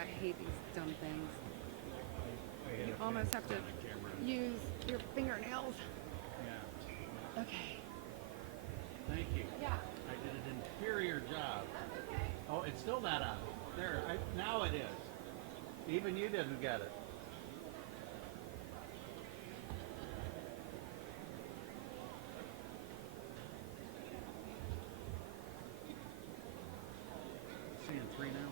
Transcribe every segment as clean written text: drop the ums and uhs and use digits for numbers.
I hate these dumb things. I hit You a almost have thing to on the camera. use your fingernails. Yeah. Okay. Thank you. Yeah. I did an inferior job. That's okay. Oh, it's still not on. There. Now it is. Even you didn't get it. Seeing three now.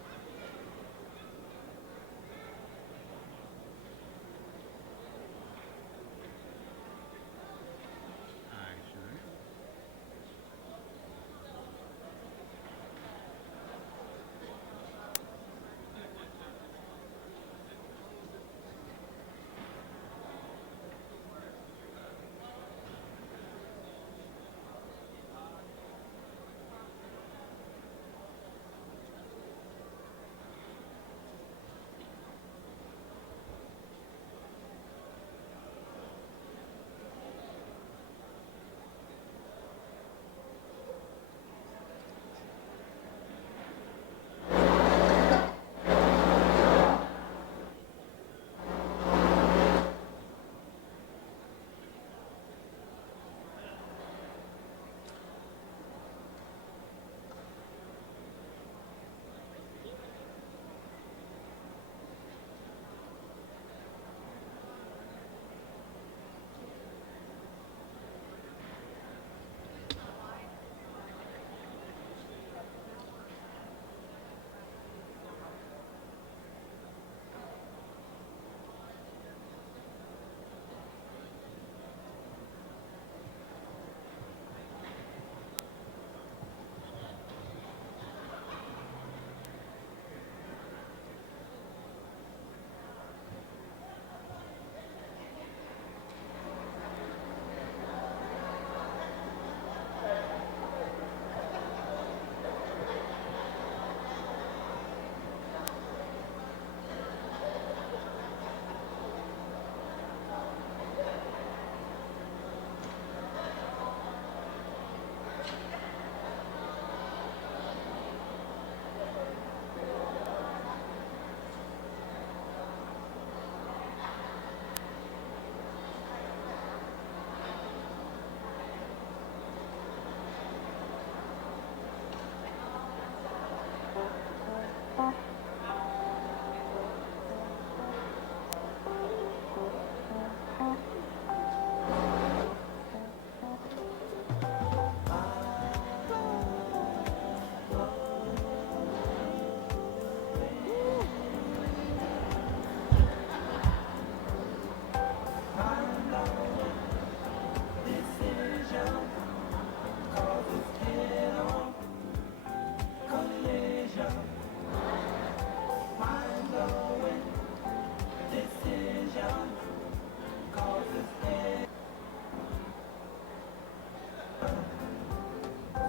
I sure am.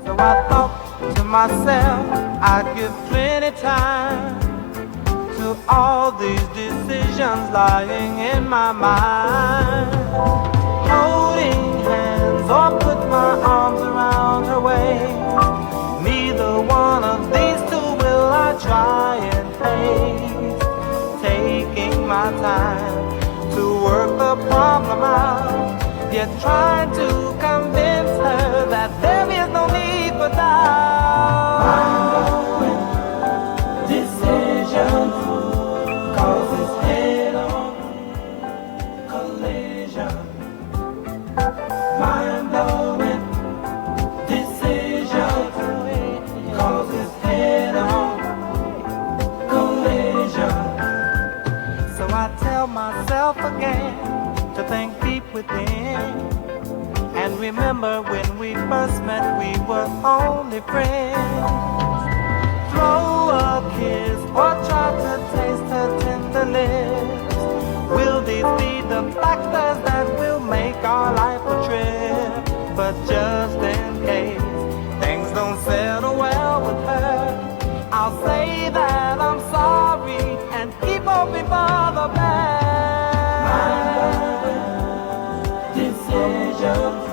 So I thought to myself, I'd give plenty time to all these decisions lying in my mind. Holding hands or put my arms around her waist. Neither one of these two will I try and haste. Taking my time to work the problem out, yet trying to convince her that there is no need for doubt. Mind-blowing decisions causes head-on collision. Mind-blowing decisions causes head-on collision. So I tell myself again to think deep within. And remember when we first met, we were only friends. Throw a kiss or try to taste her tender lips. Will these be the factors that will make our life a trip? But just in case things don't settle well with her, I'll say that I'm sorry and keep hoping for the best. Decisions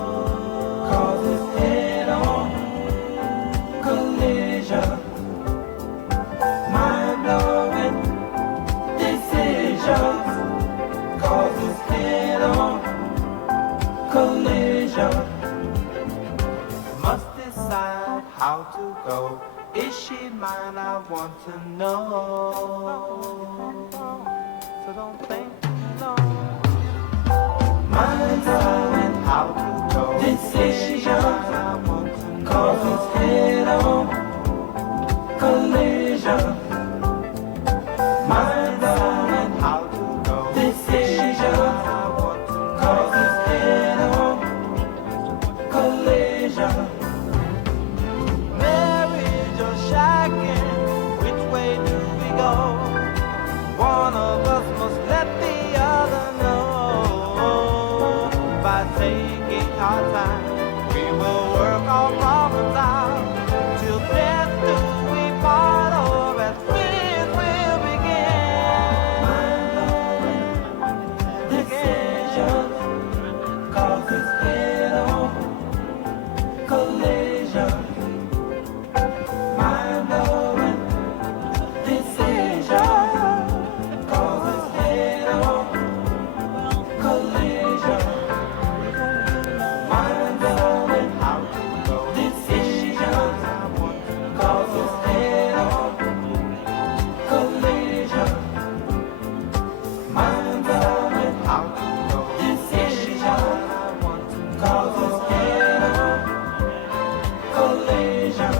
causes head-on collision. Mind-blowing be mine, I want to know. So don't think too long. Mine's how and how to go. Decision, I want to know. 'Cause it's head on collision. Mine's how and how to go. Decision, I want to know. 'Cause it's head on collision. Marriage or shagging, which way do we go? One of us must let the other know. By taking our time, we will work our problems out. Till death do we part, or as friends will begin. Decisions, 'cause it's head on collision. Mind blowing decision, 'cause it's head on collision. Mind blowing how to go. Decisions, 'cause it's head on collision. Mind blowing how to go. Decisions, 'cause it's head on collision.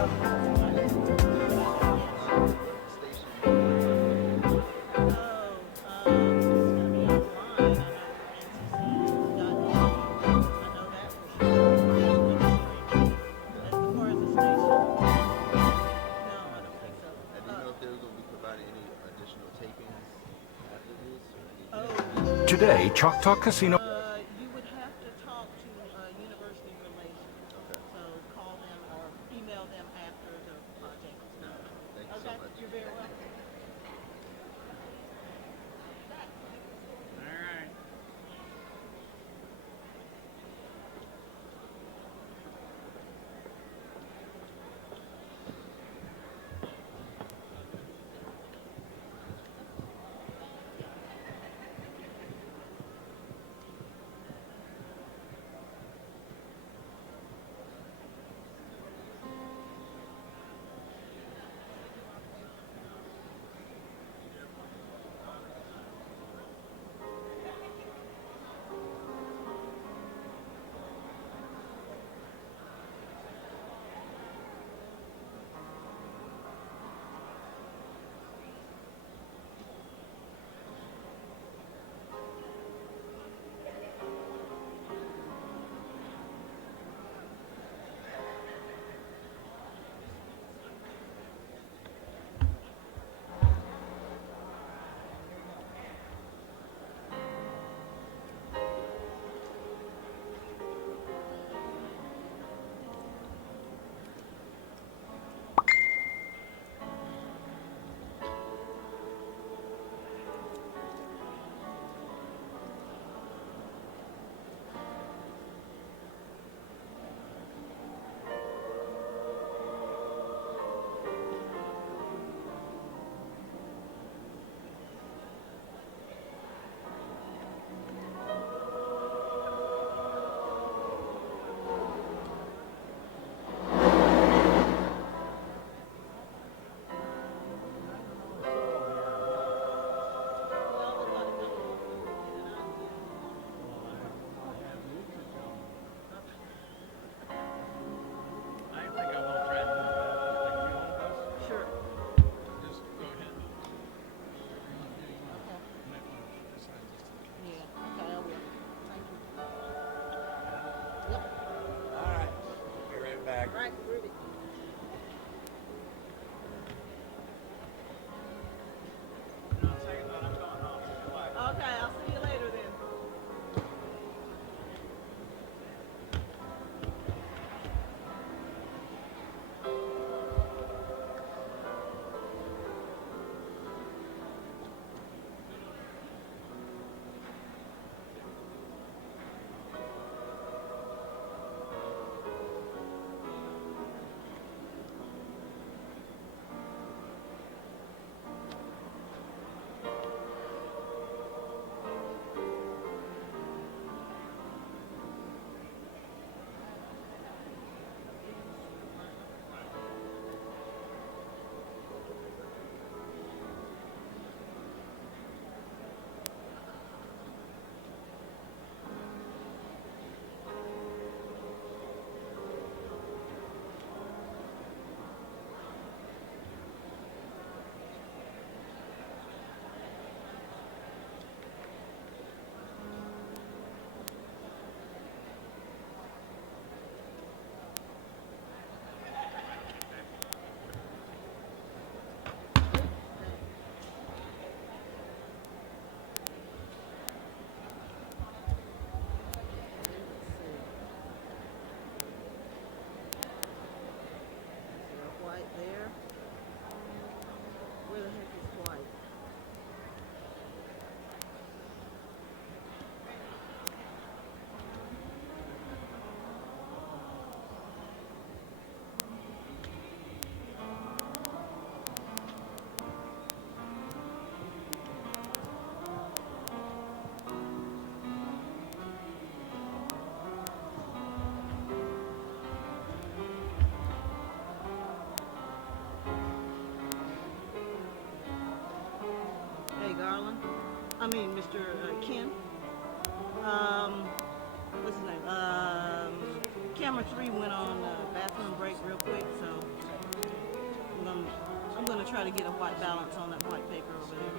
And do you know if they're going to be providing any additional takings after this? Or Today, Choctaw Casino. You would have to talk to University Relations. Okay. So call them or email them after the project is done. Thank you so Okay, much. you're very welcome. All right. Mr. Ken. What's his name? Camera 3 went on bathroom break real quick, so I'm gonna try to get a white balance on that white paper over there.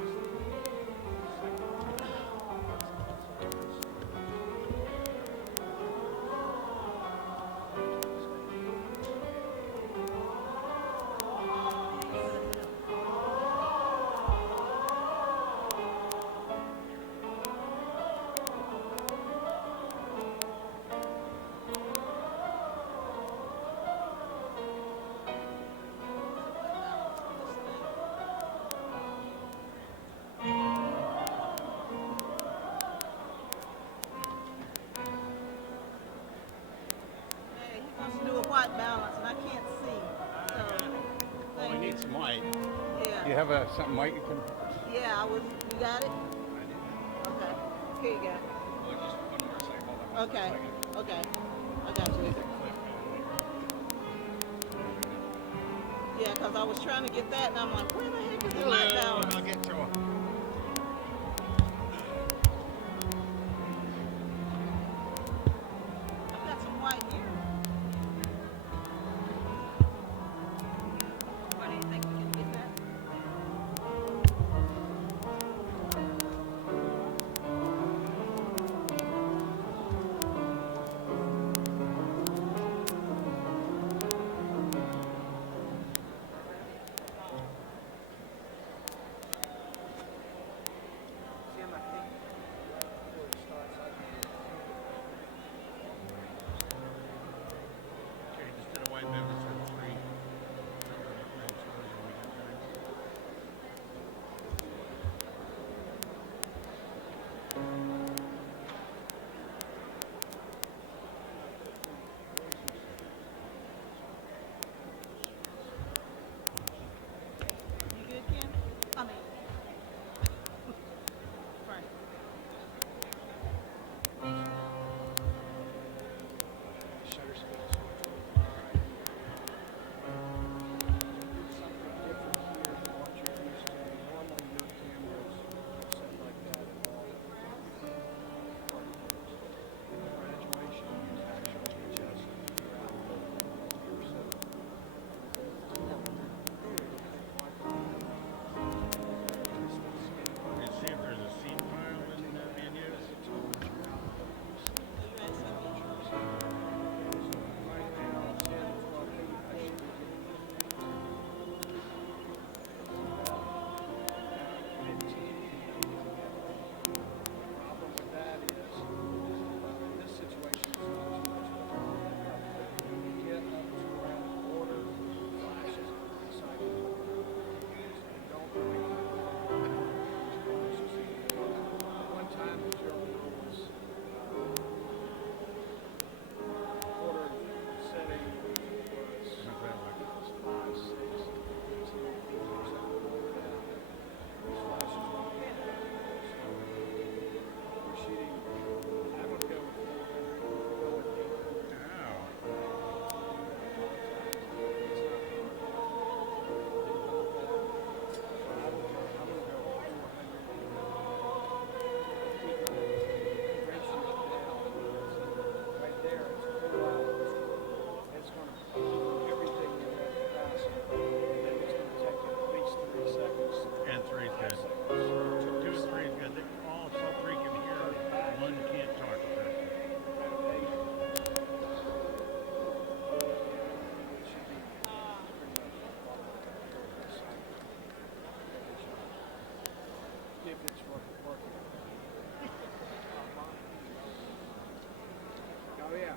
Hey, he wants to do a white balance, and I can't see. So, Well, we thank you. need some white. Yeah. You have something white you can? Yeah, you got it? Okay. Here you go. Okay. Okay. I got you. Yeah, because I was trying to get that, and I'm like, where the heck is the light balance? I'll get to it. I've got some white here. Why do you think we can get that? Okay, just did a white balance for 3. You good, Ken? Frank. You see if there's a seed pile being used? And 3's good. 2 and 3's good. They're all so freaking here. One can't talk to that. If it's working. Oh yeah.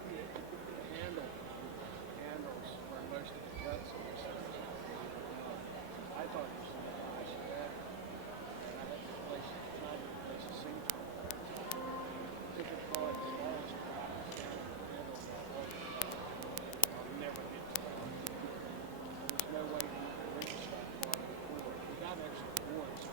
Handles where most of the guts are. I thought it was going to flash that. And I had to replace it. Tried to replace the seam. Took it apart, the smallest part. Handles not working. I'll never get to that. There's no way we can reach that part of the cord. We got extra cords.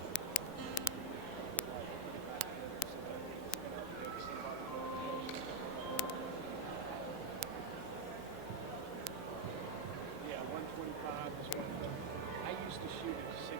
Yeah, 125 is what I used to shoot at 60.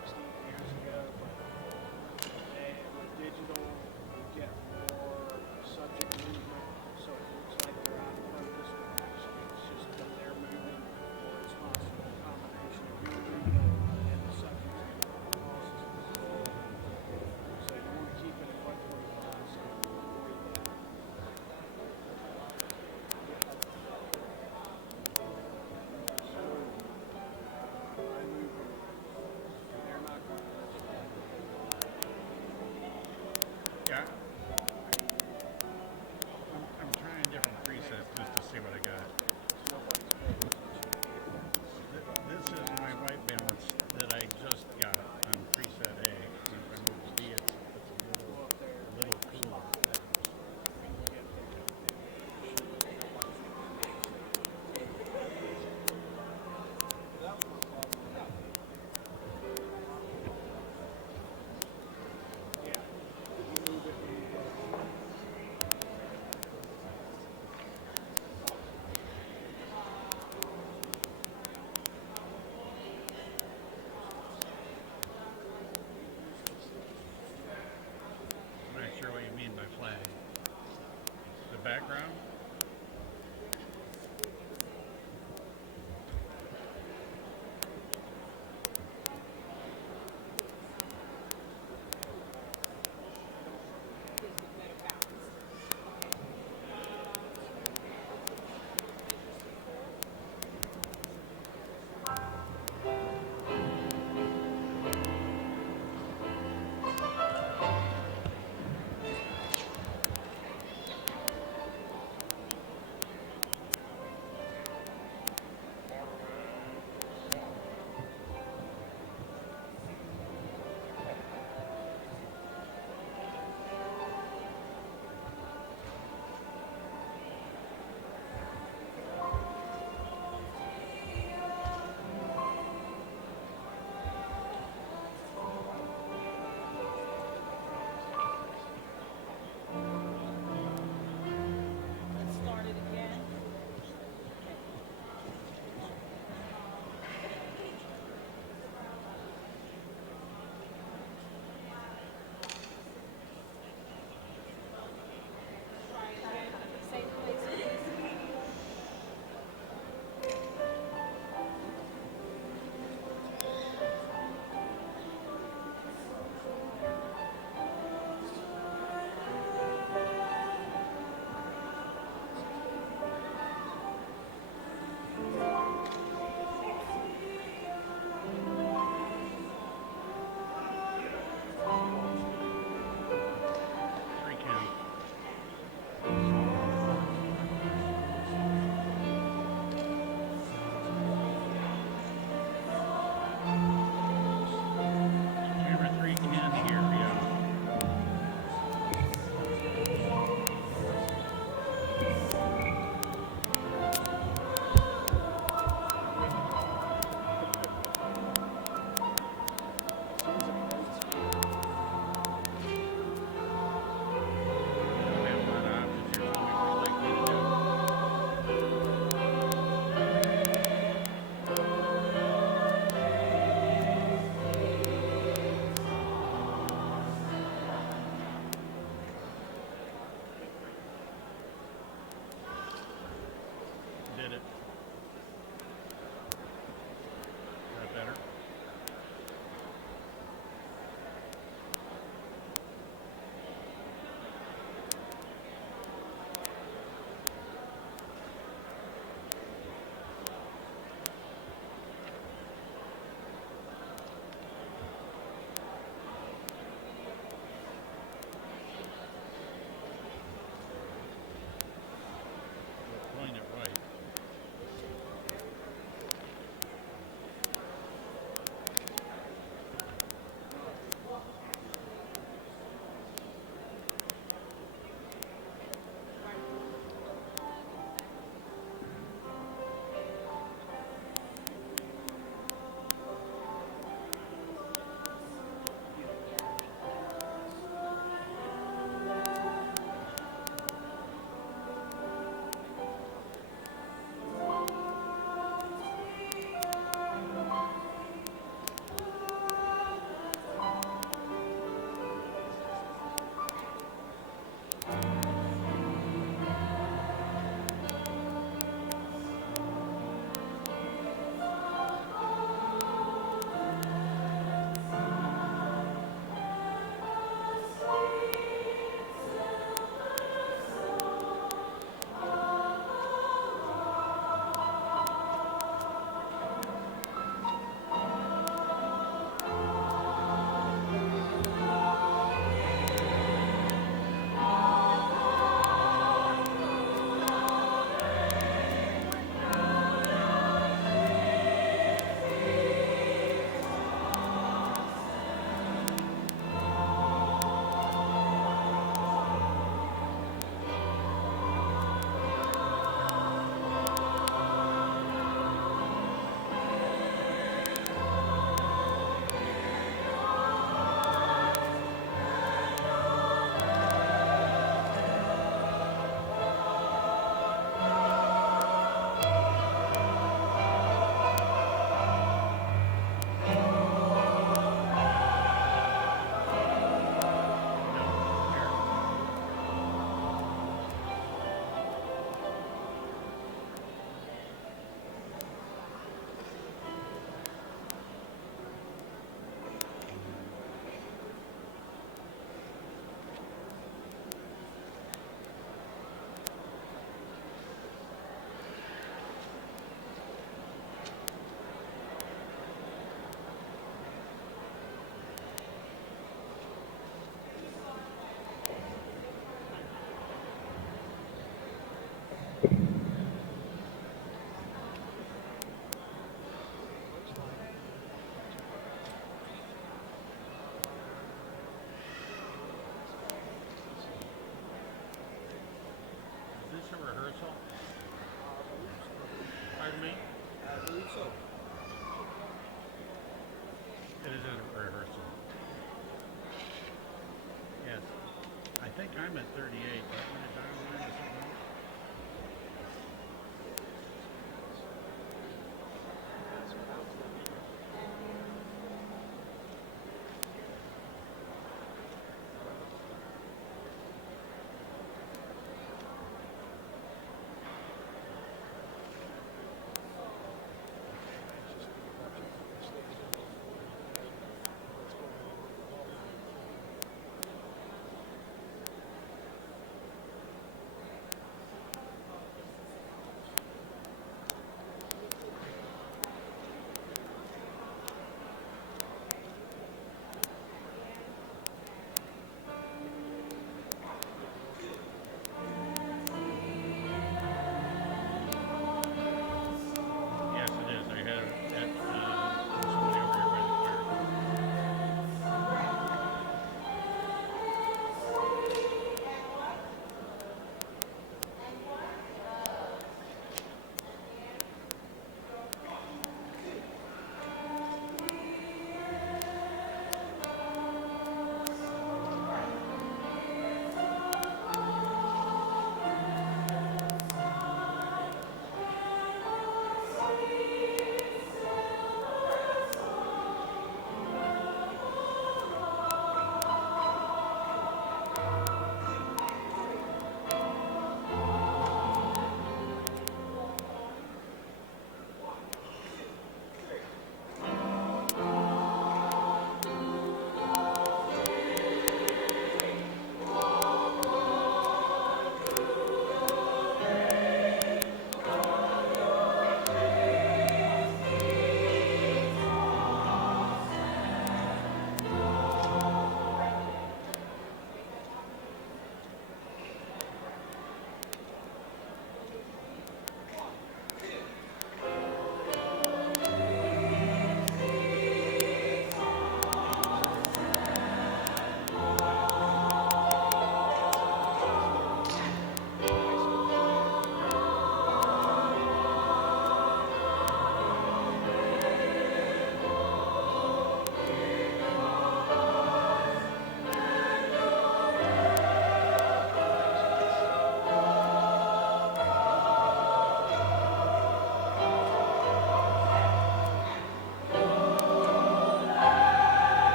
I'm at 38. Is that my timeline or something?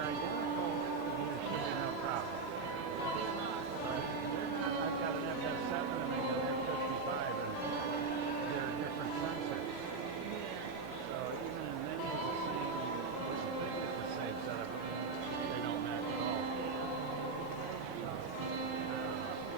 they're identical, there should be no problem. But they're not. I've got an FS7 and I got an F55 and they're different sensors. So even in many of the same, what you think is the same setup, they don't match at all. So, I don't know.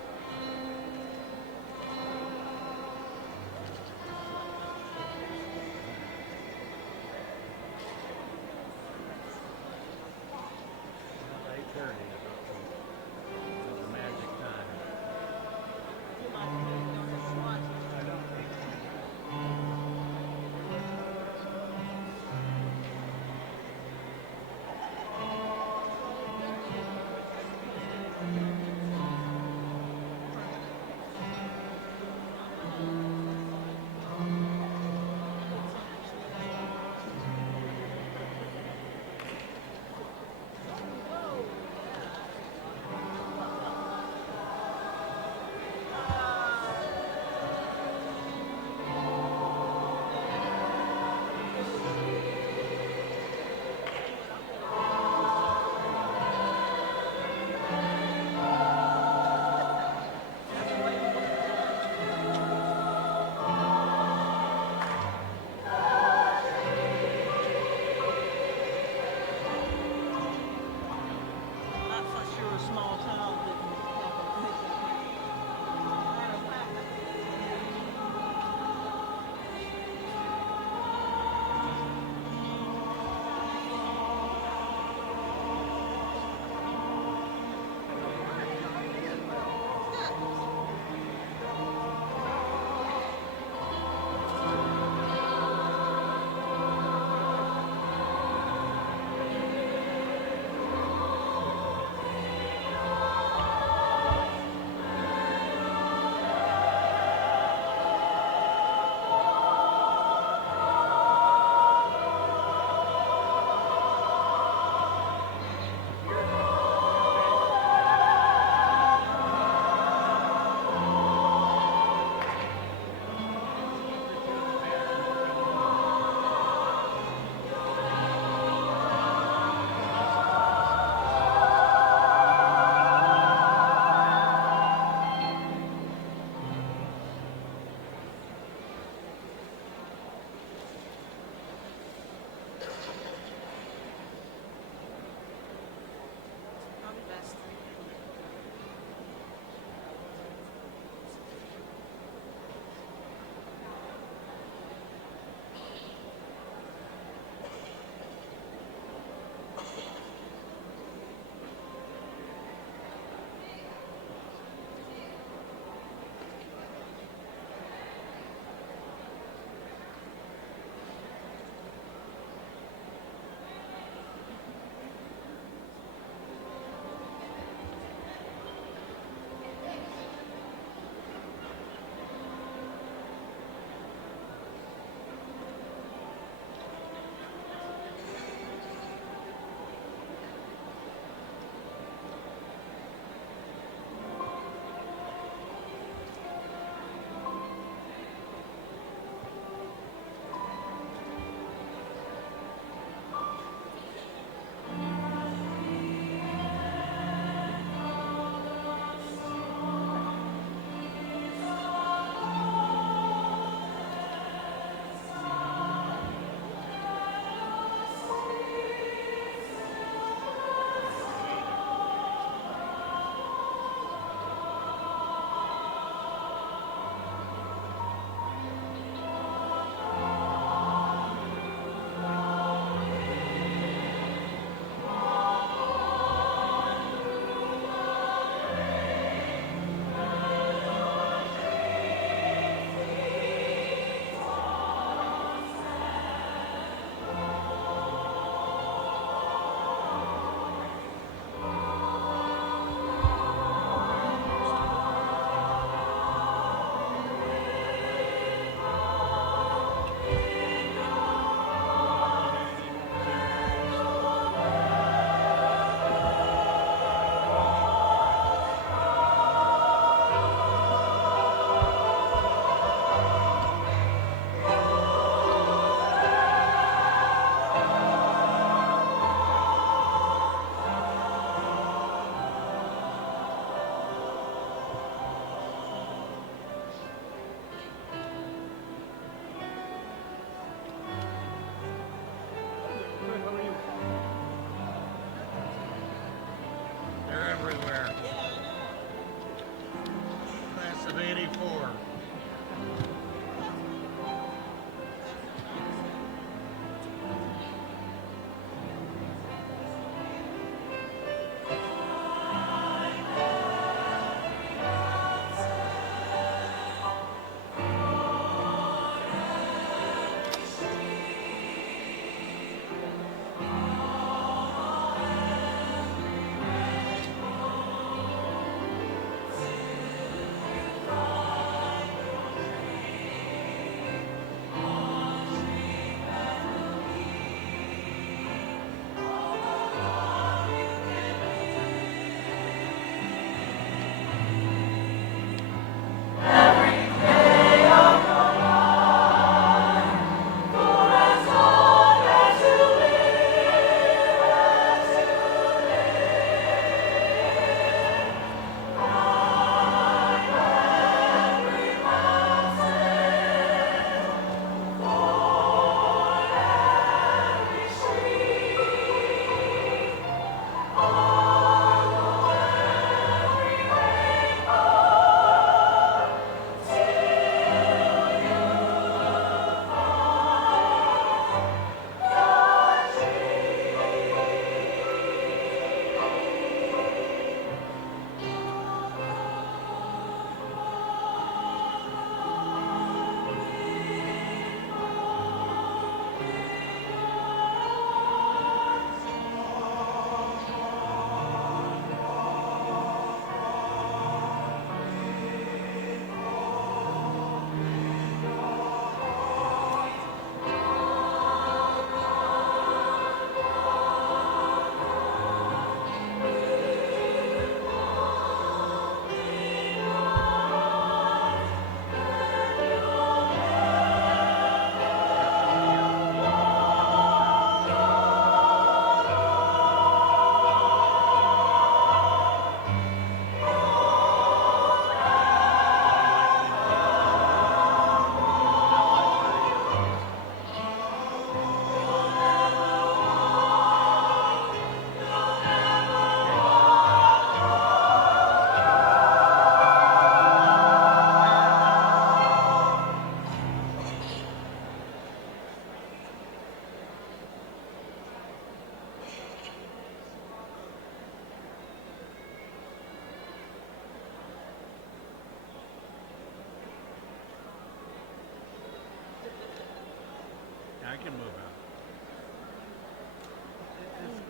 I can move out.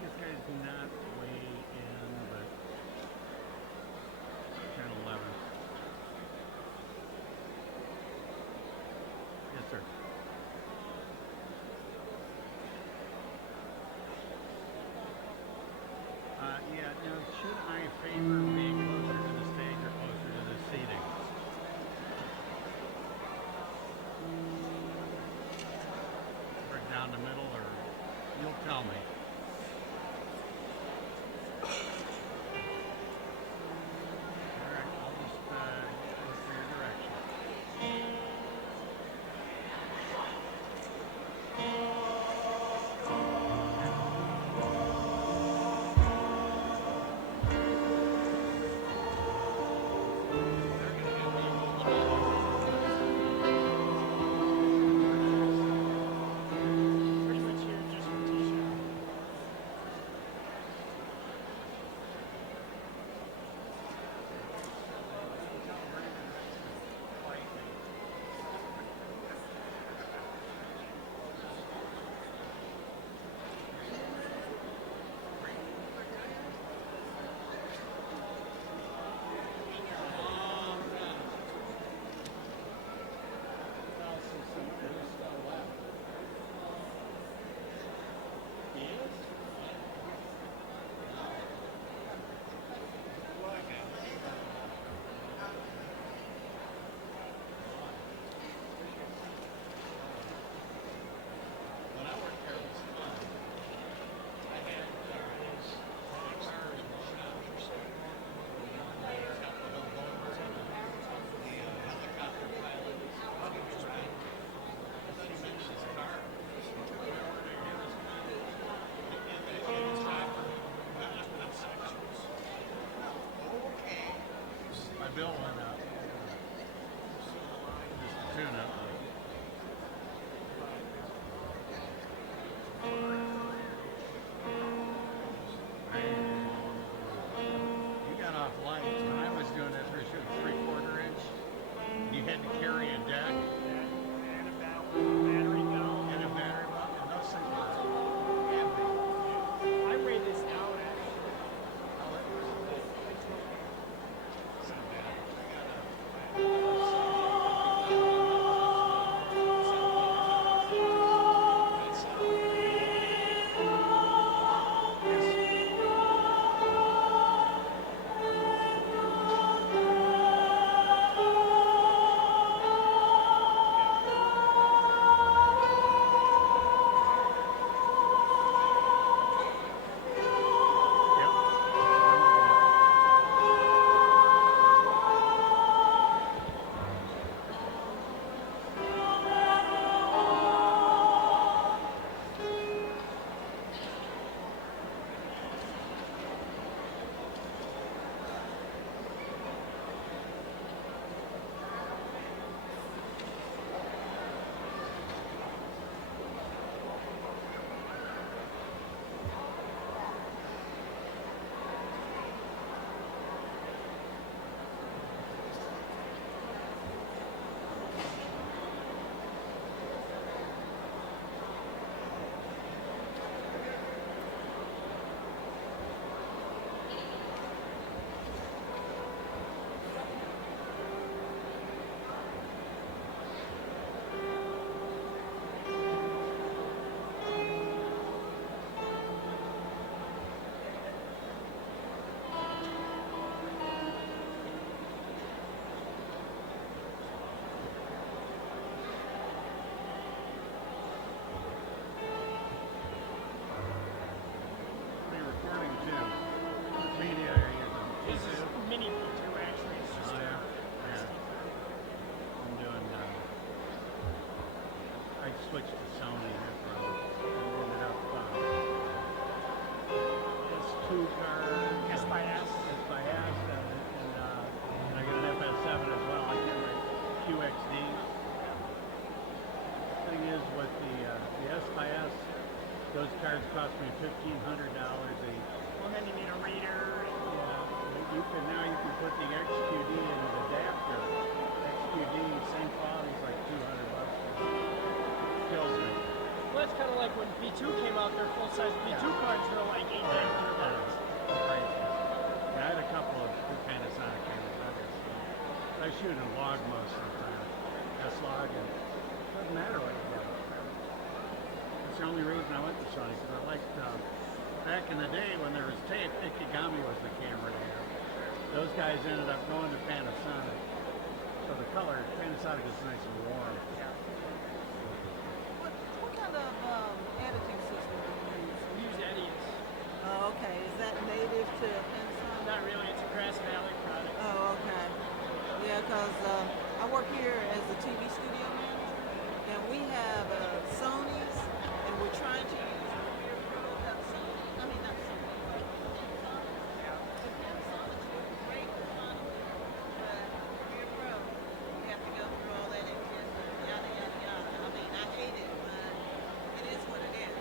This guy's not way in, but 10, 11. Yes, sir. Yeah, now, should I favor being closer to the stage or closer to the seating? Right down the middle, or you'll tell me. All right, I'll just look for your direction. Pretty much here just for t-shirt. My bill went up. Just tune up. You got off lights. When I was doing this, we were shooting 3/4 inch. You had to carry a deck And a battery belt. and a battery belt, and those things were heavy. I ran this out actually. It's not bad. two-car SYS. SYS, and I got an FS7 as well. I get my QXD. Thing is, with the SYS, those cars cost me $1,500 each. Well, then you need a reader. Yeah, you can put the XQD in an adapter. XQD, same quality, is like $200. Kills me. Well, that's kind of like when B2 came out, their full-size B2 cars were like $800. Crazy. Yeah, I had a couple of Panasonic cameras. I shoot in log most of the time. S-Log, and it doesn't matter what you get. That's the only reason I went to Sony, because I liked, back in the day when there was tape, Ikegami was the camera there. Those guys ended up going to Panasonic. So the color, Panasonic is nice and warm. What kind of editing system do you use? We use Edius. Oh, okay. Is that native to Panasonic? Not really, it's a Grass Valley product. Oh, okay. Yeah, because I work here as a TV studio manager, and we have Sony's, and we're trying to use Premiere Pro. Not Sony. I mean, not Sony. Panasonic's great for Sony, but Premiere Pro, you have to go through all that and yada, yada, yada. I mean, I hate it, but it is what it is.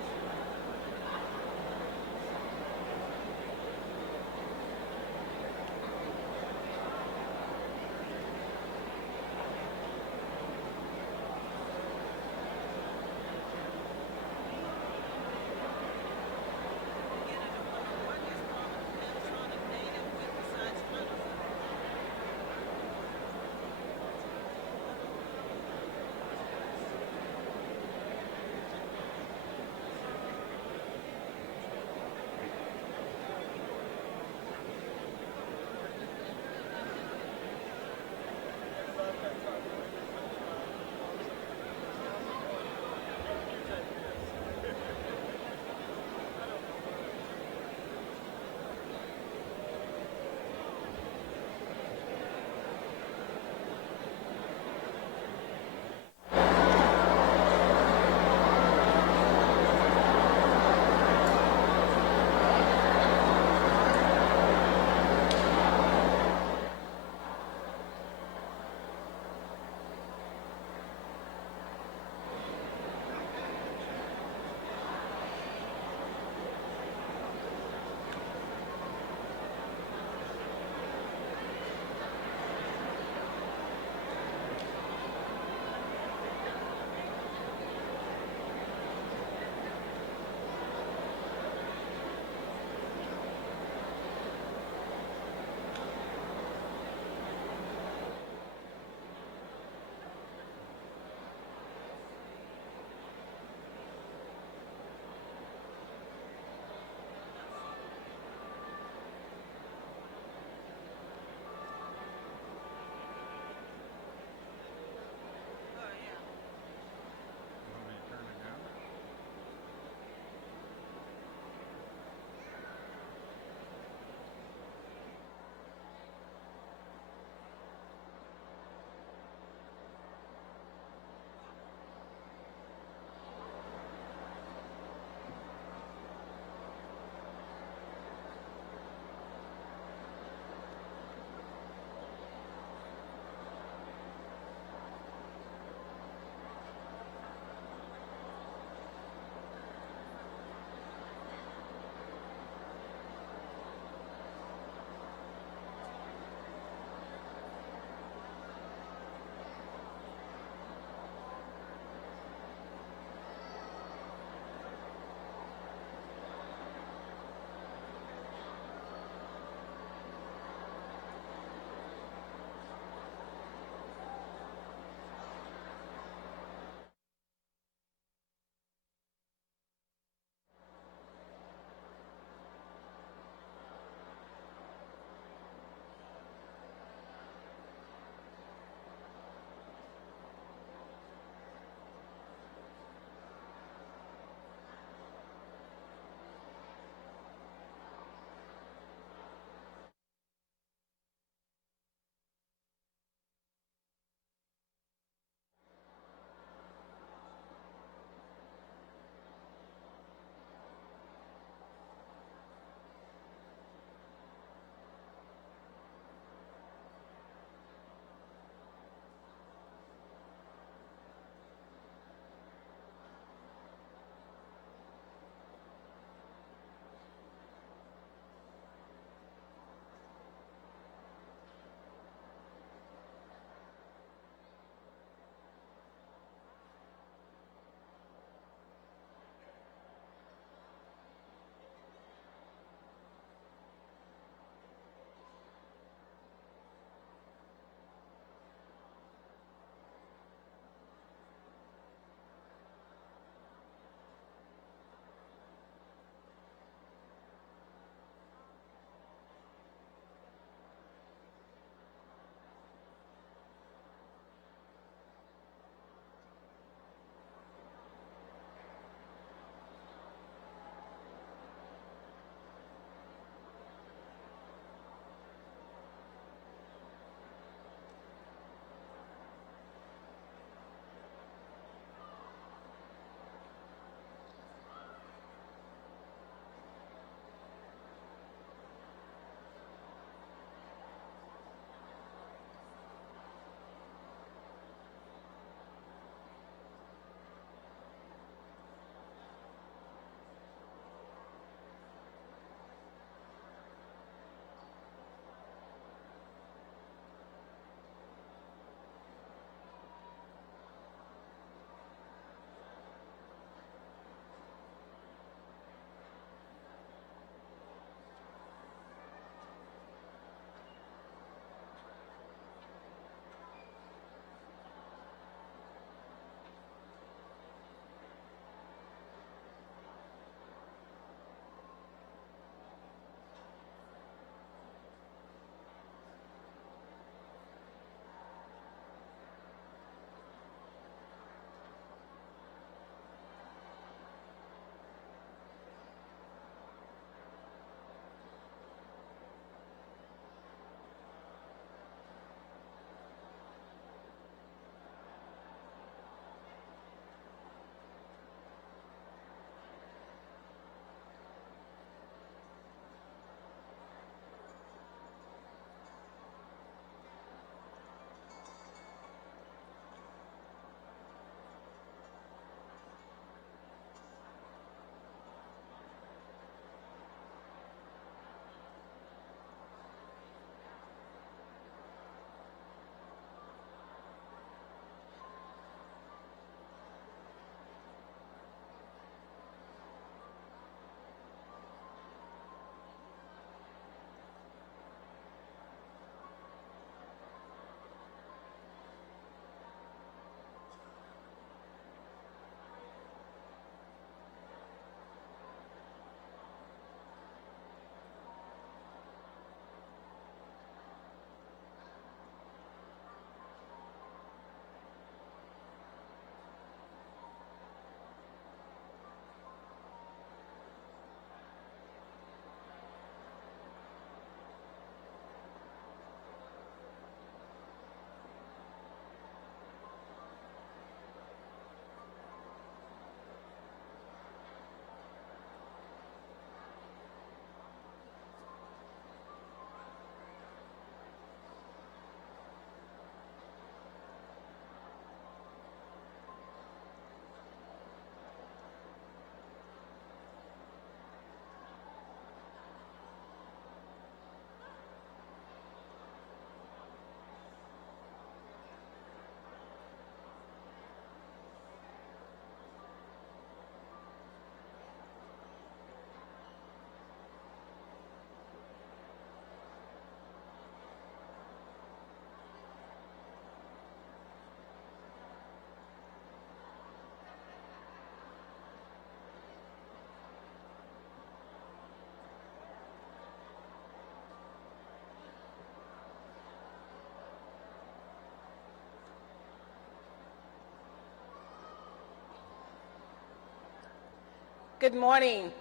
Good morning.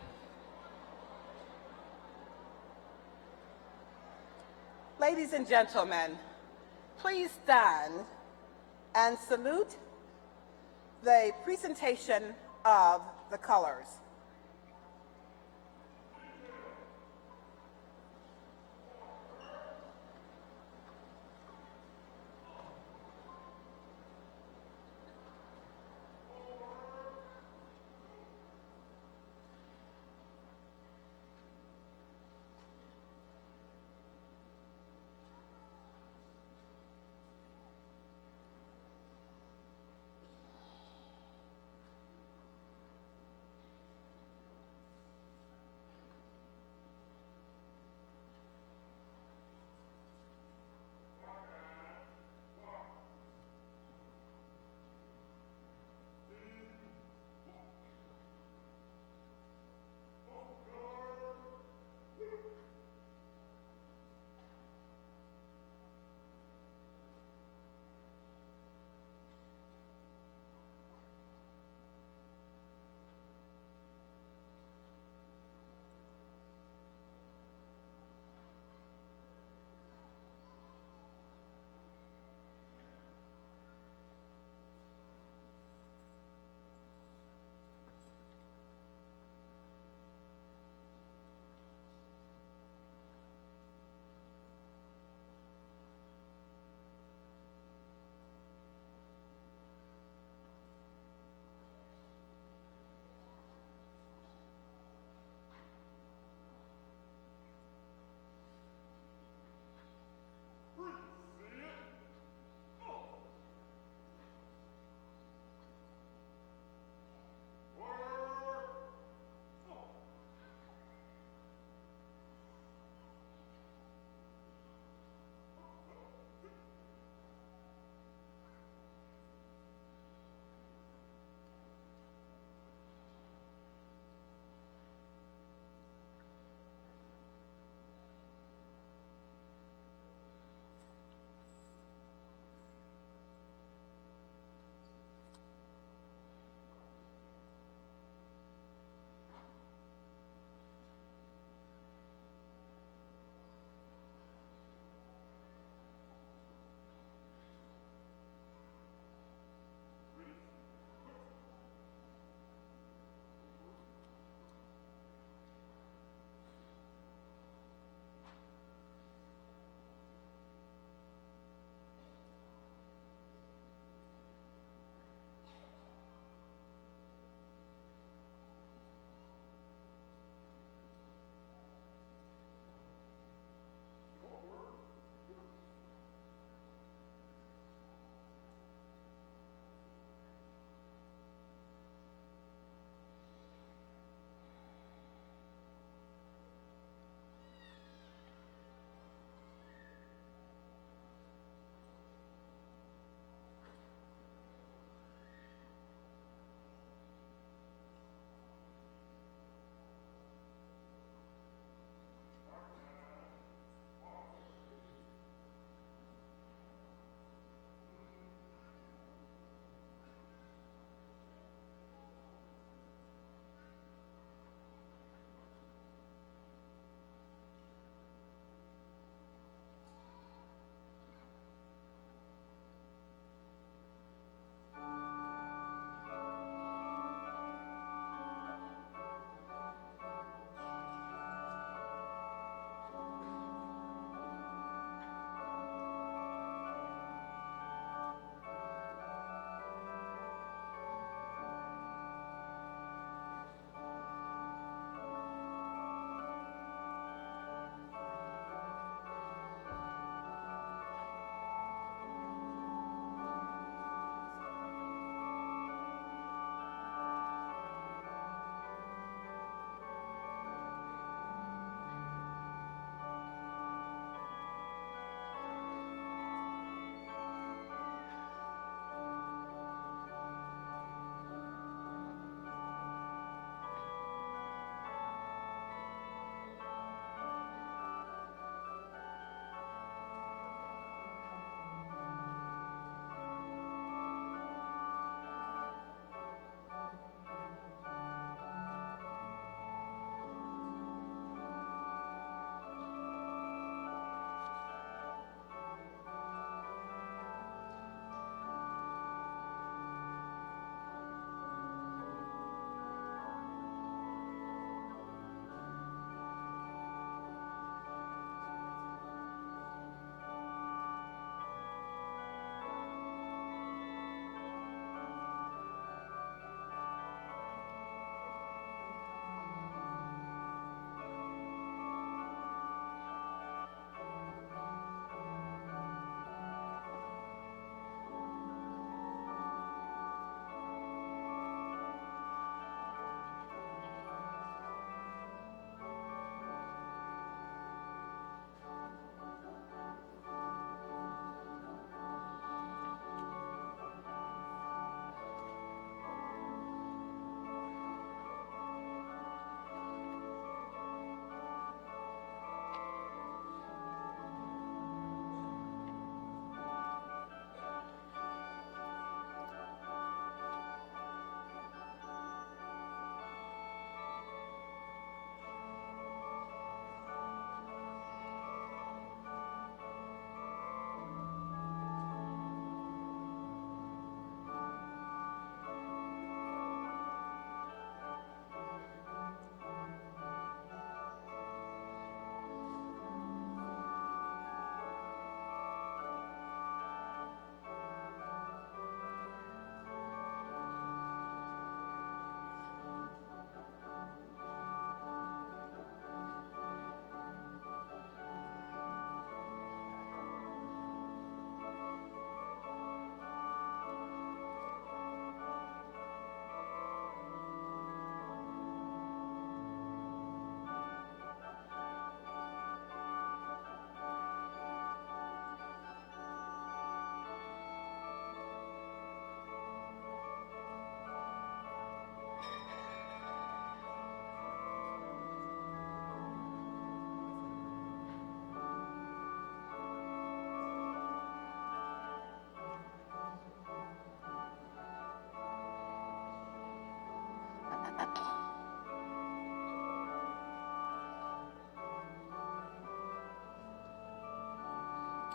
Ladies and gentlemen, please stand and salute the presentation of the colors.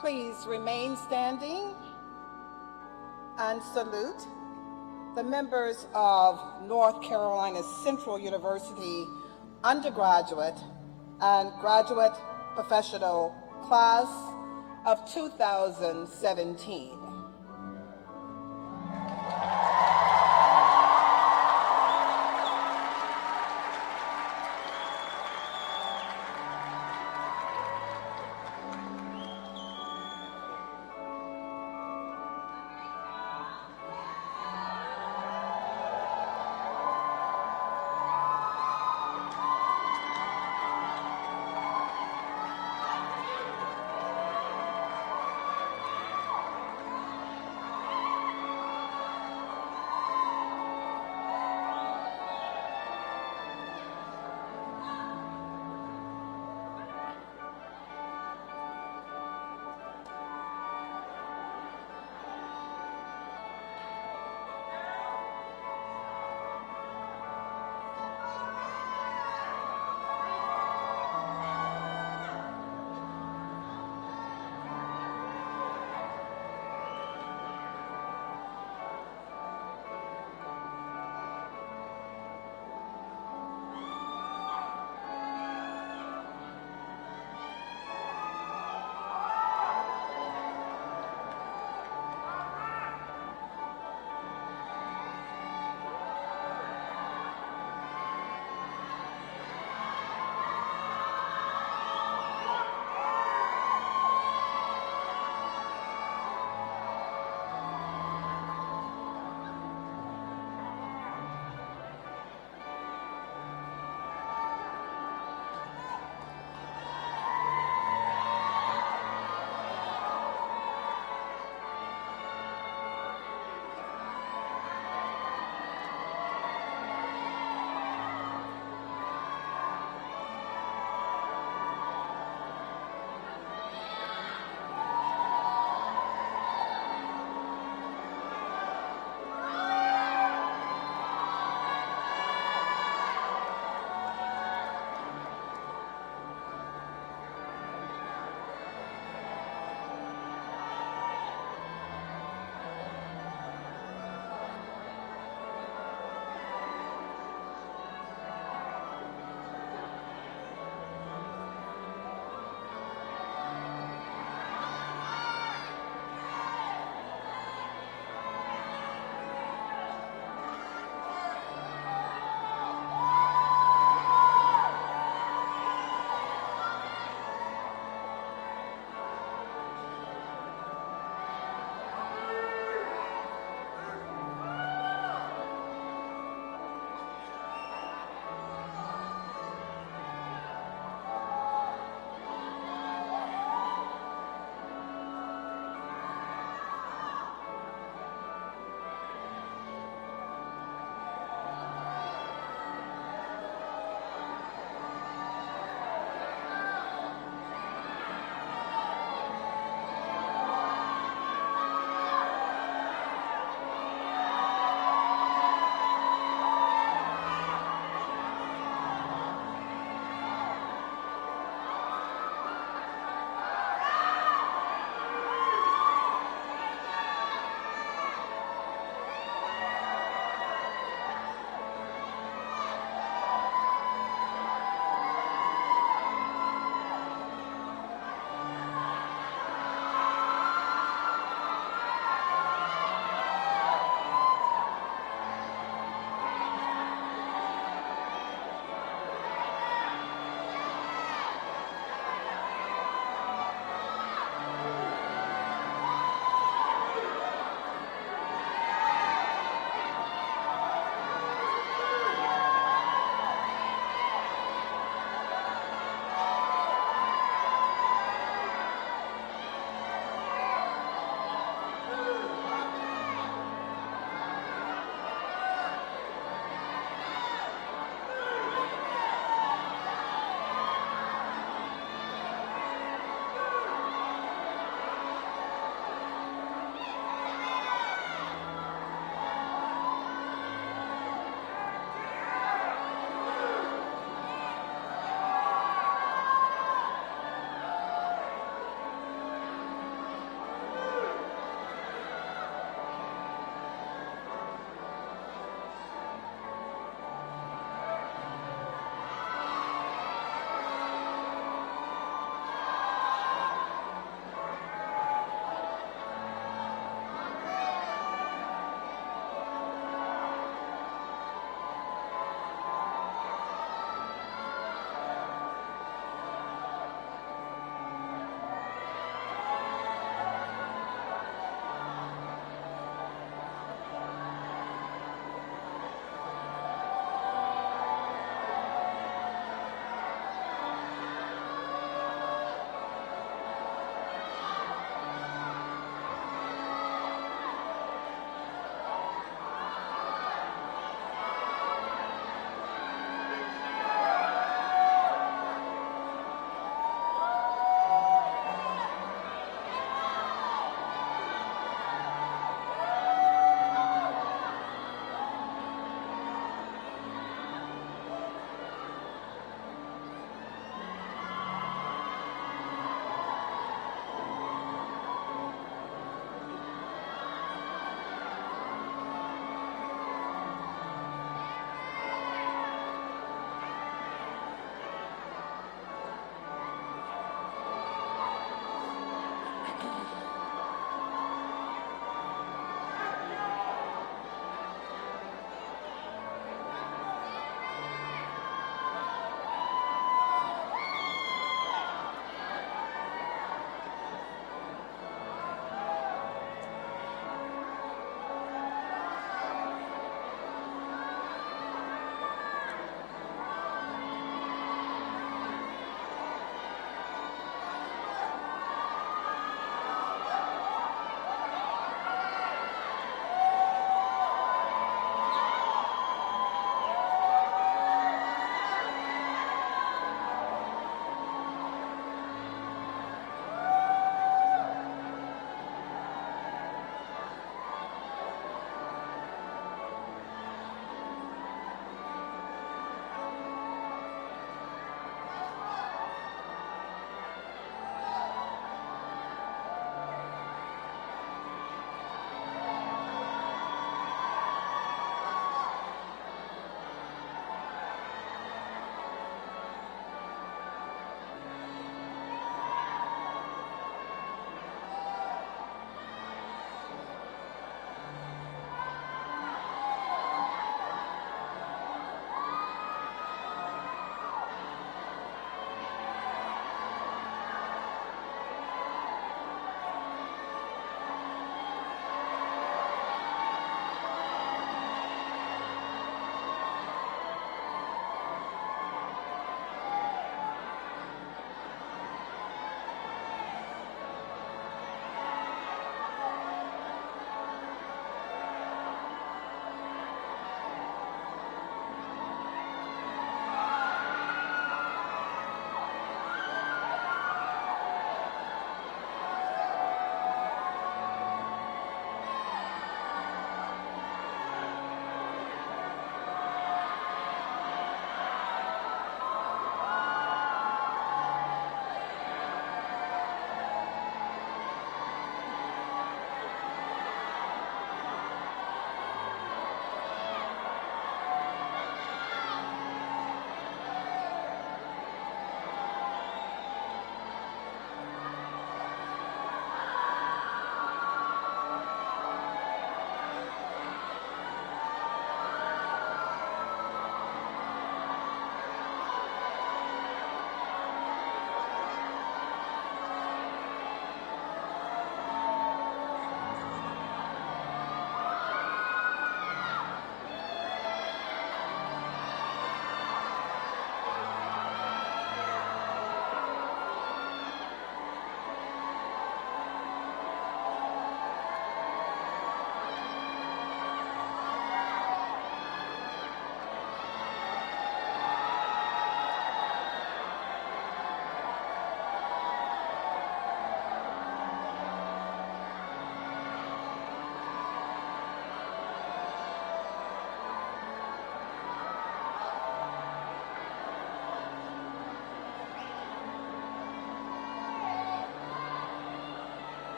please remain standing and salute the members of North Carolina Central University undergraduate and graduate professional class of 2017.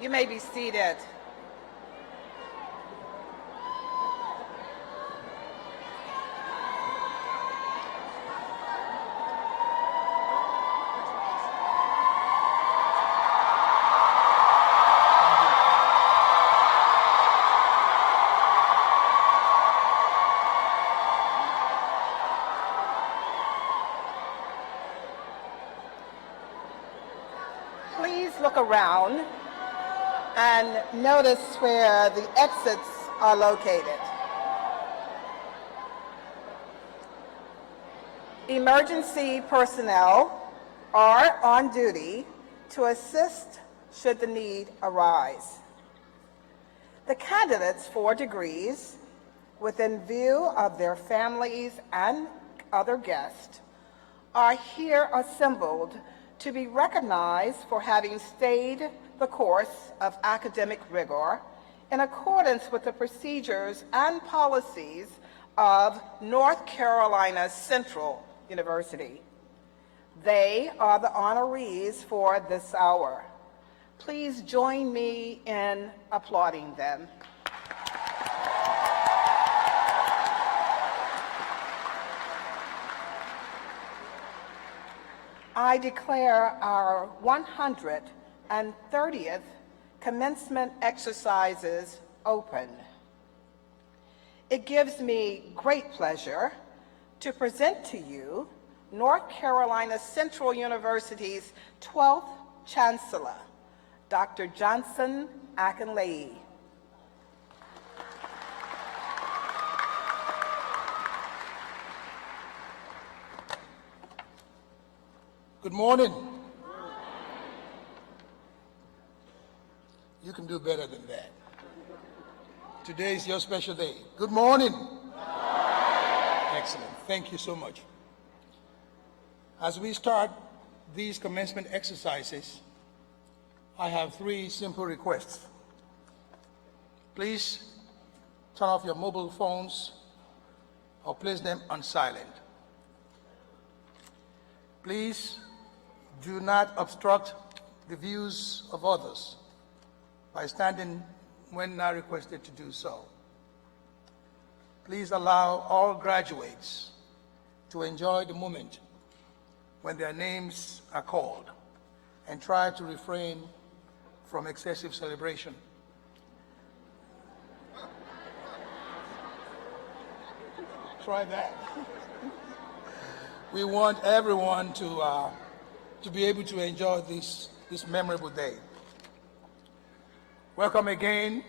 You may be seated. Please look around and notice where the exits are located. Emergency personnel are on duty to assist should the need arise. The candidates for degrees, within view of their families and other guests, are here assembled to be recognized for having stayed the course of academic rigor in accordance with the procedures and policies of North Carolina Central University. They are the honorees for this hour. Please join me in applauding them. I declare our 130th commencement exercises open. It gives me great pleasure to present to you North Carolina Central University's 12th Chancellor, Dr. Johnson Akinleye. Good morning. You can do better than that. Today is your special day. Good morning. Excellent. Thank you so much. As we start these commencement exercises, I have 3 simple requests. Please turn off your mobile phones or place them on silent. Please do not obstruct the views of others by standing when not requested to do so. Please allow all graduates to enjoy the moment when their names are called and try to refrain from excessive celebration. Try that. We want everyone to be able to enjoy this memorable day. Welcome again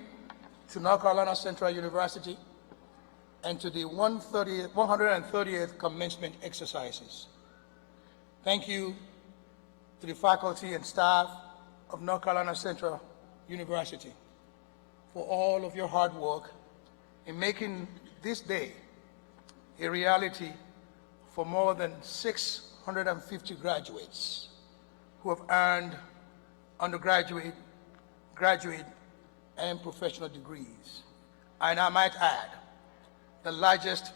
to North Carolina Central University and to the 130th commencement exercises. Thank you to the faculty and staff of North Carolina Central University for all of your hard work in making this day a reality for more than 650 graduates who have earned undergraduate, graduate, and professional degrees. And I might add, the largest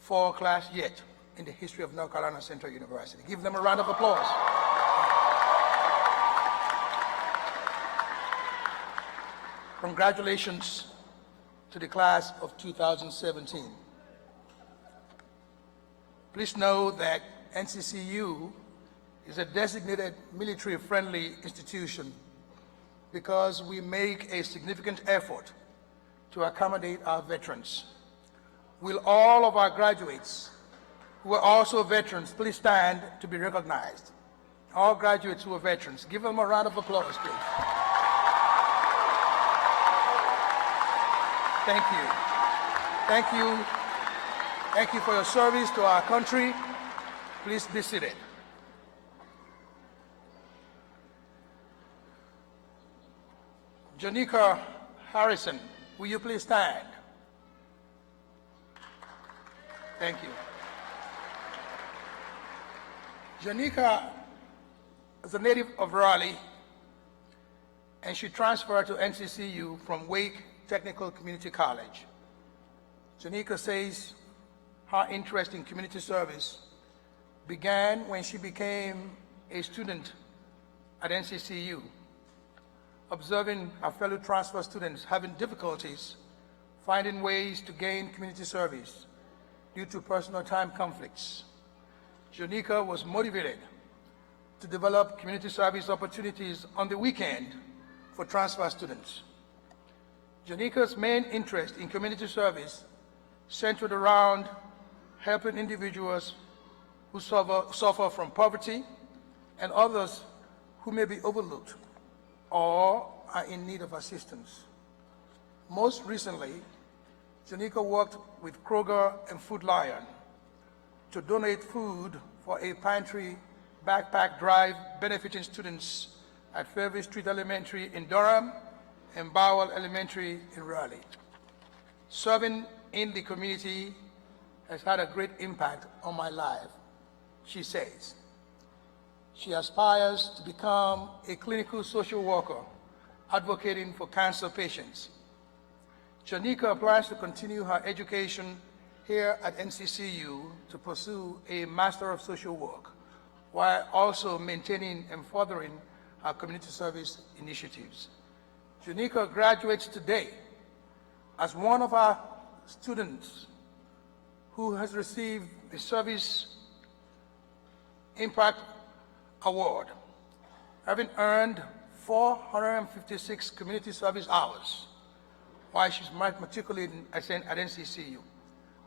fall class yet in the history of North Carolina Central University. Give them a round of applause. Congratulations to the class of 2017. Please know that NCCU is a designated military-friendly institution because we make a significant effort to accommodate our veterans. Will all of our graduates who are also veterans please stand to be recognized? All graduates who are veterans, give them a round of applause, please. Thank you. Thank you. Thank you for your service to our country. Please be seated. Janika Harrison, will you please stand? Thank you. Janika is a native of Raleigh, and she transferred to NCCU from Wake Technical Community College. Janika says her interest in community service began when she became a student at NCCU. observing our fellow transfer students having difficulties finding ways to gain community service due to personal time conflicts. Janika was motivated to develop community service opportunities on the weekend for transfer students. Janika's main interest in community service centered around helping individuals who suffer from poverty and others who may be overlooked or are in need of assistance. Most recently, Janika worked with Kroger and Food Lion to donate food for a pantry backpack drive benefiting students at Fairview Street Elementary in Durham and Bowell Elementary in Raleigh. Serving in the community has had a great impact on my life, she says. She aspires to become a clinical social worker advocating for cancer patients. Janika plans to continue her education here at NCCU to pursue a Master of Social Work, while also maintaining and furthering her community service initiatives. Janika graduates today as one of our students who has received the Service Impact Award, having earned 456 community service hours while she's matriculating at NCCU.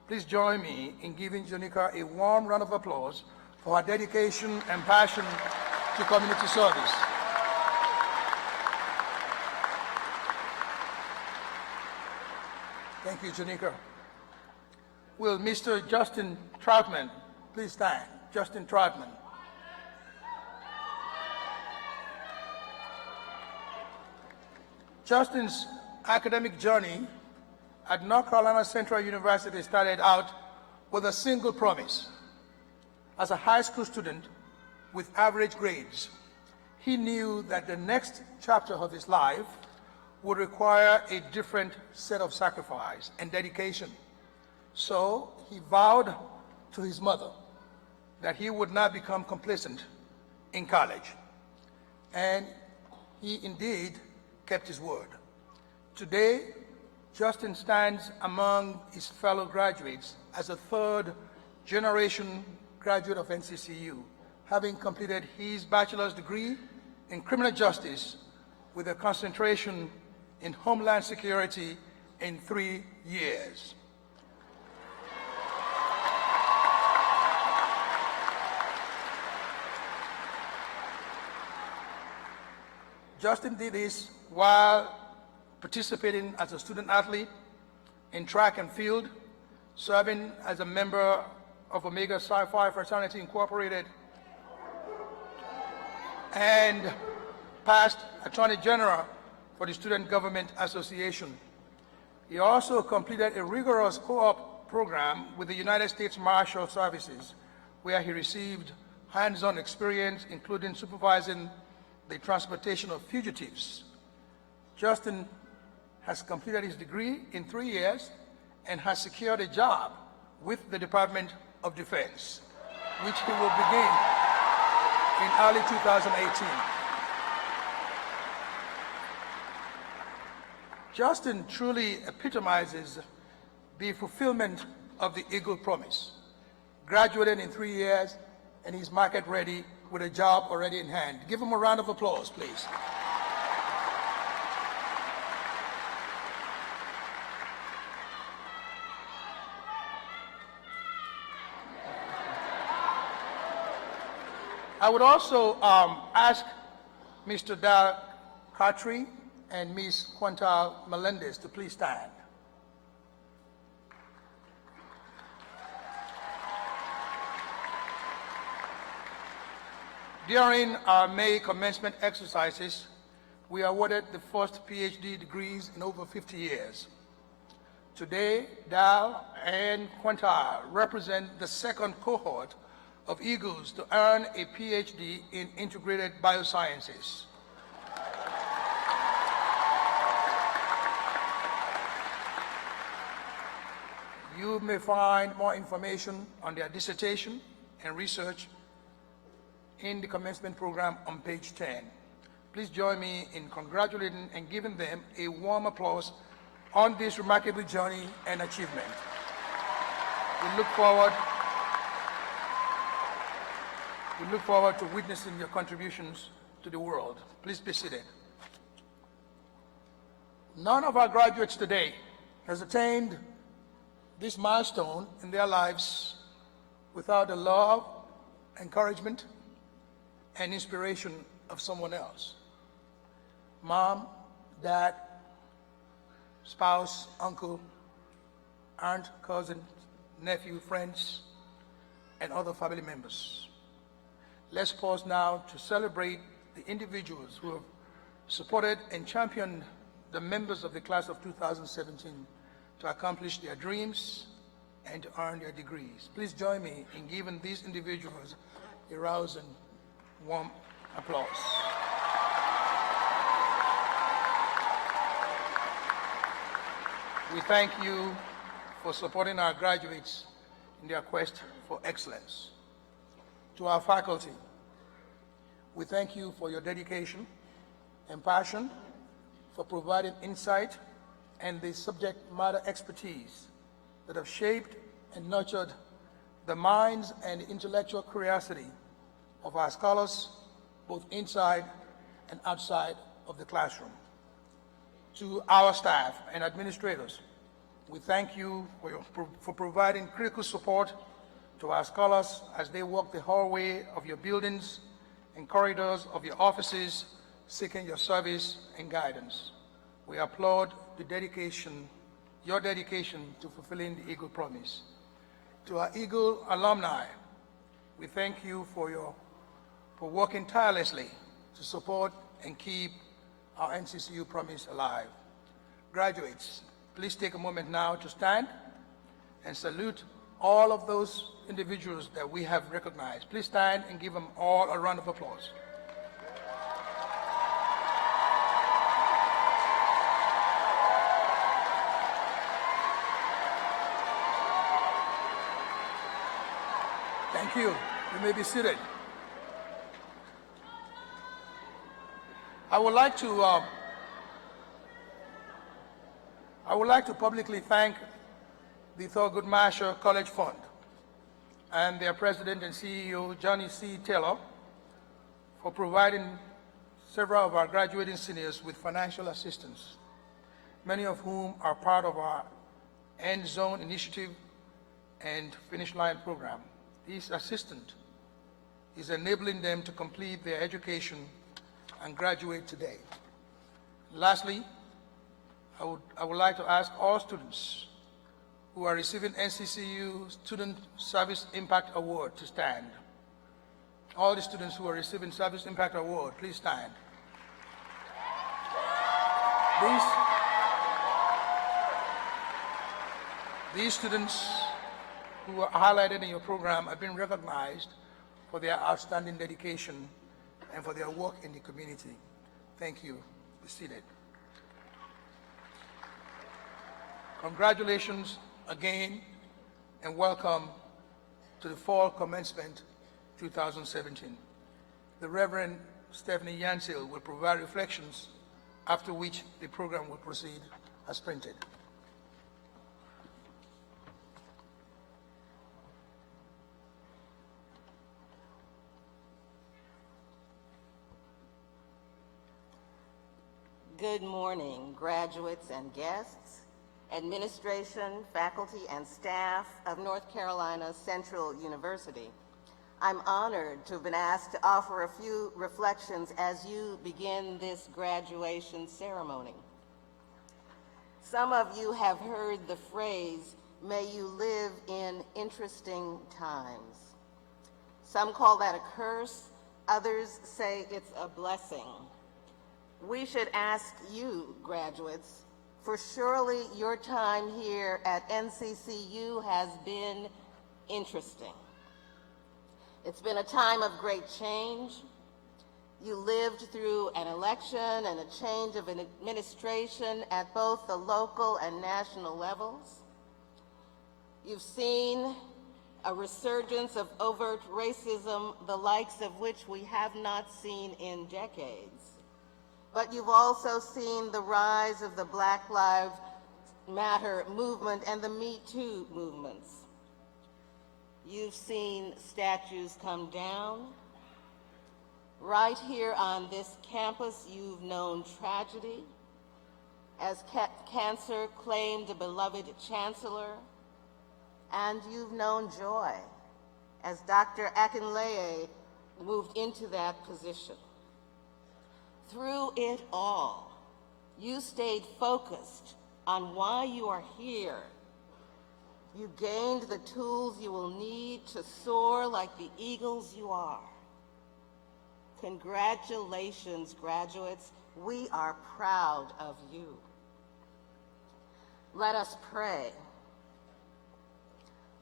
Please join me in giving Janika a warm round of applause for her dedication and passion to community service. Thank you, Janika. Will Mr. Justin Troutman please stand? Justin Troutman. Justin's academic journey at North Carolina Central University started out with a single promise. As a high school student with average grades, he knew that the next chapter of his life would require a different set of sacrifice and dedication. So he vowed to his mother that he would not become complacent in college. And he indeed kept his word. Today, Justin stands among his fellow graduates as a third-generation graduate of NCCU, having completed his bachelor's degree in criminal justice with a concentration in Homeland Security in 3 years. Justin did this while participating as a student athlete in track and field, serving as a member of Omega Psi Phi Fraternity Incorporated, and past Attorney General for the Student Government Association. He also completed a rigorous co-op program with the United States Marshal Services, where he received hands-on experience, including supervising the transportation of fugitives. Justin has completed his degree in 3 years and has secured a job with the Department of Defense, which he will begin in early 2018. Justin truly epitomizes the fulfillment of the Eagle Promise. Graduated in 3 years, and he's market ready with a job already in hand. Give him a round of applause, please. I would also ask Mr. Dal Cartry and Ms. Quintal Melendez to please stand. During our May commencement exercises, we awarded the first PhD degrees in over 50 years. Today, Dal and Quintal represent the second cohort of Eagles to earn a PhD in integrated biosciences. You may find more information on their dissertation and research in the commencement program on page 10. Please join me in congratulating and giving them a warm applause on this remarkable journey and achievement. We look forward to witnessing your contributions to the world. Please be seated. None of our graduates today has attained this milestone in their lives without the love, encouragement, and inspiration of someone else. Mom, dad, spouse, uncle, aunt, cousin, nephew, friends, and other family members. Let's pause now to celebrate the individuals who have supported and championed the members of the class of 2017 to accomplish their dreams and to earn their degrees. Please join me in giving these individuals a rousing, warm applause. We thank you for supporting our graduates in their quest for excellence. To our faculty, we thank you for your dedication and passion for providing insight and the subject matter expertise that have shaped and nurtured the minds and intellectual curiosity of our scholars, both inside and outside of the classroom. To our staff and administrators, we thank you for providing critical support to our scholars as they walk the hallway of your buildings and corridors of your offices, seeking your service and guidance. We applaud your dedication to fulfilling the Eagle promise. To our Eagle alumni, we thank you for working tirelessly to support and keep our NCCU promise alive. Graduates, please take a moment now to stand and salute all of those individuals that we have recognized. Please stand and give them all a round of applause. Thank you. You may be seated. I would like to publicly thank the Thurgood Marshall College Fund and their president and CEO, Johnny C. Taylor, for providing several of our graduating seniors with financial assistance, many of whom are part of our End Zone Initiative and Finish Line program. This assistance is enabling them to complete their education and graduate today. Lastly, I would like to ask all students who are receiving NCCU Student Service Impact Award to stand. All the students who are receiving Service Impact Award, please stand. These students who are highlighted in your program have been recognized for their outstanding dedication and for their work in the community. Thank you. Be seated. Congratulations again and welcome to the Fall Commencement 2017. The Reverend Stephanie Yansil will provide reflections, after which the program will proceed as printed. Good morning, graduates and guests, administration, faculty, and staff of North Carolina Central University. I'm honored to have been asked to offer a few reflections as you begin this graduation ceremony. Some of you have heard the phrase, "May you live in interesting times." Some call that a curse, others say it's a blessing. We should ask you, graduates, for surely your time here at NCCU has been interesting. It's been a time of great change. You lived through an election and a change of an administration at both the local and national levels. You've seen a resurgence of overt racism, the likes of which we have not seen in decades. but you've also seen the rise of the Black Lives Matter movement and the Me Too movements. You've seen statues come down. Right here on this campus, you've known tragedy as cancer claimed a beloved chancellor, and you've known joy as Dr. Akinleye moved into that position. Through it all, you stayed focused on why you are here. You gained the tools you will need to soar like the eagles you are. Congratulations, graduates. We are proud of you. Let us pray.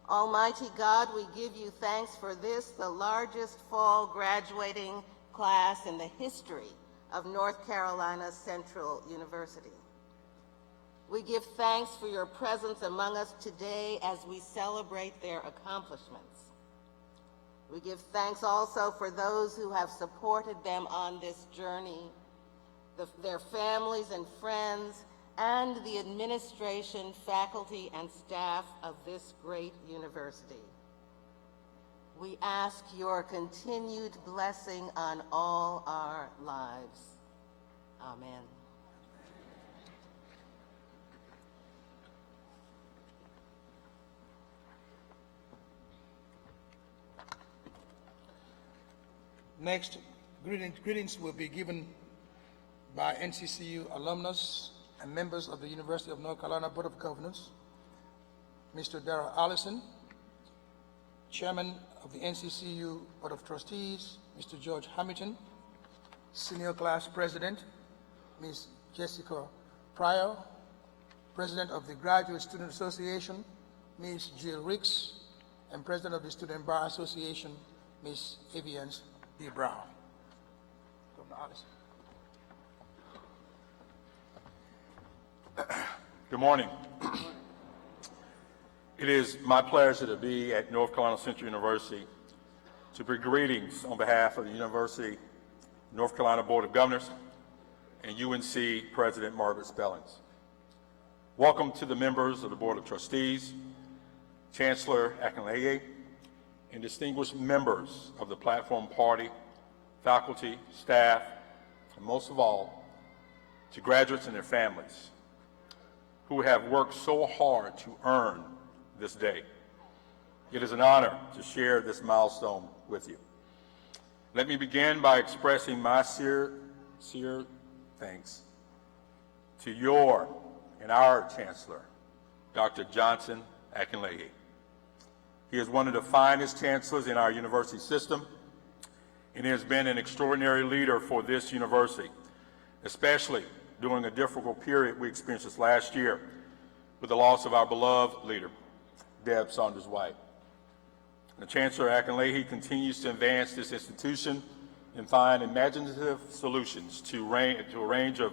Almighty God, we give you thanks for this, the largest fall graduating class in the history of North Carolina Central University. We give thanks for your presence among us today as we celebrate their accomplishments. We give thanks also for those who have supported them on this journey, their families and friends, and the administration, faculty, and staff of this great university. We ask your continued blessing on all our lives. Amen. Next, greetings will be given by NCCU alumnus and members of the University of North Carolina Board of Governors, Mr. Darrell Allison, Chairman of the NCCU Board of Trustees, Mr. George Hamilton, Senior Class President, Ms. Jessica Pryor, President of the Graduate Student Association, Ms. Jill Ricks, and President of the Student Bar Association, Ms. Eviance B. Brown. Governor Allison. Good morning. It is my pleasure to be at North Carolina Central University to bring greetings on behalf of the University North Carolina Board of Governors and UNC President Margaret Spellings. Welcome to the members of the Board of Trustees, Chancellor Akinleye, and distinguished members of the Platform Party, faculty, staff, and most of all, to graduates and their families who have worked so hard to earn this day. It is an honor to share this milestone with you. Let me begin by expressing my sincere thanks to your and our Chancellor, Dr. Johnson Akinleye. He is one of the finest chancellors in our university system, and he has been an extraordinary leader for this university, especially during a difficult period we experienced this last year with the loss of our beloved leader, Deb Saunders White. The Chancellor Akinleye continues to advance this institution and find imaginative solutions to a range of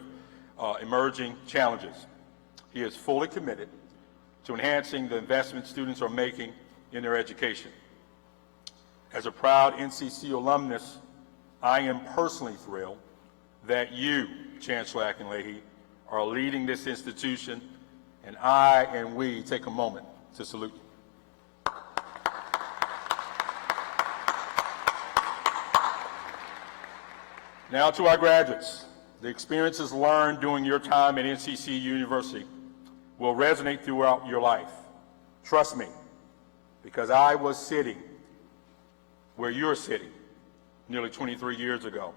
emerging challenges. He is fully committed to enhancing the investment students are making in their education. As a proud NCC alumnus, I am personally thrilled that you, Chancellor Akinleye, are leading this institution, and I and we take a moment to salute you. Now to our graduates. The experiences learned during your time at NCC University will resonate throughout your life. Trust me, because I was sitting where you're sitting nearly 23 years ago.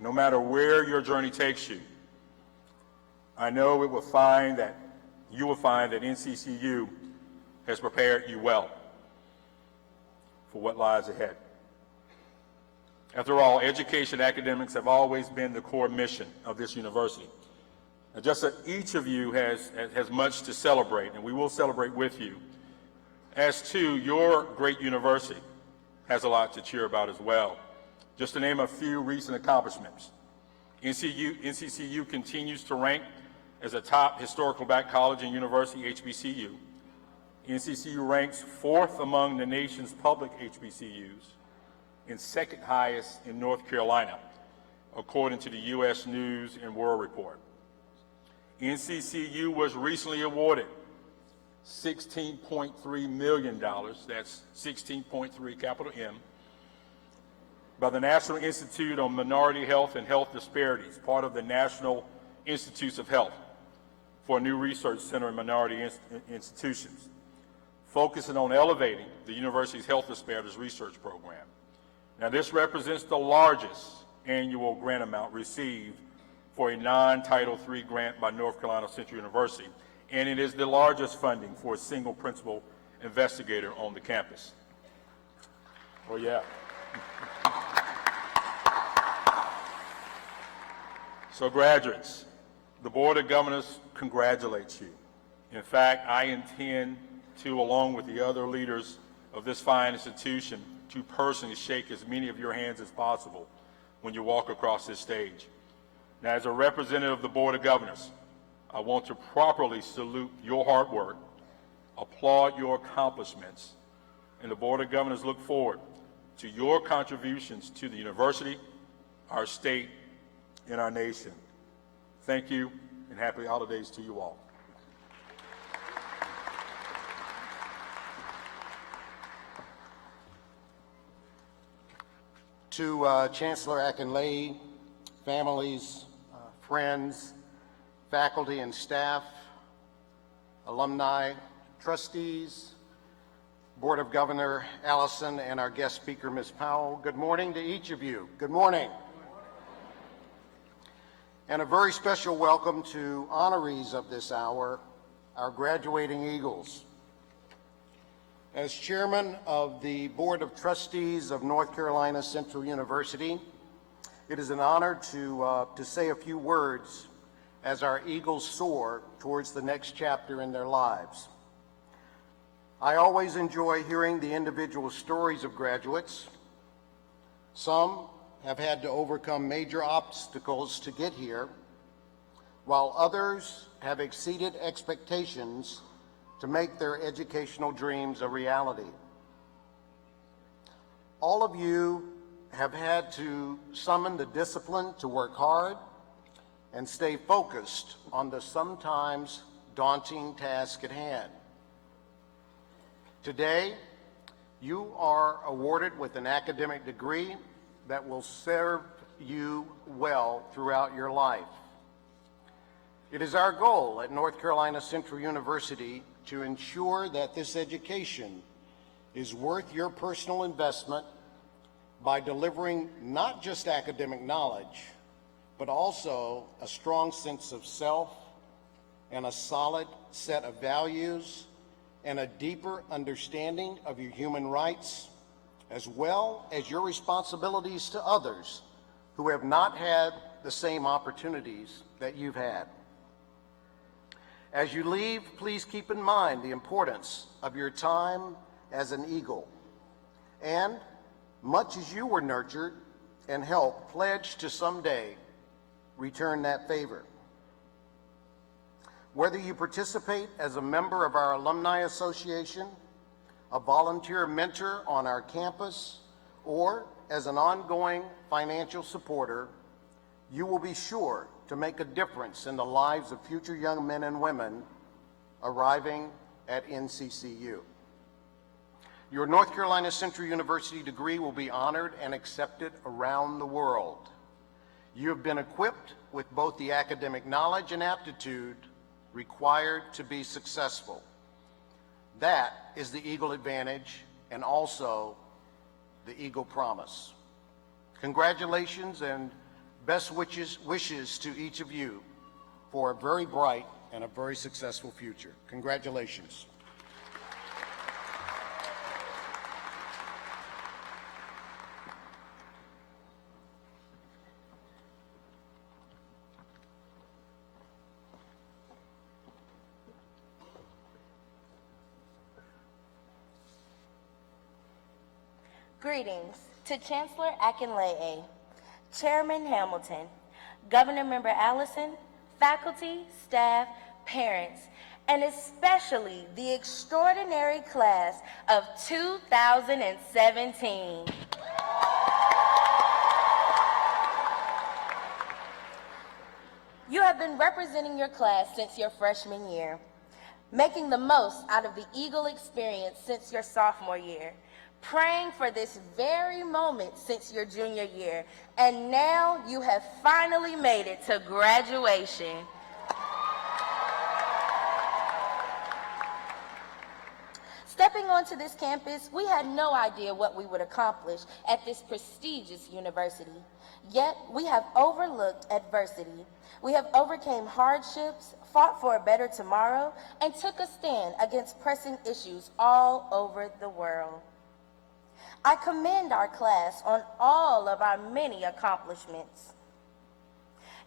No matter where your journey takes you, I know you will find that NCCU has prepared you well for what lies ahead. After all, education and academics have always been the core mission of this university. And just that each of you has much to celebrate, and we will celebrate with you. As to your great university has a lot to cheer about as well. Just to name a few recent accomplishments. NCCU continues to rank as a top historical black college and university, HBCU. NCCU ranks 4th among the nation's public HBCUs and 2nd highest in North Carolina. according to the U.S. News and World Report. NCCU was recently awarded $16.3 million, that's 16.3 capital M, by the National Institute on Minority Health and Health Disparities, part of the National Institutes of Health, for a new research center in minority institutions, focusing on elevating the university's health disparities research program. Now, this represents the largest annual grant amount received for a non-Title III grant by North Carolina Central University, and it is the largest funding for a single principal investigator on the campus. Oh, yeah. So, graduates, the Board of Governors congratulates you. In fact, I intend to, along with the other leaders of this fine institution, to personally shake as many of your hands as possible when you walk across this stage. Now, as a representative of the Board of Governors, I want to properly salute your hard work, applaud your accomplishments, and the Board of Governors look forward to your contributions to the university, our state, and our nation. Thank you, and happy holidays to you all. To Chancellor Akinleye, families, friends, faculty and staff, alumni, trustees, Board of Governor Allison, and our guest speaker, Ms. Powell, good morning to each of you. Good morning. And a very special welcome to honorees of this hour, our graduating Eagles. As chairman of the Board of Trustees of North Carolina Central University, it is an honor to say a few words as our Eagles soar towards the next chapter in their lives. I always enjoy hearing the individual stories of graduates. Some have had to overcome major obstacles to get here, while others have exceeded expectations to make their educational dreams a reality. All of you have had to summon the discipline to work hard and stay focused on the sometimes daunting task at hand. Today, you are awarded with an academic degree that will serve you well throughout your life. It is our goal at North Carolina Central University to ensure that this education is worth your personal investment by delivering not just academic knowledge, but also a strong sense of self and a solid set of values and a deeper understanding of your human rights, as well as your responsibilities to others who have not had the same opportunities that you've had. As you leave, please keep in mind the importance of your time as an Eagle, and much as you were nurtured and helped, pledge to someday return that favor. Whether you participate as a member of our Alumni Association, a volunteer mentor on our campus, or as an ongoing financial supporter, you will be sure to make a difference in the lives of future young men and women arriving at NCCU. Your North Carolina Central University degree will be honored and accepted around the world. You have been equipped with both the academic knowledge and aptitude required to be successful. That is the Eagle Advantage and also the Eagle Promise. Congratulations and best wishes to each of you for a very bright and a very successful future. Congratulations. Greetings to Chancellor Akinleye, Chairman Hamilton, Governor Member Allison, faculty, staff, parents, and especially the extraordinary class of 2017. You have been representing your class since your freshman year, making the most out of the Eagle experience since your sophomore year, praying for this very moment since your junior year, and now you have finally made it to graduation. Stepping onto this campus, we had no idea what we would accomplish at this prestigious university. Yet, we have overlooked adversity. We have overcame hardships, fought for a better tomorrow, and took a stand against pressing issues all over the world. I commend our class on all of our many accomplishments.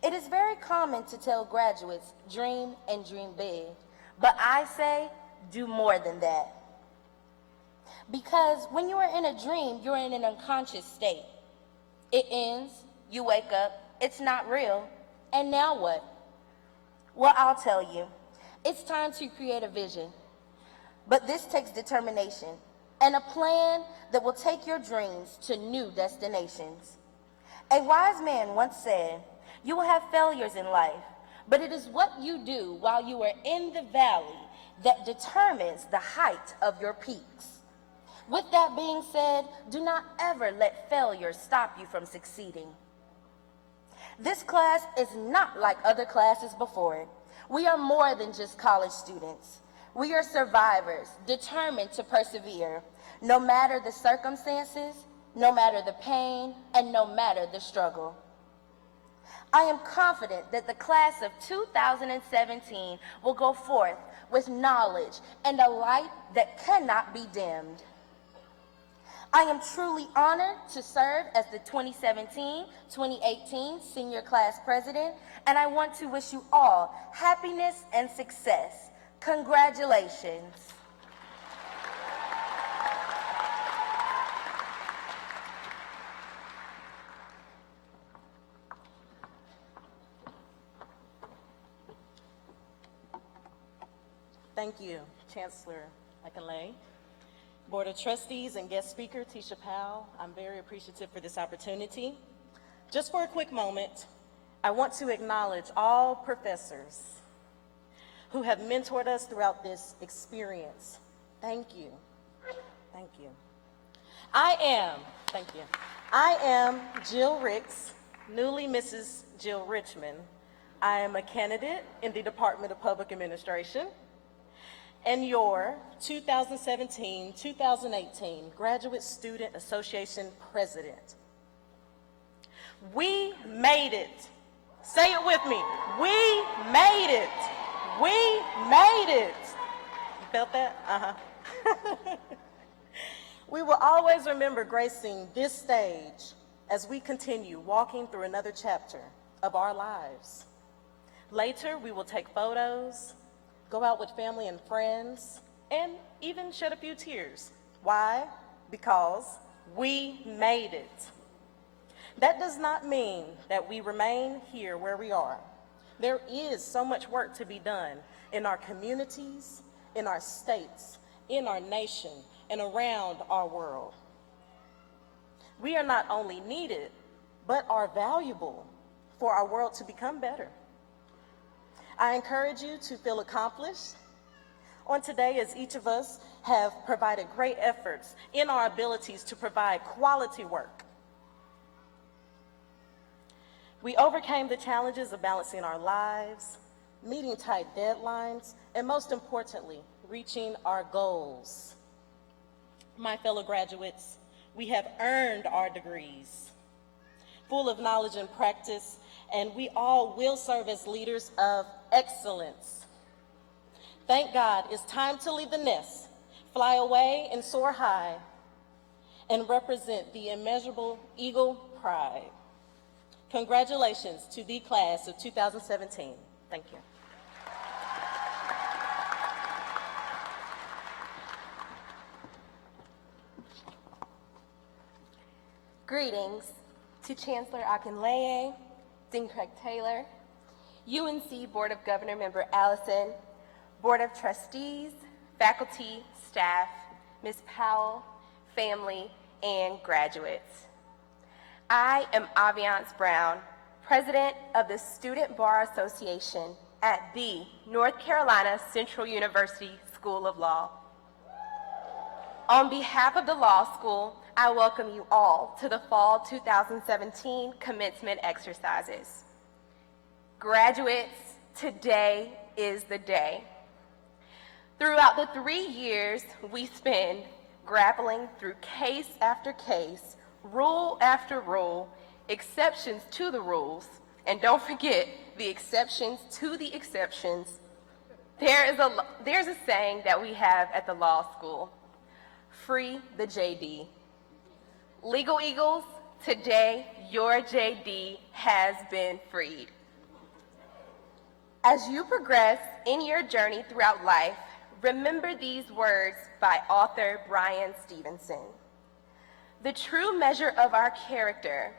It is very common to tell graduates, dream and dream big, but I say, do more than that. Because when you are in a dream, you're in an unconscious state. It ends, you wake up, it's not real, and now what? Well, I'll tell you. It's time to create a vision. But this takes determination and a plan that will take your dreams to new destinations. A wise man once said, you will have failures in life, but it is what you do while you are in the valley that determines the height of your peaks. With that being said, do not ever let failure stop you from succeeding. This class is not like other classes before it. We are more than just college students. We are survivors, determined to persevere, no matter the circumstances, no matter the pain, and no matter the struggle. I am confident that the class of 2017 will go forth with knowledge and a light that cannot be dimmed. I am truly honored to serve as the 2017-2018 Senior Class President, and I want to wish you all happiness and success. Congratulations. Thank you, Chancellor Akinleye. Board of Trustees and guest speaker, Tisha Powell, I'm very appreciative for this opportunity. Just for a quick moment, I want to acknowledge all professors who have mentored us throughout this experience. Thank you. Thank you. I am Jill Ricks, newly Mrs. Jill Richmond. I am a candidate in the Department of Public Administration and your 2017-2018 Graduate Student Association President. We made it. Say it with me. We made it. We made it. You felt that? We will always remember gracing this stage as we continue walking through another chapter of our lives. Later, we will take photos, go out with family and friends, and even shed a few tears. Why? Because we made it. That does not mean that we remain here where we are. There is so much work to be done in our communities, in our states, in our nation, and around our world. We are not only needed, but are valuable for our world to become better. I encourage you to feel accomplished on today, as each of us have provided great efforts in our abilities to provide quality work. We overcame the challenges of balancing our lives, meeting tight deadlines, and most importantly, reaching our goals. My fellow graduates, we have earned our degrees, full of knowledge and practice, and we all will serve as leaders of excellence. Thank God, it's time to leave the nest, fly away and soar high, and represent the immeasurable Eagle pride. Congratulations to the class of 2017. Thank you. Greetings to Chancellor Akinleye, Dean Craig Taylor, UNC Board of Governor Member Allison, Board of Trustees, faculty, staff, Ms. Powell, family, and graduates. I am Aviance Brown President of the Student Bar Association at the North Carolina Central University School of Law. On behalf of the law school, I welcome you all to the Fall 2017 commencement exercises. Graduates, today is the day. Throughout the 3 years we spend grappling through case after case, rule after rule, exceptions to the rules, and don't forget the exceptions to the exceptions, there's a saying that we have at the law school: free the JD. Legal Eagles, today your JD has been freed. As you progress in your journey throughout life, remember these words by author Bryan Stevenson. The true measure of our character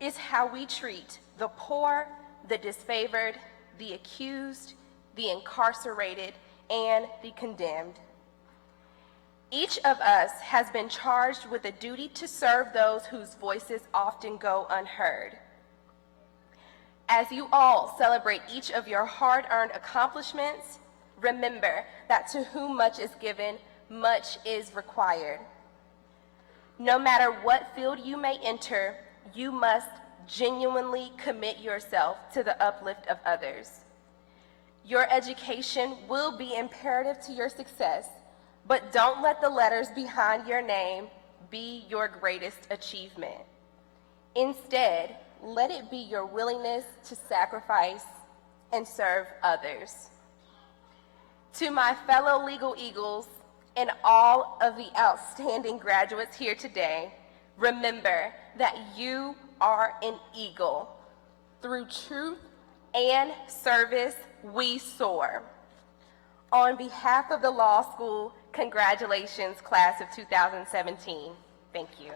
is how we treat the poor, the disfavored, the accused, the incarcerated, and the condemned. Each of us has been charged with a duty to serve those whose voices often go unheard. As you all celebrate each of your hard-earned accomplishments, remember that to whom much is given, much is required. No matter what field you may enter, you must genuinely commit yourself to the uplift of others. Your education will be imperative to your success, but don't let the letters behind your name be your greatest achievement. Instead, let it be your willingness to sacrifice and serve others. To my fellow Legal Eagles and all of the outstanding graduates here today, remember that you are an eagle. Through truth and service, we soar. On behalf of the law school, congratulations, class of 2017. Thank you.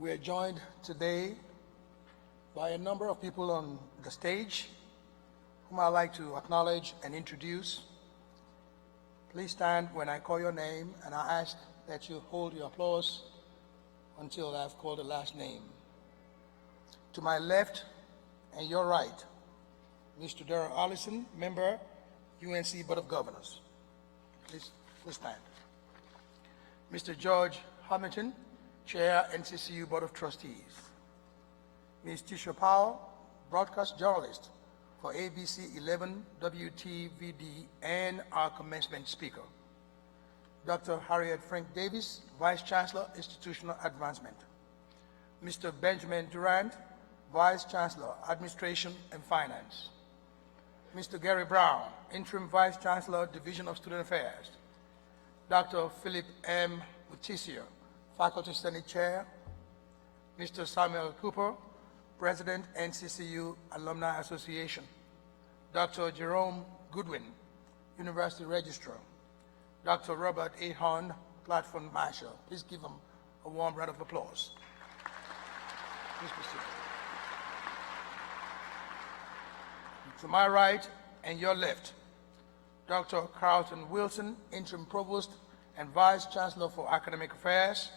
We are joined today by a number of people on the stage whom I'd like to acknowledge and introduce. Please stand when I call your name, and I ask that you hold your applause until I've called the last name. To my left and your right, Mr. Darrell Allison, member, UNC Board of Governors. Please stand. Mr. George Hamilton, Chair, NCCU Board of Trustees. Ms. Tisha Powell, broadcast journalist for ABC 11 WTVD and our commencement speaker. Dr. Harriet Frank Davis, Vice Chancellor, Institutional Advancement. Mr. Benjamin Durant, Vice Chancellor, Administration and Finance. Mr. Gary Brown, Interim Vice Chancellor, Division of Student Affairs. Dr. Philip M. Mutisia, Faculty Senate Chair. Mr. Samuel Cooper, President, NCCU Alumni Association. Dr. Jerome Goodwin, University Registrar. Dr. Robert A. Hahn, Platform Marshal. Please give him a warm round of applause. Please proceed. To my right and your left, Dr. Carlton Wilson, Interim Provost and Vice Chancellor for Academic Affairs.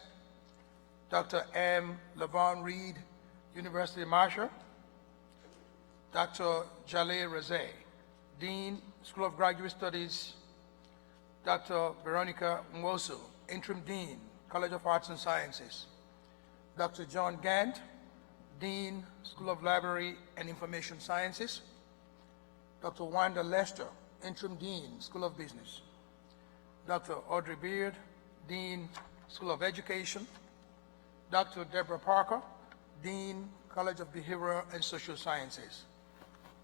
Dr. M. LaVon Reed, University Marshal. Dr. Jaleh Razé, Dean, School of Graduate Studies. Dr. Veronica Nwosu, Interim Dean, College of Arts and Sciences. Dr. John Gant, Dean, School of Library and Information Sciences. Dr. Wanda Lester, Interim Dean, School of Business. Dr. Audrey Beard, Dean, School of Education. Dr. Deborah Parker, Dean, College of Behavioral and Social Sciences.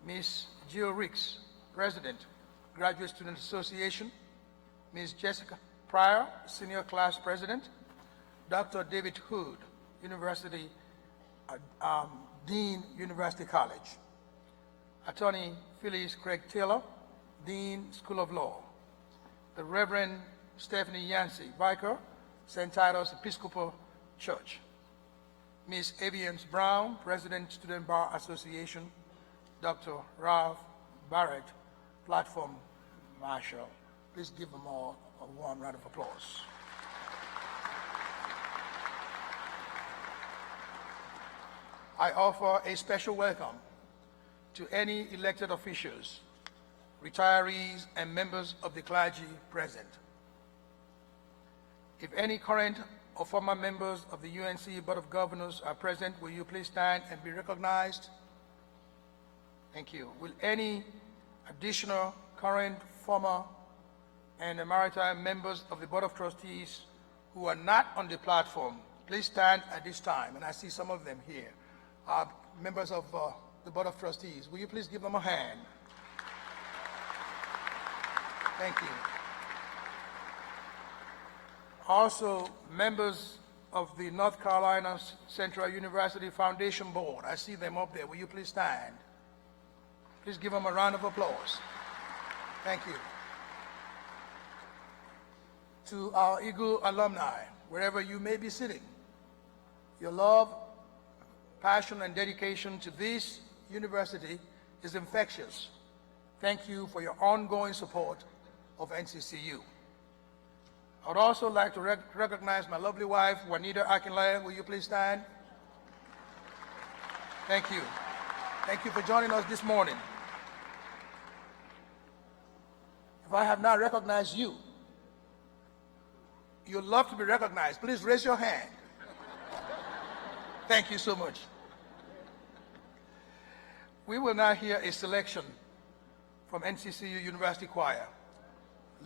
Ms. Jill Ricks, President, Graduate Student Association. Ms. Jessica Pryor, Senior Class President. Dr. David Hood, University, Dean, University College. Attorney Phyllis Craig Taylor, Dean, School of Law. The Reverend Stephanie Yancey, Vicar, St. Titus Episcopal Church. Ms. Aviance Brown, President, Student Bar Association. Dr. Ralph Barrett, Platform Marshal. Please give them all a warm round of applause. I offer a special welcome to any elected officials, retirees, and members of the clergy present. If any current or former members of the UNC Board of Governors are present, will you please stand and be recognized? Thank you. Will any additional current, former, and maritime members of the Board of Trustees who are not on the platform please stand at this time? And I see some of them here. Members of the Board of Trustees, will you please give them a hand? Thank you. Also, members of the North Carolina Central University Foundation Board, I see them up there. Will you please stand? Please give them a round of applause. Thank you. To our Eagle alumni, wherever you may be sitting, your love, passion, and dedication to this university is infectious. Thank you for your ongoing support of NCCU. I would also like to recognize my lovely wife, Juanita Akinlaya. Will you please stand? Thank you. Thank you for joining us this morning. If I have not recognized you, you'd love to be recognized. Please raise your hand. Thank you so much. We will now hear a selection from NCCU University Choir,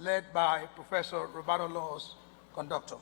led by Professor Roberto Laws, conductor.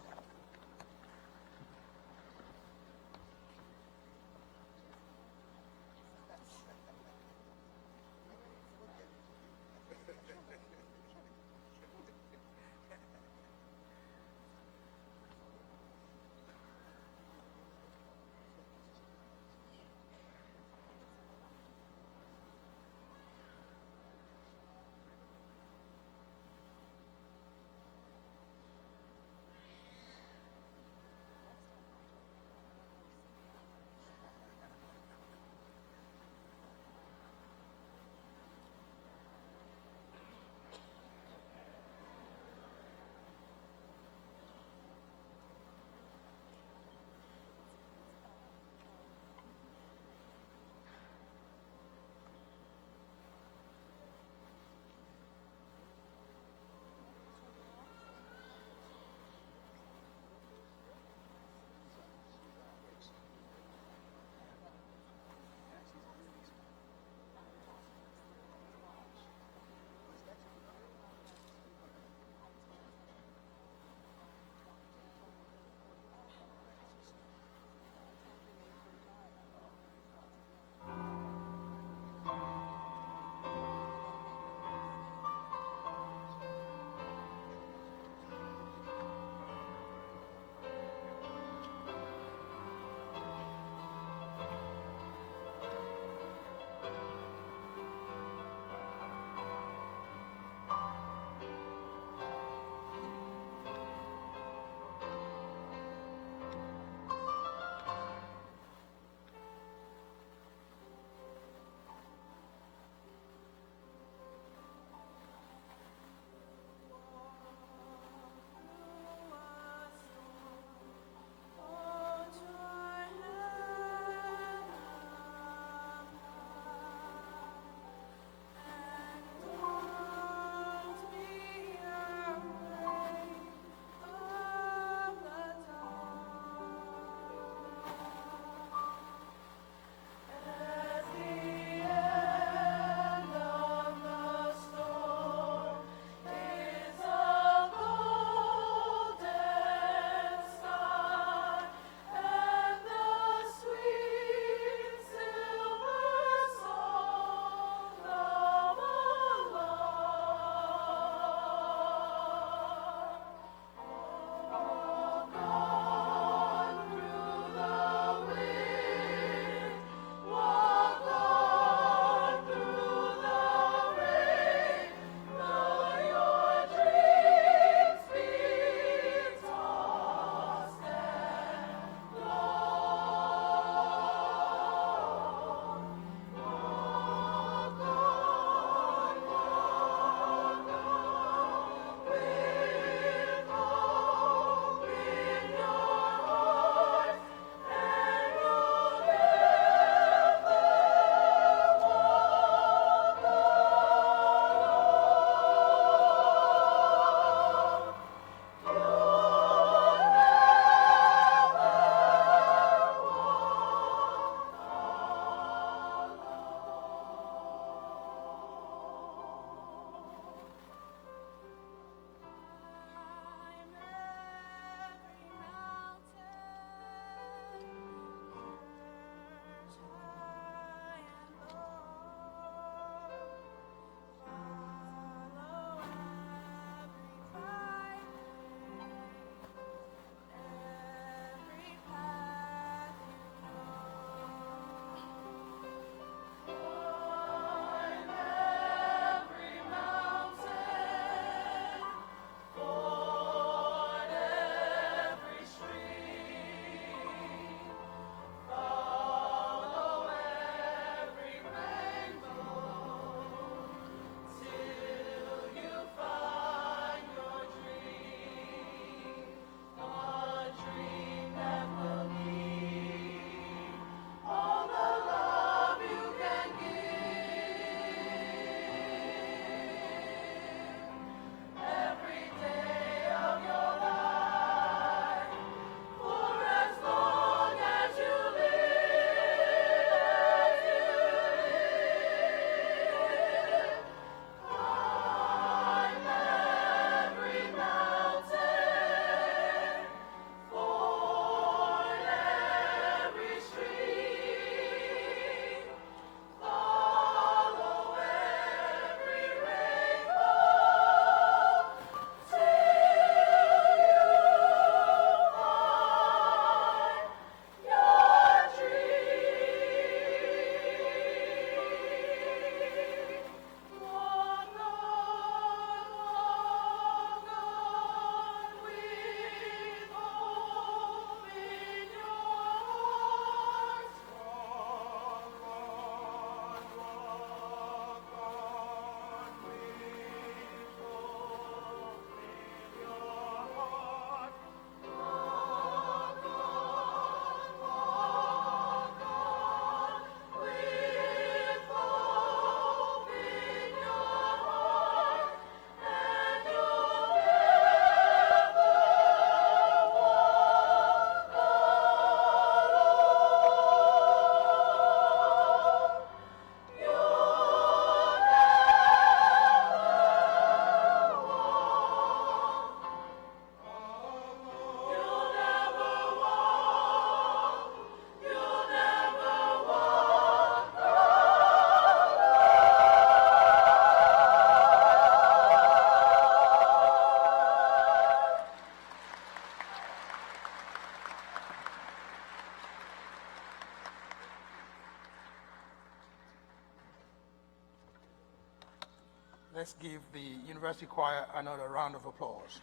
let's give the University Choir another round of applause.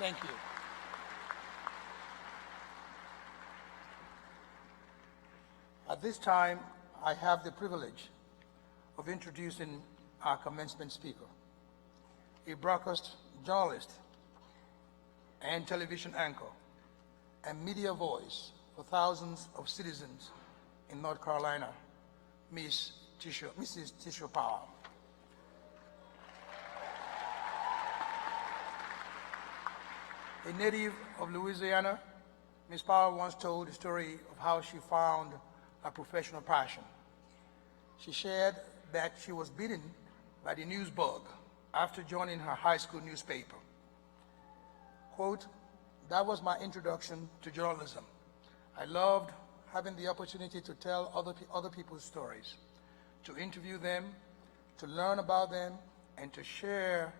Thank you. At this time, I have the privilege of introducing our commencement speaker, a broadcast journalist and television anchor and media voice for thousands of citizens in North Carolina, Mrs. Tisha Powell. A native of Louisiana, Ms. Powell once told the story of how she found a professional passion. She shared that she was bitten by the news bug after joining her high school newspaper. Quote, "That was my introduction to journalism. I loved having the opportunity to tell other people's stories, to interview them, to learn about them, and to share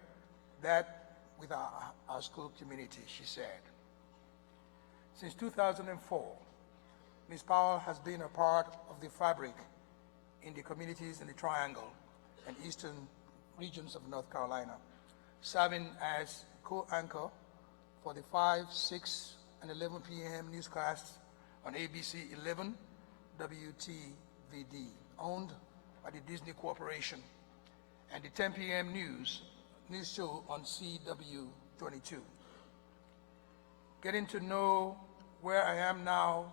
that with our school community," she said. Since 2004, Ms. Powell has been a part of the fabric in the communities in the Triangle and Eastern regions of North Carolina, serving as co-anchor for the 5, 6, and 11 p.m. newscasts on ABC 11 WTVD, owned by the Disney Corporation, and the 10 p.m. news show on CW22. Getting to know where I am now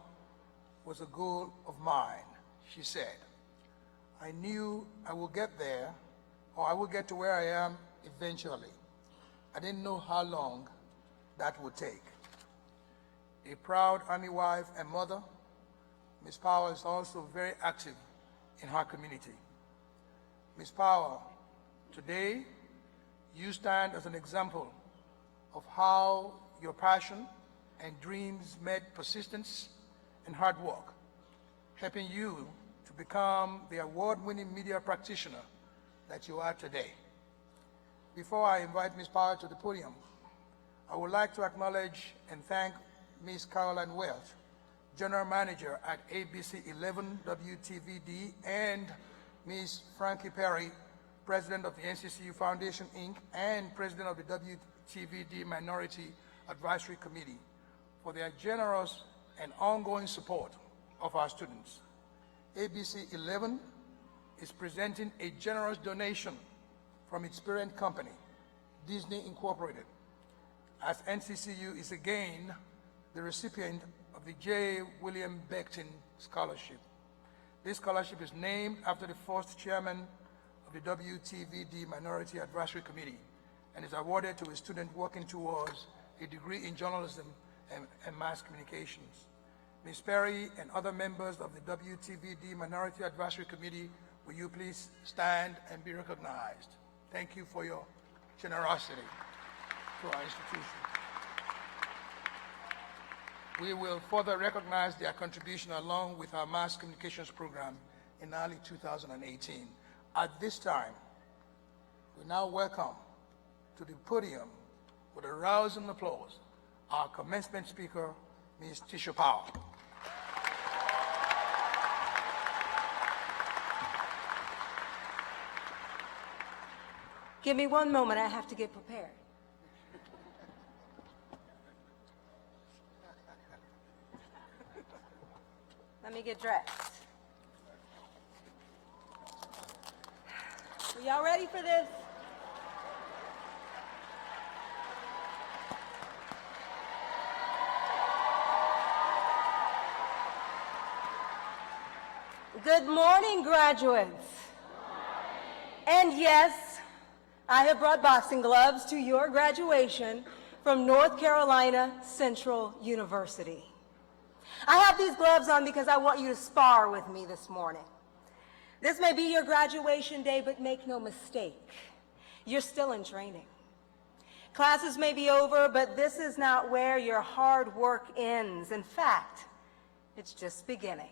was a goal of mine, she said. I knew I would get there, or I would get to where I am eventually. I didn't know how long that would take. A proud Army wife and mother, Ms. Powell is also very active in her community. Ms. Powell, today, you stand as an example of how your passion and dreams met persistence and hard work, helping you to become the award-winning media practitioner that you are today. Before I invite Ms. Powell to the podium, I would like to acknowledge and thank Ms. Caroline Welch, General Manager at ABC 11 WTVD, and Ms. Frankie Perry, President of the NCCU Foundation, Inc., and President of the WTVD Minority Advisory Committee, for their generous and ongoing support of our students. ABC 11 is presenting a generous donation from its parent company, Disney Incorporated, as NCCU is again the recipient of the J. William Becton Scholarship. This scholarship is named after the first chairman of the WTVD Minority Advisory Committee and is awarded to a student working towards a degree in journalism and mass communications. Ms. Perry and other members of the WTVD Minority Advisory Committee, will you please stand and be recognized? Thank you for your generosity to our institution. We will further recognize their contribution along with our mass communications program in early 2018. At this time, we now welcome to the podium with a rousing applause our commencement speaker, Ms. Tisha Powell. Give me one moment, I have to get prepared. Let me get dressed. Are y'all ready for this? Good morning, graduates. And yes, I have brought boxing gloves to your graduation from North Carolina Central University. I have these gloves on because I want you to spar with me this morning. This may be your graduation day, but make no mistake, you're still in training. Classes may be over, but this is not where your hard work ends. In fact, it's just beginning.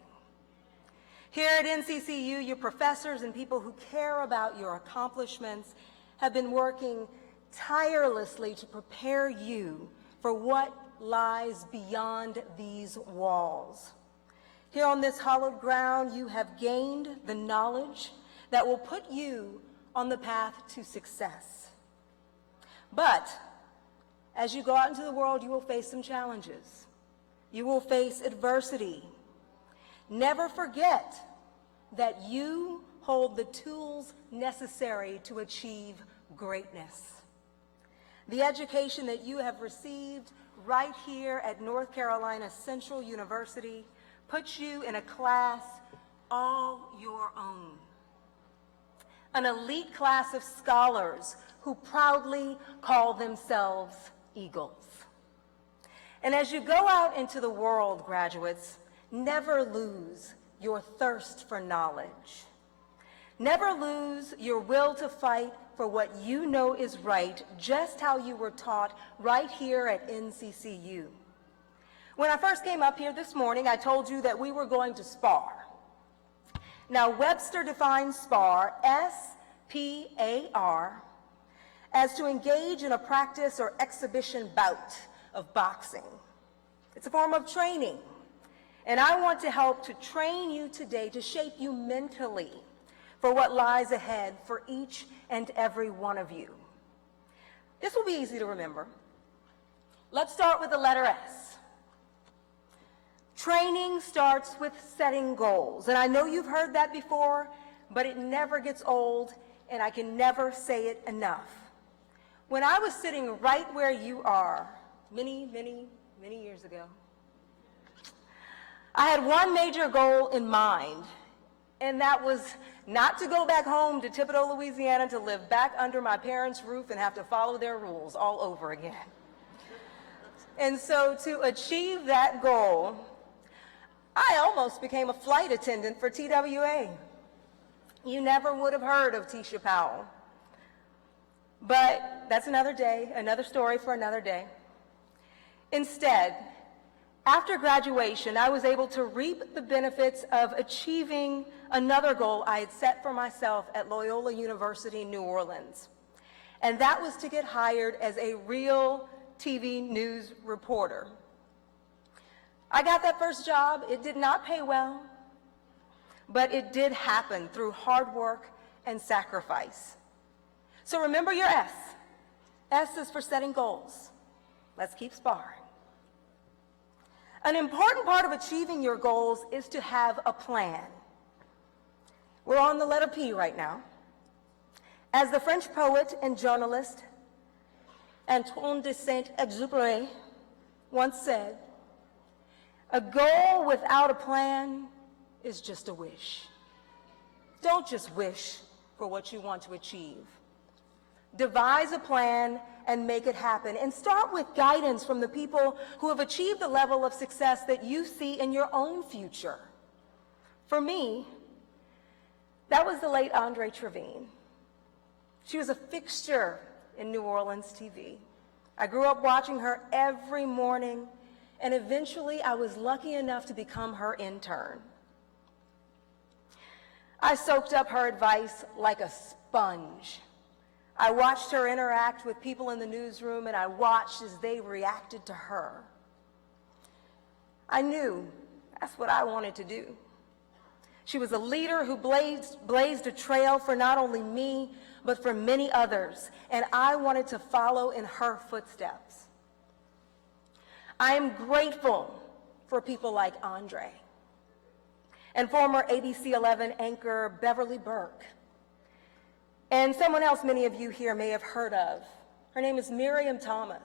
Here at NCCU, your professors and people who care about your accomplishments have been working tirelessly to prepare you for what lies beyond these walls. Here on this hallowed ground, you have gained the knowledge that will put you on the path to success. But as you go out into the world, you will face some challenges. You will face adversity. Never forget that you hold the tools necessary to achieve greatness. The education that you have received right here at North Carolina Central University puts you in a class all your own. An elite class of scholars who proudly call themselves Eagles. And as you go out into the world, graduates, never lose your thirst for knowledge. Never lose your will to fight for what you know is right, just how you were taught right here at NCCU. When I first came up here this morning, I told you that we were going to spar. Now, Webster defines spar, S-P-A-R, as to engage in a practice or exhibition bout of boxing. It's a form of training, and I want to help to train you today to shape you mentally for what lies ahead for each and every one of you. This will be easy to remember. Let's start with the letter S. Training starts with setting goals, and I know you've heard that before, but it never gets old, and I can never say it enough. When I was sitting right where you are, many years ago, I had one major goal in mind, and that was not to go back home to Thibodaux, Louisiana, to live back under my parents' roof and have to follow their rules all over again. And so to achieve that goal, I almost became a flight attendant for TWA. You never would have heard of Tisha Powell. But that's another day, another story for another day. Instead, after graduation, I was able to reap the benefits of achieving another goal I had set for myself at Loyola University, New Orleans. And that was to get hired as a real TV news reporter. I got that first job. It did not pay well, but it did happen through hard work and sacrifice. So remember your S. S is for setting goals. Let's keep sparring. An important part of achieving your goals is to have a plan. We're on the letter P right now. As the French poet and journalist Antoine de Saint-Exupéry once said, a goal without a plan is just a wish. Don't just wish for what you want to achieve. Devise a plan and make it happen. And start with guidance from the people who have achieved the level of success that you see in your own future. For me, that was the late Andre Trevine. She was a fixture in New Orleans TV. I grew up watching her every morning, and eventually I was lucky enough to become her intern. I soaked up her advice like a sponge. I watched her interact with people in the newsroom, and I watched as they reacted to her. I knew that's what I wanted to do. She was a leader who blazed a trail for not only me, but for many others, and I wanted to follow in her footsteps. I am grateful for people like Andre and former ABC 11 anchor Beverly Burke, and someone else many of you here may have heard of. Her name is Miriam Thomas.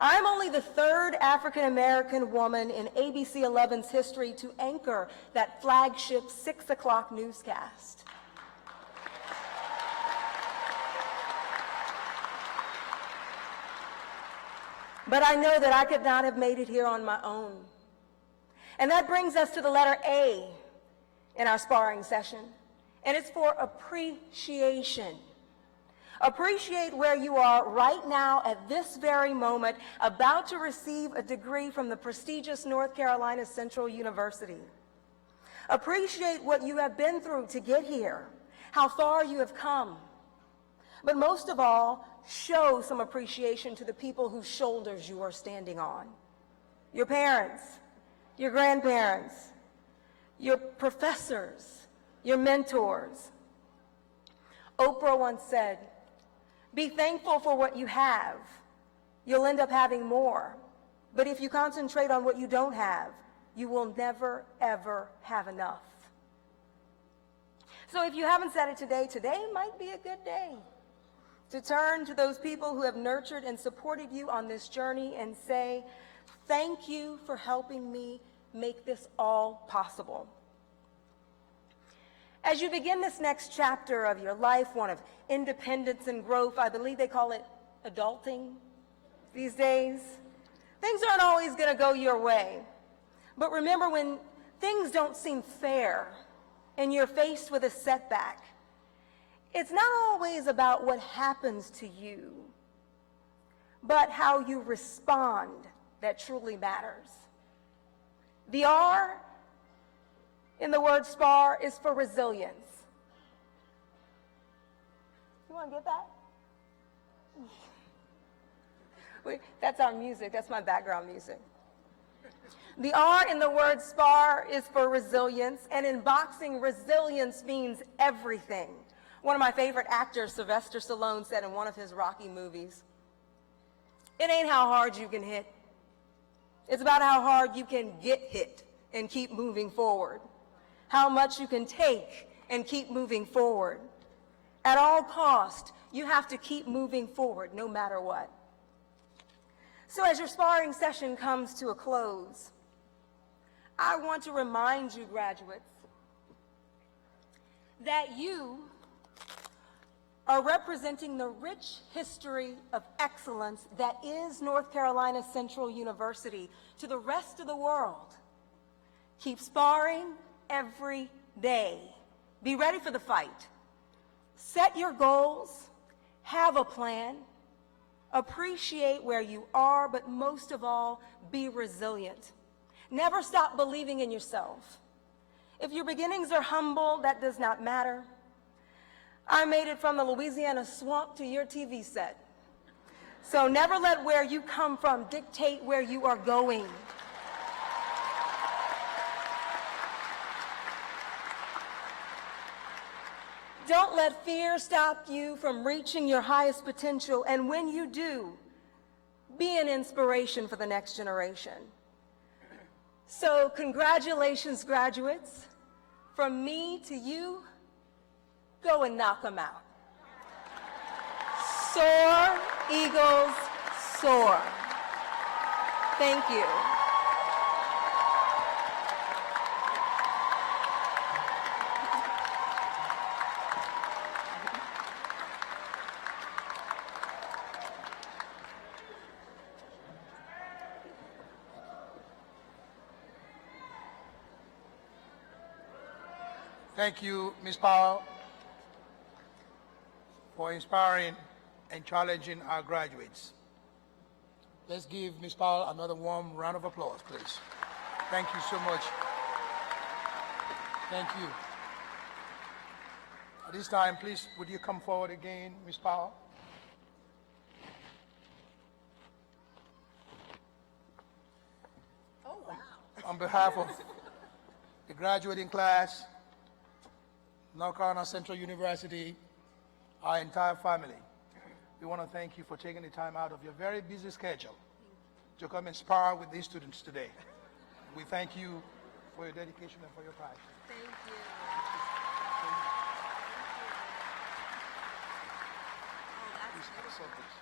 I'm only the third African-American woman in ABC 11's history to anchor that flagship 6 o'clock newscast. But I know that I could not have made it here on my own. And that brings us to the letter A in our sparring session, and it's for appreciation. Appreciate where you are right now at this very moment, about to receive a degree from the prestigious North Carolina Central University. Appreciate what you have been through to get here, how far you have come. But most of all, show some appreciation to the people whose shoulders you are standing on. Your parents, your grandparents, your professors, your mentors, Oprah once said, "Be thankful for what you have. You'll end up having more. But if you concentrate on what you don't have, you will never, ever have enough." So if you haven't said it today, today might be a good day to turn to those people who have nurtured and supported you on this journey and say, "Thank you for helping me make this all possible." As you begin this next chapter of your life, one of independence and growth, I believe they call it adulting these days, things aren't always going to go your way. But remember, when things don't seem fair and you're faced with a setback, it's not always about what happens to you, but how you respond that truly matters. The R in the word SPAR is for resilience. You want to get that? Wait, that's our music. That's my background music. The R in the word SPAR is for resilience, and in boxing, resilience means everything. One of my favorite actors, Sylvester Stallone, said in one of his Rocky movies, "It ain't how hard you can hit. It's about how hard you can get hit and keep moving forward. How much you can take and keep moving forward. At all cost, you have to keep moving forward no matter what." So as your sparring session comes to a close, I want to remind you, graduates, that you are representing the rich history of excellence that is North Carolina Central University to the rest of the world. Keep sparring every day. Be ready for the fight. Set your goals. Have a plan. Appreciate where you are, but most of all, be resilient. Never stop believing in yourself. If your beginnings are humble, that does not matter. I made it from the Louisiana swamp to your TV set. So never let where you come from dictate where you are going. Don't let fear stop you from reaching your highest potential, and when you do, be an inspiration for the next generation. So congratulations, graduates. From me to you, go and knock them out. Soar, Eagles, soar. Thank you. Thank you, Ms. Powell, for inspiring and challenging our graduates. Let's give Ms. Powell another warm round of applause, please. Thank you so much. Thank you. At this time, please, would you come forward again, Ms. Powell? Oh, wow. On behalf of the graduating class, North Carolina Central University, our entire family, we want to thank you for taking the time out of your very busy schedule to come and spar with these students today. We thank you for your dedication and for your passion. Thank you. Please accept this.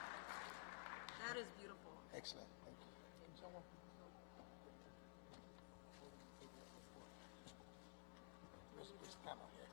That is beautiful. Excellent. Thank you. Can someone- Where's the camera here?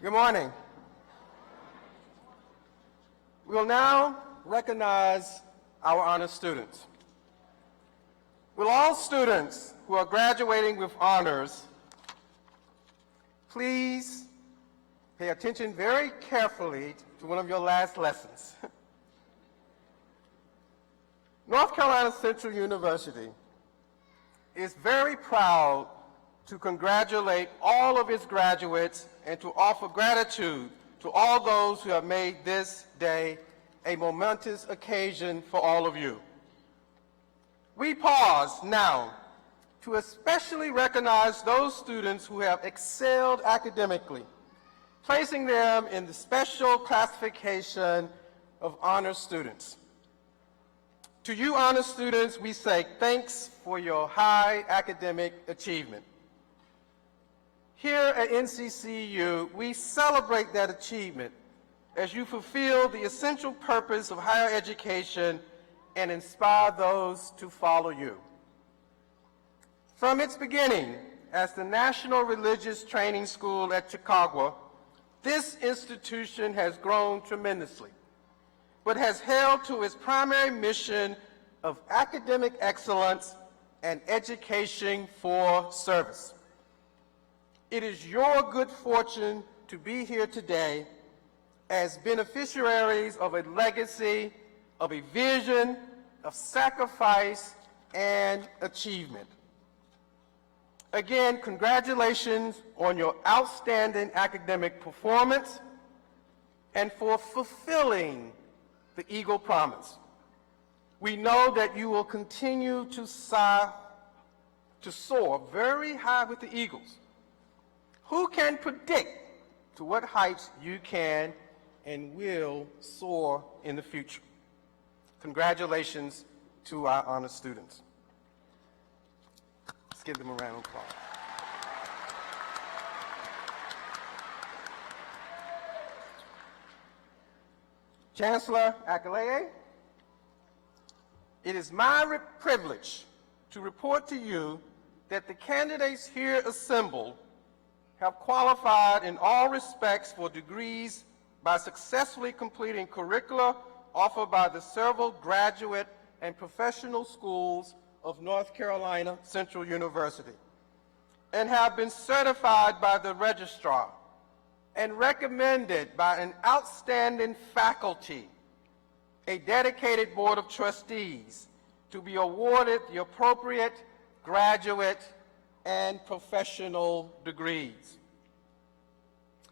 Good morning. We will now recognize our honor students. Will all students who are graduating with honors please pay attention very carefully to one of your last lessons. North Carolina Central University is very proud to congratulate all of its graduates and to offer gratitude to all those who have made this day a momentous occasion for all of you. We pause now to especially recognize those students who have excelled academically, placing them in the special classification of honor students. To you honor students, we say thanks for your high academic achievement. Here at NCCU, we celebrate that achievement as you fulfill the essential purpose of higher education and inspire those to follow you. From its beginning as the National Religious Training School at Chicago, this institution has grown tremendously, but has held to its primary mission of academic excellence and education for service. It is your good fortune to be here today as beneficiaries of a legacy, of a vision, of sacrifice and achievement. Again, congratulations on your outstanding academic performance and for fulfilling the Eagle Promise. We know that you will continue to soar very high with the Eagles. Who can predict to what heights you can and will soar in the future? Congratulations to our honor students. Let's give them a round of applause. Chancellor Akeleye, it is my privilege to report to you that the candidates here assembled have qualified in all respects for degrees by successfully completing curricula offered by the several graduate and professional schools of North Carolina Central University, and have been certified by the registrar and recommended by an outstanding faculty, a dedicated board of trustees, to be awarded the appropriate graduate and professional degrees.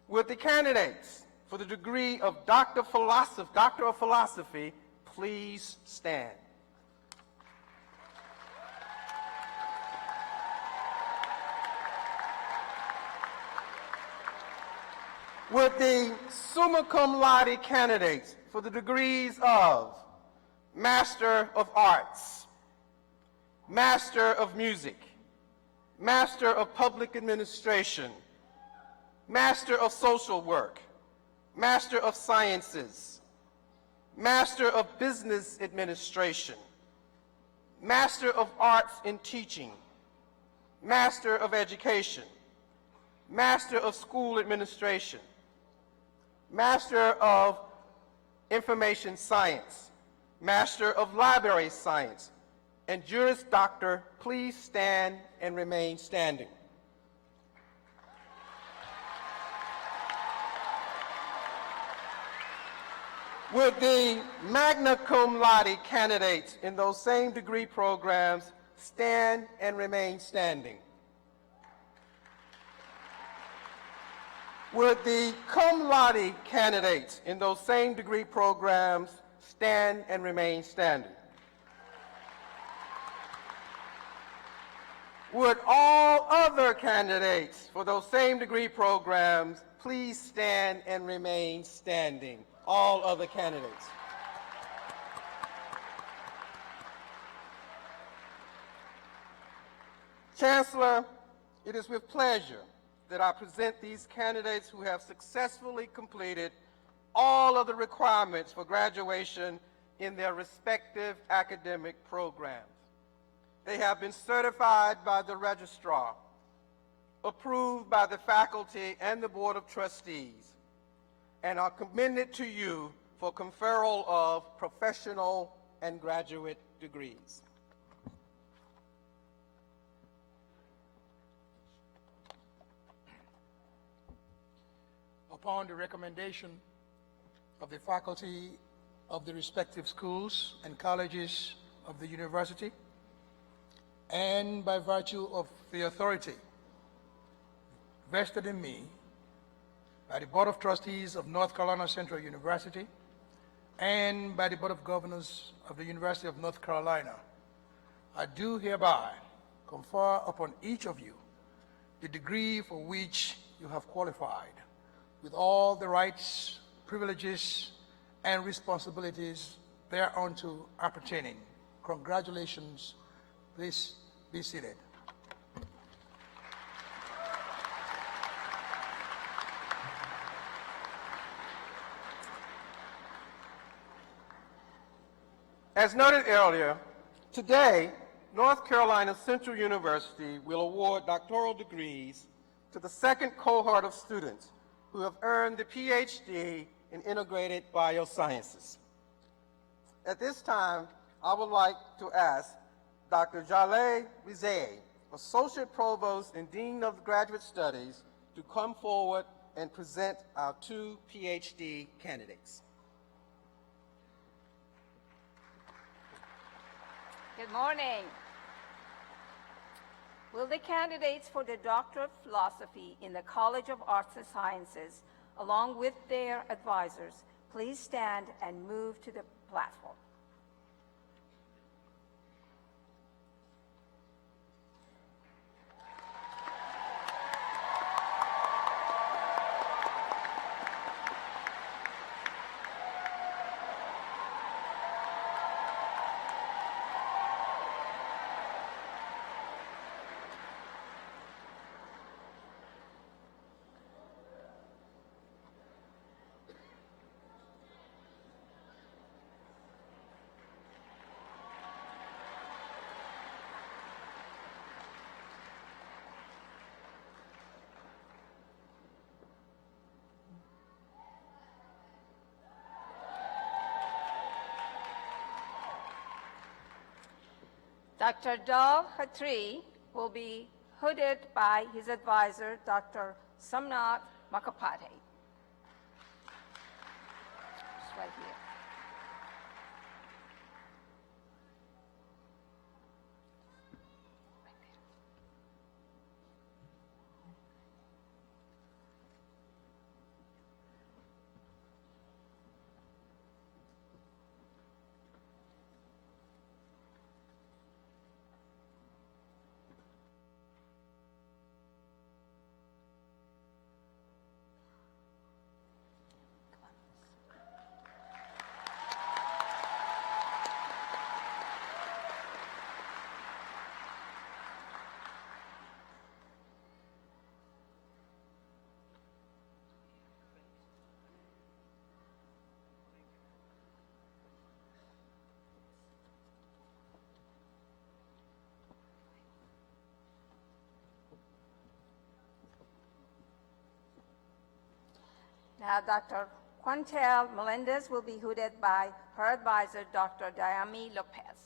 Would the candidates for the degree of Doctor of Philosophy please stand? Would the summa cum laude candidates for the degrees of Master of Arts, Master of Music, Master of Public Administration, Master of Social Work, Master of Sciences, Master of Business Administration, Master of Arts in Teaching, Master of Education, Master of School Administration, Master of Information Science, Master of Library Science, and Juris Doctor, please stand and remain standing. Would the magna cum laude candidates in those same degree programs stand and remain standing? Would the cum laude candidates in those same degree programs stand and remain standing? Would all other candidates for those same degree programs please stand and remain standing? All other candidates. Chancellor, it is with pleasure that I present these candidates who have successfully completed all of the requirements for graduation in their respective academic programs. They have been certified by the registrar, approved by the faculty and the Board of Trustees, and are commended to you for conferral of professional and graduate degrees. Upon the recommendation of the faculty of the respective schools and colleges of the university and by virtue of the authority vested in me by the Board of Trustees of North Carolina Central University and by the Board of Governors of the University of North Carolina, I do hereby confer upon each of you the degree for which you have qualified, with all the rights, privileges, and responsibilities thereunto appertaining. Congratulations. Please be seated. As noted earlier, today, North Carolina Central University will award doctoral degrees to the second cohort of students who have earned the PhD in Integrated Biosciences. At this time, I would like to ask Dr. Jaleh Rizei, Associate Provost and Dean of Graduate Studies, to come forward and present our two PhD candidates. Good morning. Will the candidates for the Doctor of Philosophy in the College of Arts and Sciences, along with their advisors, please stand and move to the platform? Dr. Dov Khatri will be hooded by his advisor, Dr. Somnath Mukhopadhyay. Just right here. Now, Dr. Quantel Melendez will be hooded by her advisor, Dr. Diami Lopez.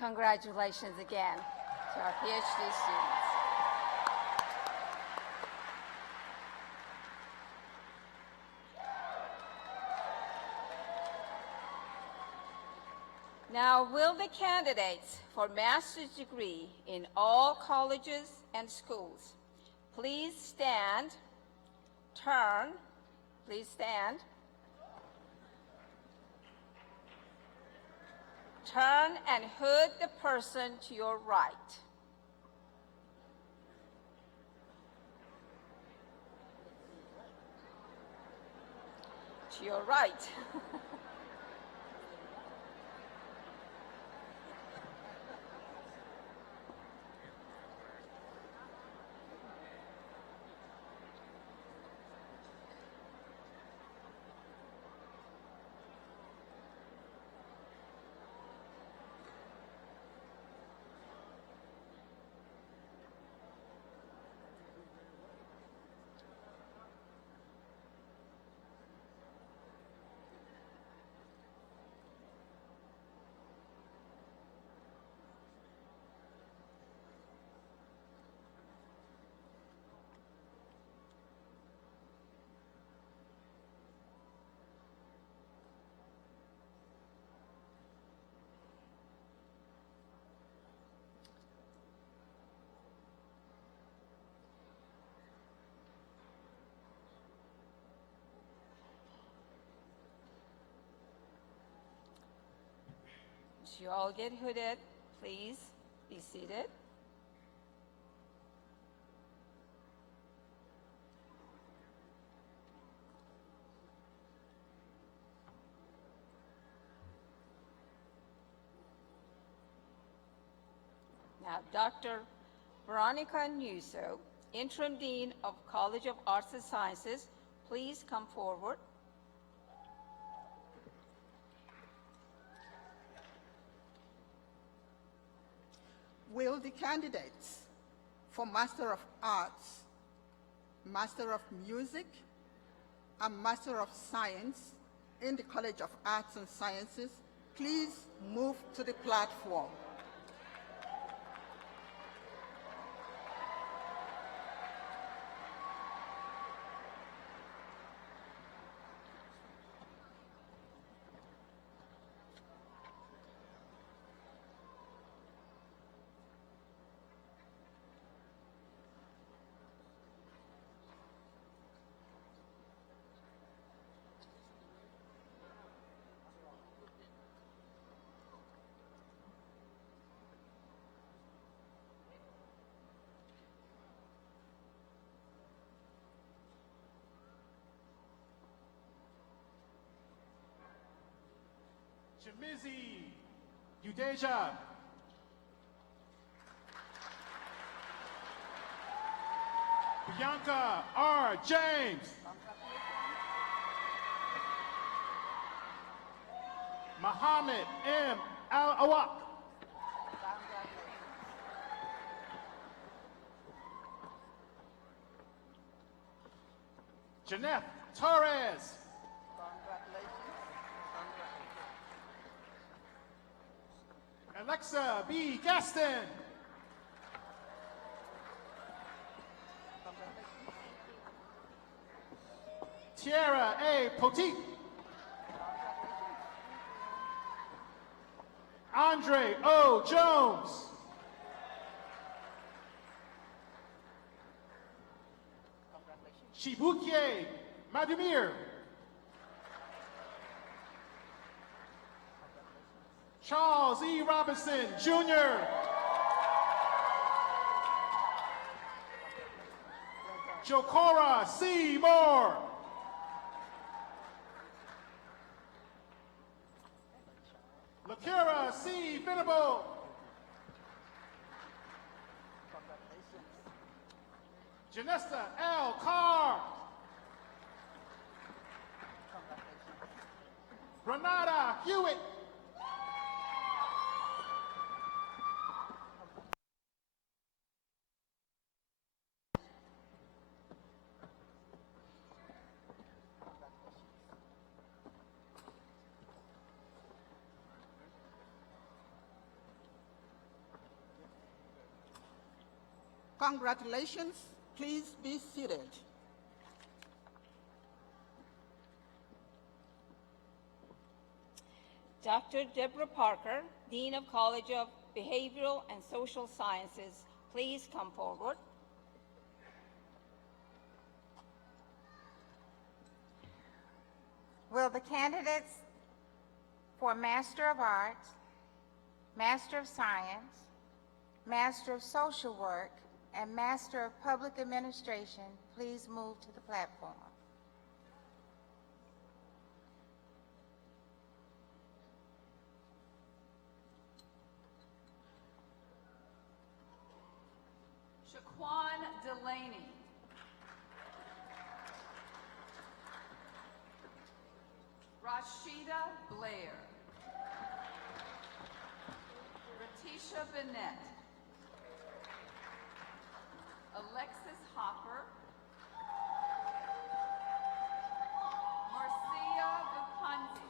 Congratulations again to our PhD students. Now, will the candidates for master's degree in all colleges and schools please stand, turn, please stand, turn and hood the person to your right. To your right. As you all get hooded, please be seated. Now, Dr. Veronica Newso, Interim Dean of College of Arts and Sciences, please come forward. Will the candidates for Master of Arts, Master of Music, and Master of Science in the College of Arts and Sciences please move to the platform? Shimizi Udeja. Bianca R. James. Muhammad M. Al-Awak. Janeth Torres. Alexa B. Gaston. Tiara A. Poteet. Andre O. Jones. Shibukie Madumir. Charles E. Robinson, Jr. Jokora C. Moore. Lakira C. Venable. Janesta L. Carr. Renata Hewitt. Congratulations. Please be seated. Dr. Deborah Parker, Dean of College of Behavioral and Social Sciences, please come forward. Will the candidates for Master of Arts, Master of Science, Master of Social Work, and Master of Public Administration please move to the platform? Shaquan Delaney. Rashida Blair. Ratisha Bennett. Alexis Hopper. Marcia Bukanzi.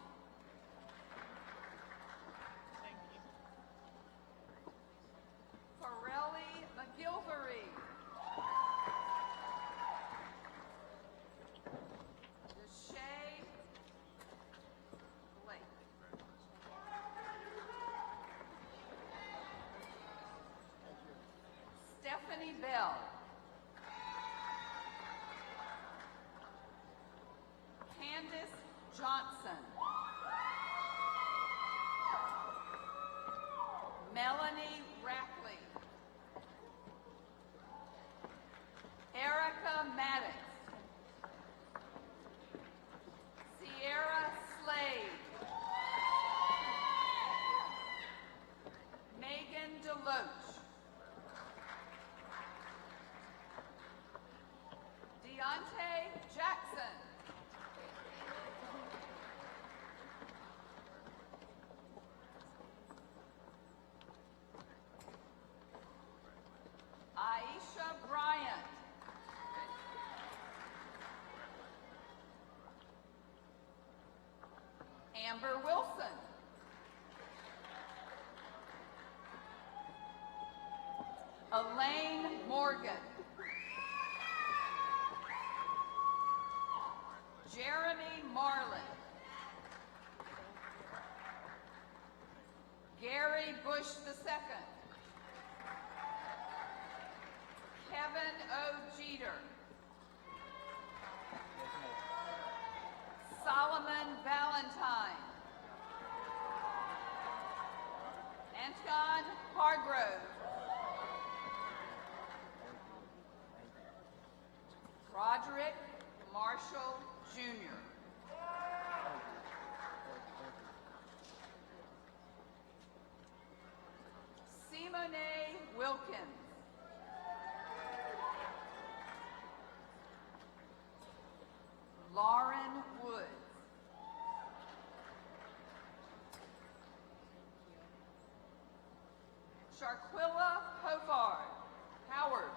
Farrelly McGilvery. Deshae Blake. Stephanie Bell. Candace Johnson. Melanie Rackley. Erica Maddox. Sierra Slade. Megan Deloach. Deontay Jackson. Aisha Bryant. Amber Wilson. Elaine Morgan. Jeremy Marlin. Gary Bush II. Kevin O. Jeter. Solomon Valentine. Anton Hargrove. Roderick Marshall Jr. Simone Wilkins. Lauren Woods. Sharquilla Hovard. Howard.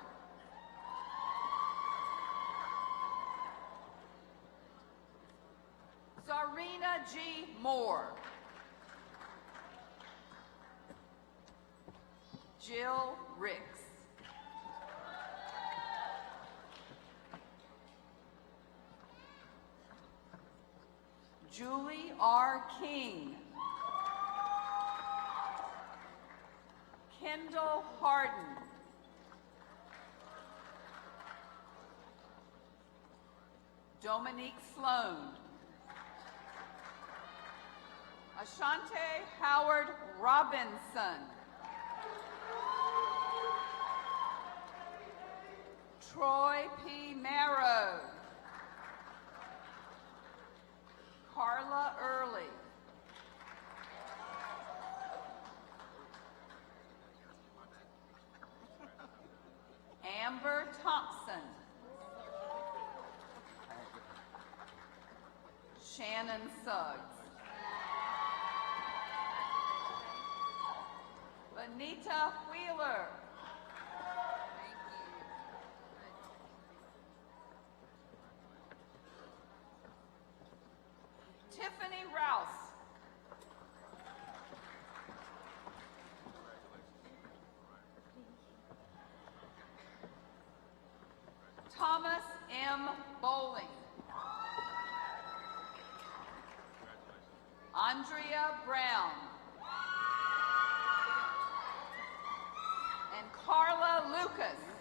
Zarina G. Moore. Jill Ricks. Julie R. King. Kendall Harden. Dominique Sloan. Ashante Howard Robinson. Troy P. Marrow. Carla Early. Amber Thompson. Shannon Suggs. Benita Wheeler. Tiffany Rouse. Thomas M. Bowling. Andrea Brown. And Carla Lucas.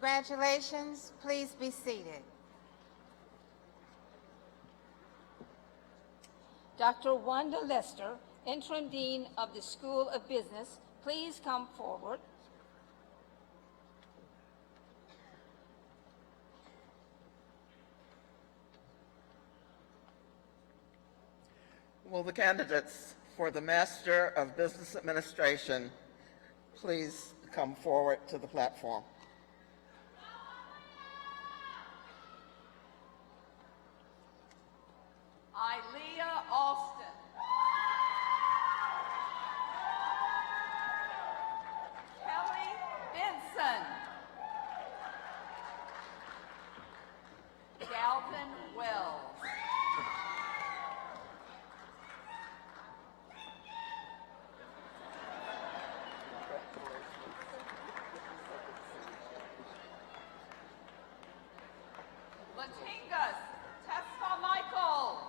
Congratulations. Please be seated. Dr. Wanda Lester, Interim Dean of the School of Business, please come forward. Will the candidates for the Master of Business Administration please come forward to the platform? Ilea Alston. Kelly Benson. Galvin Wells. Latingas Tessa Michael.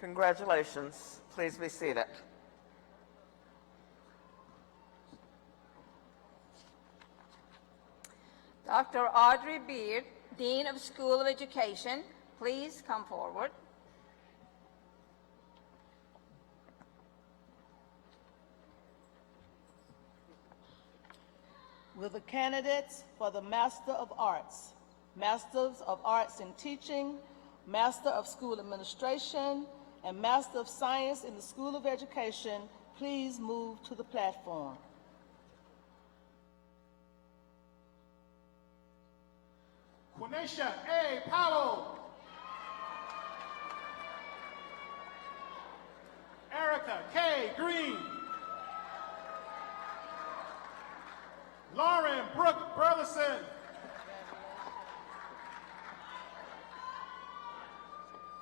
Congratulations. Please be seated. Dr. Audrey Beard, Dean of School of Education, please come forward. Will the candidates for the Master of Arts, Masters of Arts in Teaching, Master of School Administration, and Master of Science in the School of Education please move to the platform? Quenisha A. Powell. Erica K. Green. Lauren Brooke Burleson.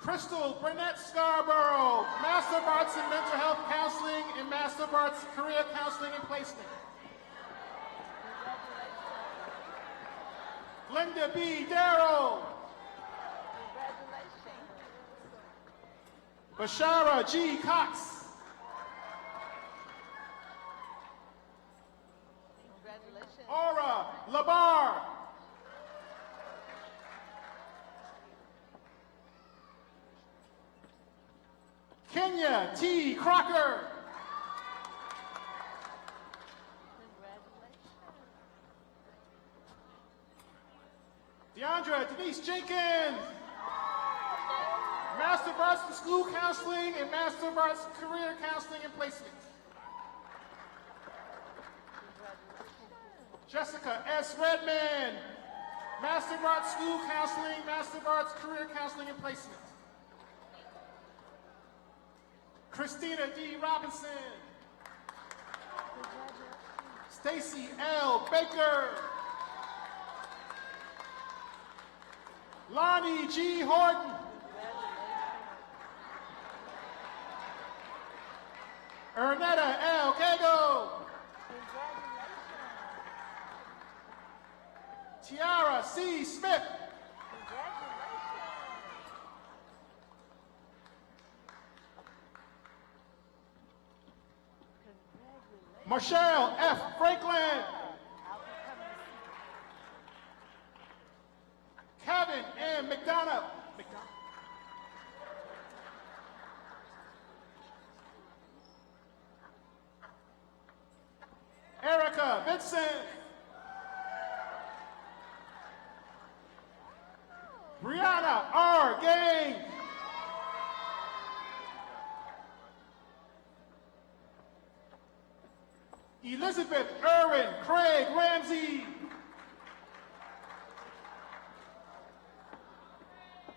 Crystal Burnett Scarborough, Master of Arts in Mental Health Counseling and Master of Arts Career Counseling and Placement. Glenda B. Darrow. Bashara G. Cox. Aura Labar. Kenya T. Crocker. Deandra Denise Jenkins. Master of Arts in School Counseling and Master of Arts Career Counseling and Placement. Jessica S. Redman. Master of Arts School Counseling, Master of Arts Career Counseling and Placement. Christina D. Robinson. Stacy L. Baker. Lonnie G. Horton. Ernetta L. Gago. Tiara C. Smith. Marshall F. Franklin. Kevin M. McDonough. Erica Vincent. Brianna R. Gang. Elizabeth Irwin Craig Ramsey.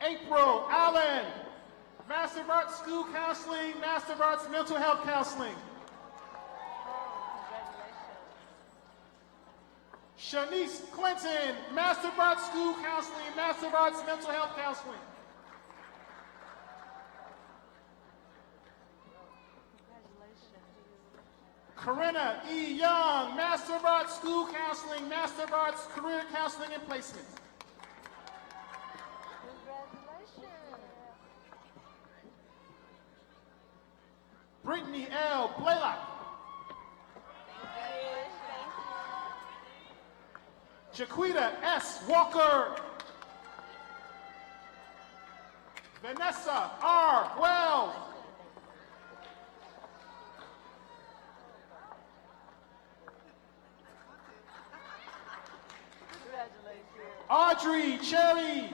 April Allen, Master of Arts School Counseling, Master of Arts Mental Health Counseling. Shanice Clinton, Master of Arts School Counseling, Master of Arts Mental Health Counseling. Corinna E. Young, Master of Arts School Counseling, Master of Arts Career Counseling and Placement. Brittany L. Blaylock. Jaquita S. Walker. Vanessa R. Wells. Audrey Cherry.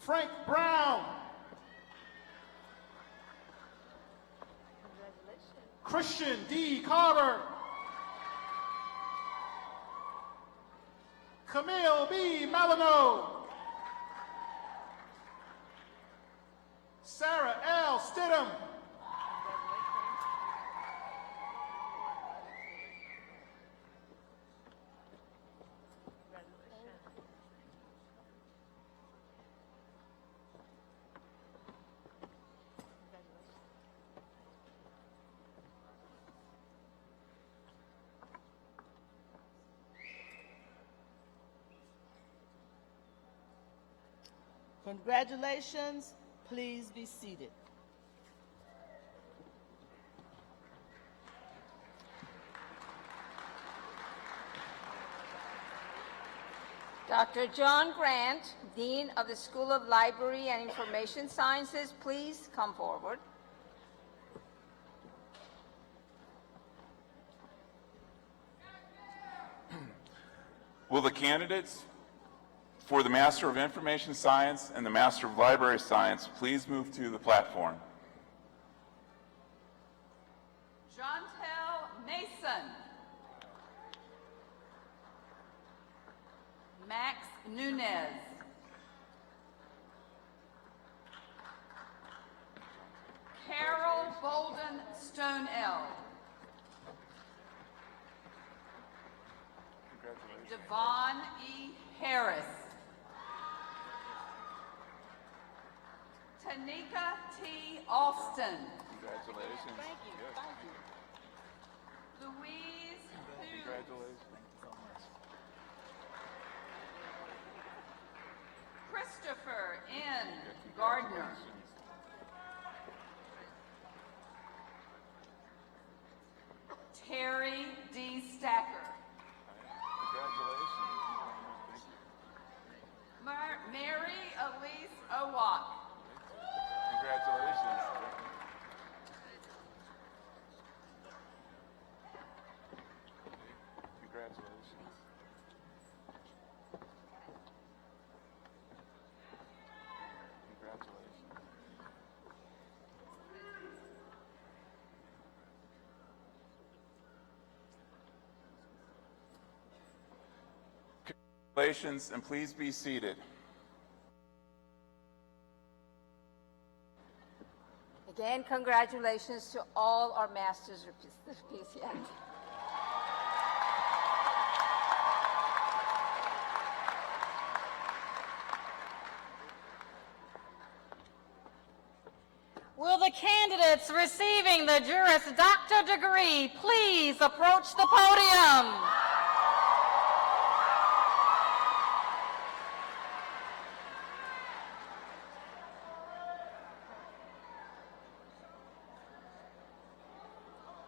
Frank Brown. Christian D. Carter. Camille B. Malino. Sarah L. Stidham. Congratulations. Please be seated. Dr. John Grant, Dean of the School of Library and Information Sciences, please come forward. Will the candidates for the Master of Information Science and the Master of Library Science please move to the platform? Jontel Mason. Max Nunez. Carol Bolden Stonell. Devon E. Harris. Tanika T. Alston. Congratulations. Thank you. Yes. Thank you. Louise Hu. Congratulations. Christopher N. Gardner. Terry D. Stacker. Congratulations. Mary Elise Owak. Congratulations. Congratulations. Congratulations. Congratulations, and please be seated. Again, congratulations to all our master's recipients. Will the candidates receiving the Juris Doctor degree please approach the podium?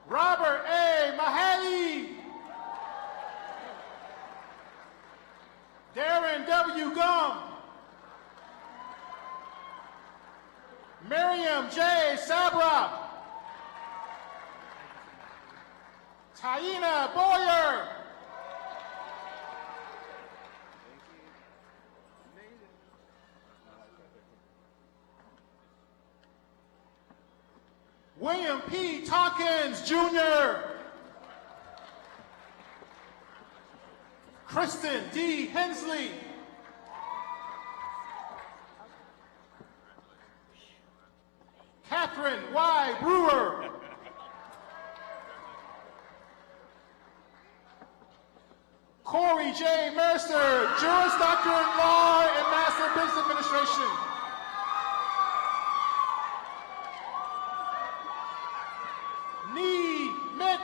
Robert A. Mahali. Darren W. Gum. Miriam J. Sabra. Taina Boyer. William P. Tompkins, Jr. Kristen D. Hensley. Catherine Y. Brewer. Corey J. Mercer, Juris Doctor in Law and Master of Business Administration. Nee Mitt.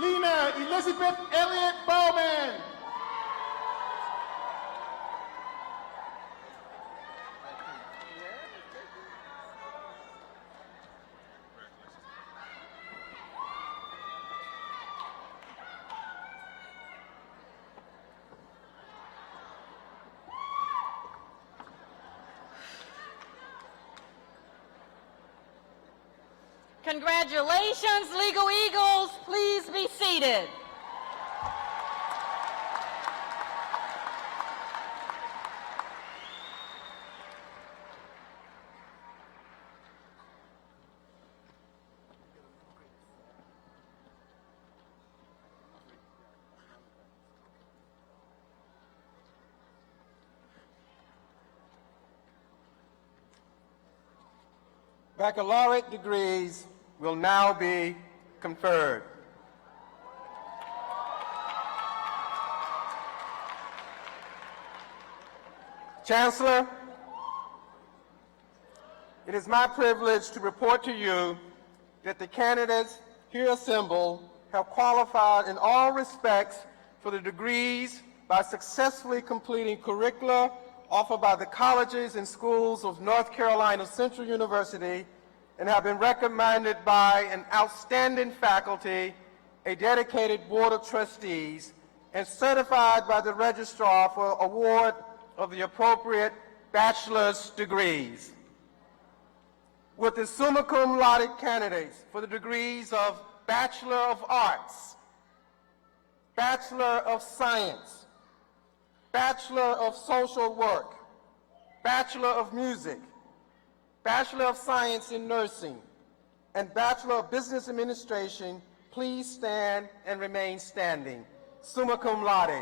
Lena Elizabeth Elliott Bowman. Congratulations, Legal Eagles. Please be seated. Baccalaureate degrees will now be conferred. Chancellor, it is my privilege to report to you that the candidates here assembled have qualified in all respects for the degrees by successfully completing curricula offered by the colleges and schools of North Carolina Central University and have been recommended by an outstanding faculty, a dedicated board of trustees, and certified by the registrar for award of the appropriate bachelor's degrees. With the summa cum laude candidates for the degrees of Bachelor of Arts, Bachelor of Science, Bachelor of Social Work, Bachelor of Music, Bachelor of Science in Nursing, and Bachelor of Business Administration, please stand and remain standing. Summa cum laude.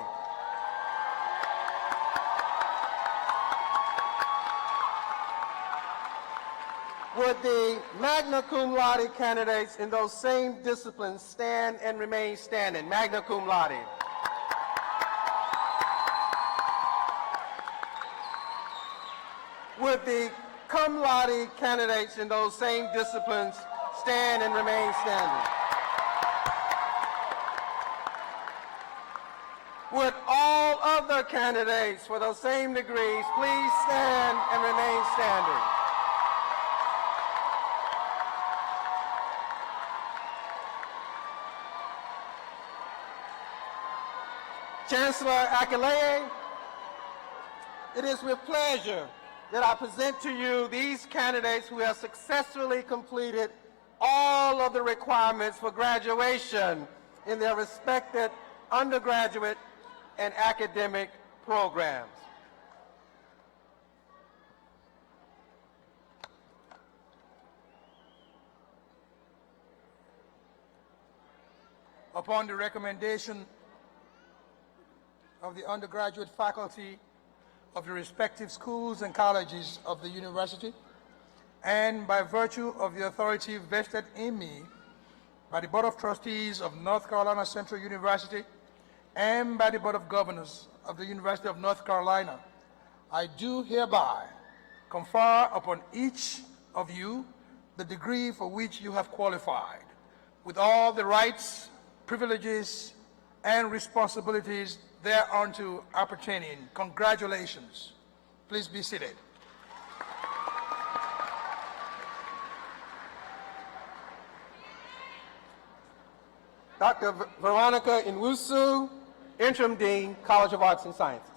Would the magna cum laude candidates in those same disciplines stand and remain standing? Magna cum laude. Would the cum laude candidates in those same disciplines stand and remain standing? Would all other candidates for those same degrees please stand and remain standing? Chancellor Akinleye, it is with pleasure that I present to you these candidates who have successfully completed all of the requirements for graduation in their respective undergraduate and academic programs. Upon the recommendation of the undergraduate faculty of the respective schools and colleges of the university, and by virtue of the authority vested in me by the Board of Trustees of North Carolina Central University and by the Board of Governors of the University of North Carolina, I do hereby confer upon each of you the degree for which you have qualified, with all the rights, privileges, and responsibilities thereunto appertaining. Congratulations. Please be seated. Dr. Veronica Nwusu, Interim Dean, College of Arts and Sciences.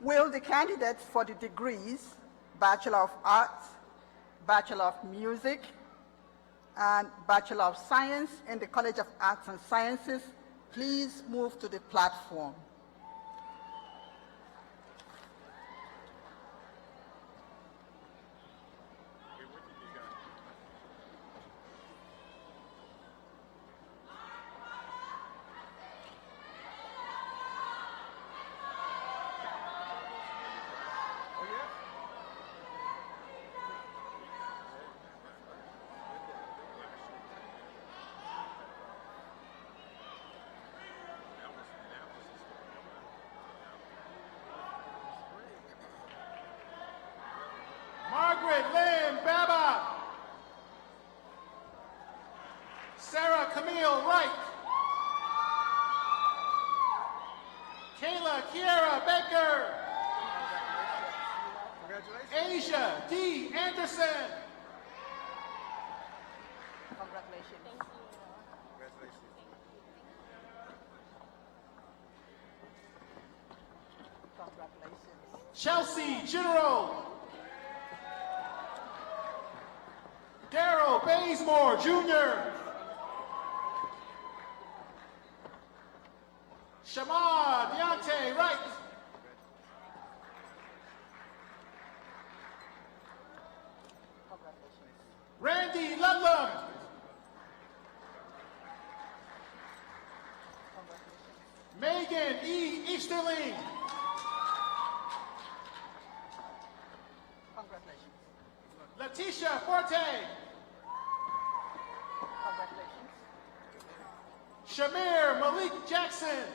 Will the candidates for the degrees Bachelor of Arts, Bachelor of Music, and Bachelor of Science in the College of Arts and Sciences please move to the platform? D. Anderson. Congratulations. Congratulations. Chelsea General. Daryl Bazemore, Jr. Shamar Deontay Wright. Randy Ludlam. Megan E. Easterling. Congratulations. Letitia Forte. Congratulations. Shamir Malik Jackson.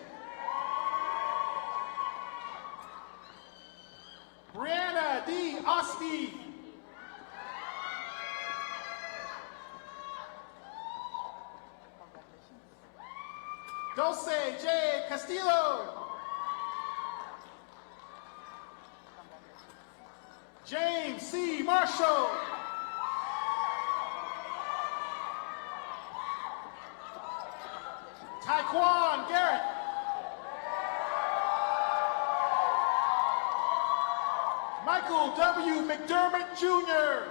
Brianna D. Ospey. Dulce J. Castillo. James C. Marshall. Taekwon Garrett. Michael W. McDermott Jr.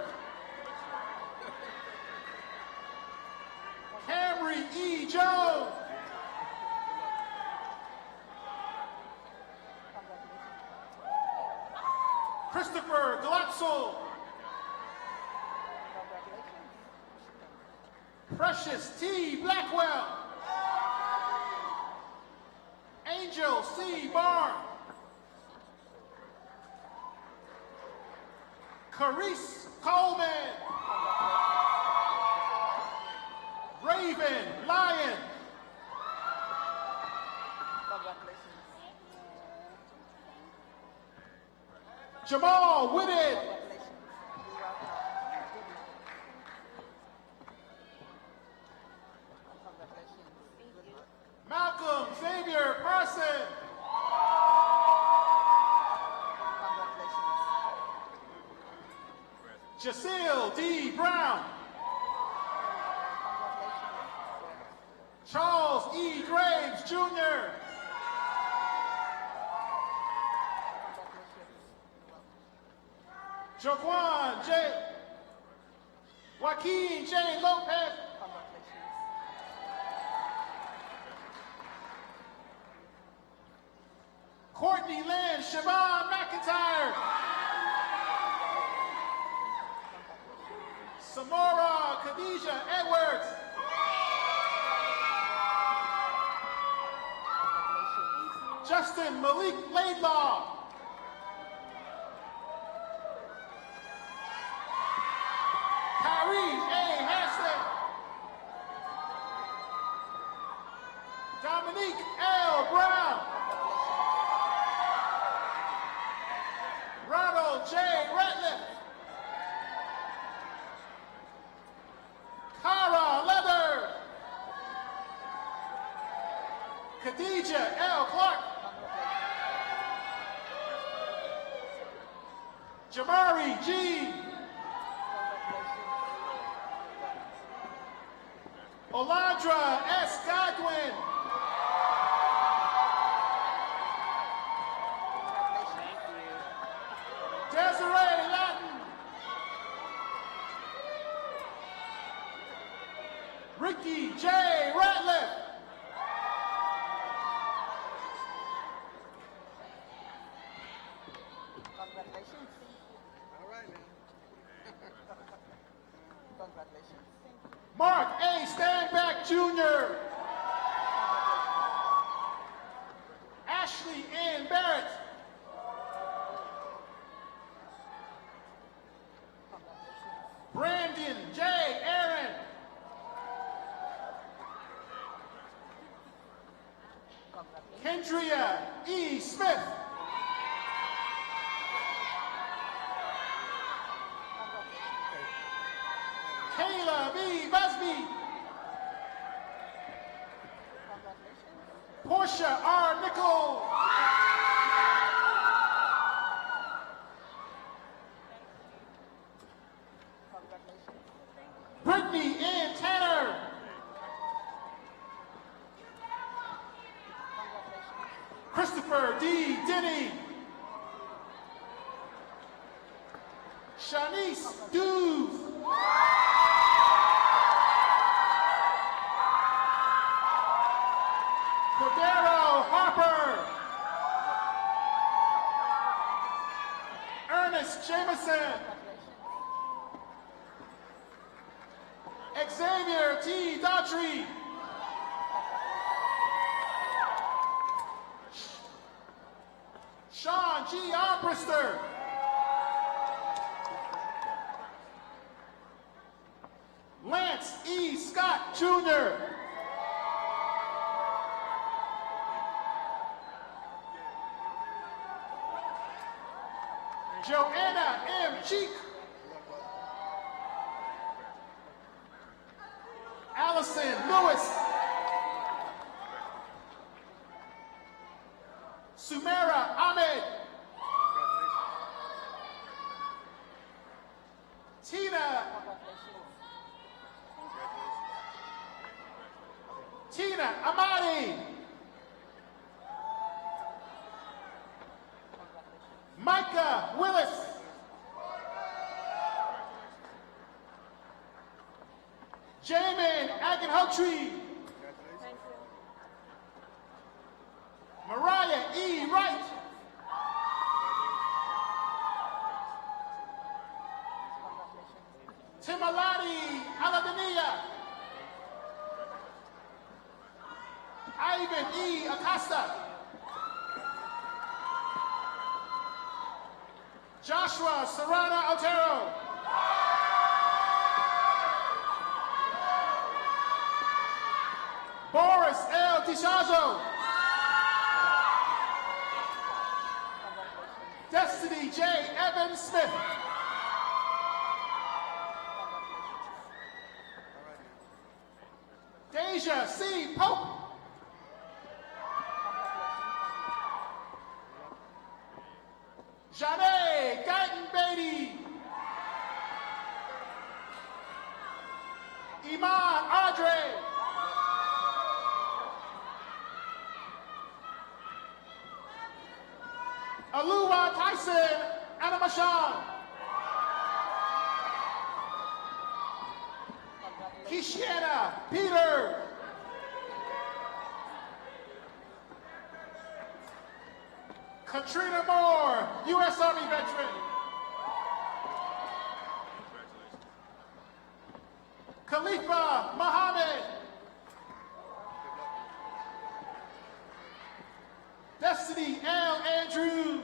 Camry E. Jones. Christopher Galazzo. Precious T. Blackwell. Angel C. Barr. Carice Coleman. Raven Lyon. Jamal Whitted. Malcolm Xavier Parson. Jacille D. Brown. Charles E. Graves, Jr. Jaquan J. Joaquin J. Lopez. Courtney Lynn Siobhan McIntyre. Samora Khadijah Edwards. Justin Malik Laidlaw. Kyrie A. Haslett. Dominique L. Brown. Ronald J. Ratliff. Cara Leather. Khadijah L. Clark. Jamari G. Olandra S. Godwin. Desiree Latin. Ricky J. Ratliff. Congratulations. All right, man. Congratulations. Mark A. Stanback Jr. Ashley N. Barrett. Brandon J. Aaron. Kendria E. Smith. Kayla B. Busby. Portia R. Nichols. Brittany Ann Tanner. Christopher D. Denny. Shanice Dews. Cordero Harper. Ernest Jameson. Xavier T. Daughtry. Sean G. Armbrister. Lance E. Scott Jr. Joanna M. Cheek. Allison Lewis. Sumera Ahmed. Tina Amadi. Micah Willis. Jamin Akinhotri. Mariah E. Wright. Timalani Aladania. Ivan E. Acosta. Joshua Serrana Otero. Boris L. Tishazo. Destiny J. Evans Smith. Deja C. Pope. Janae Guyton Beatty. Iman Andre. Aluwa Tyson Anamashan. Kishiana Peter. Katrina Moore, U.S. Army veteran. Khalifa Muhammad. Destiny L. Andrews.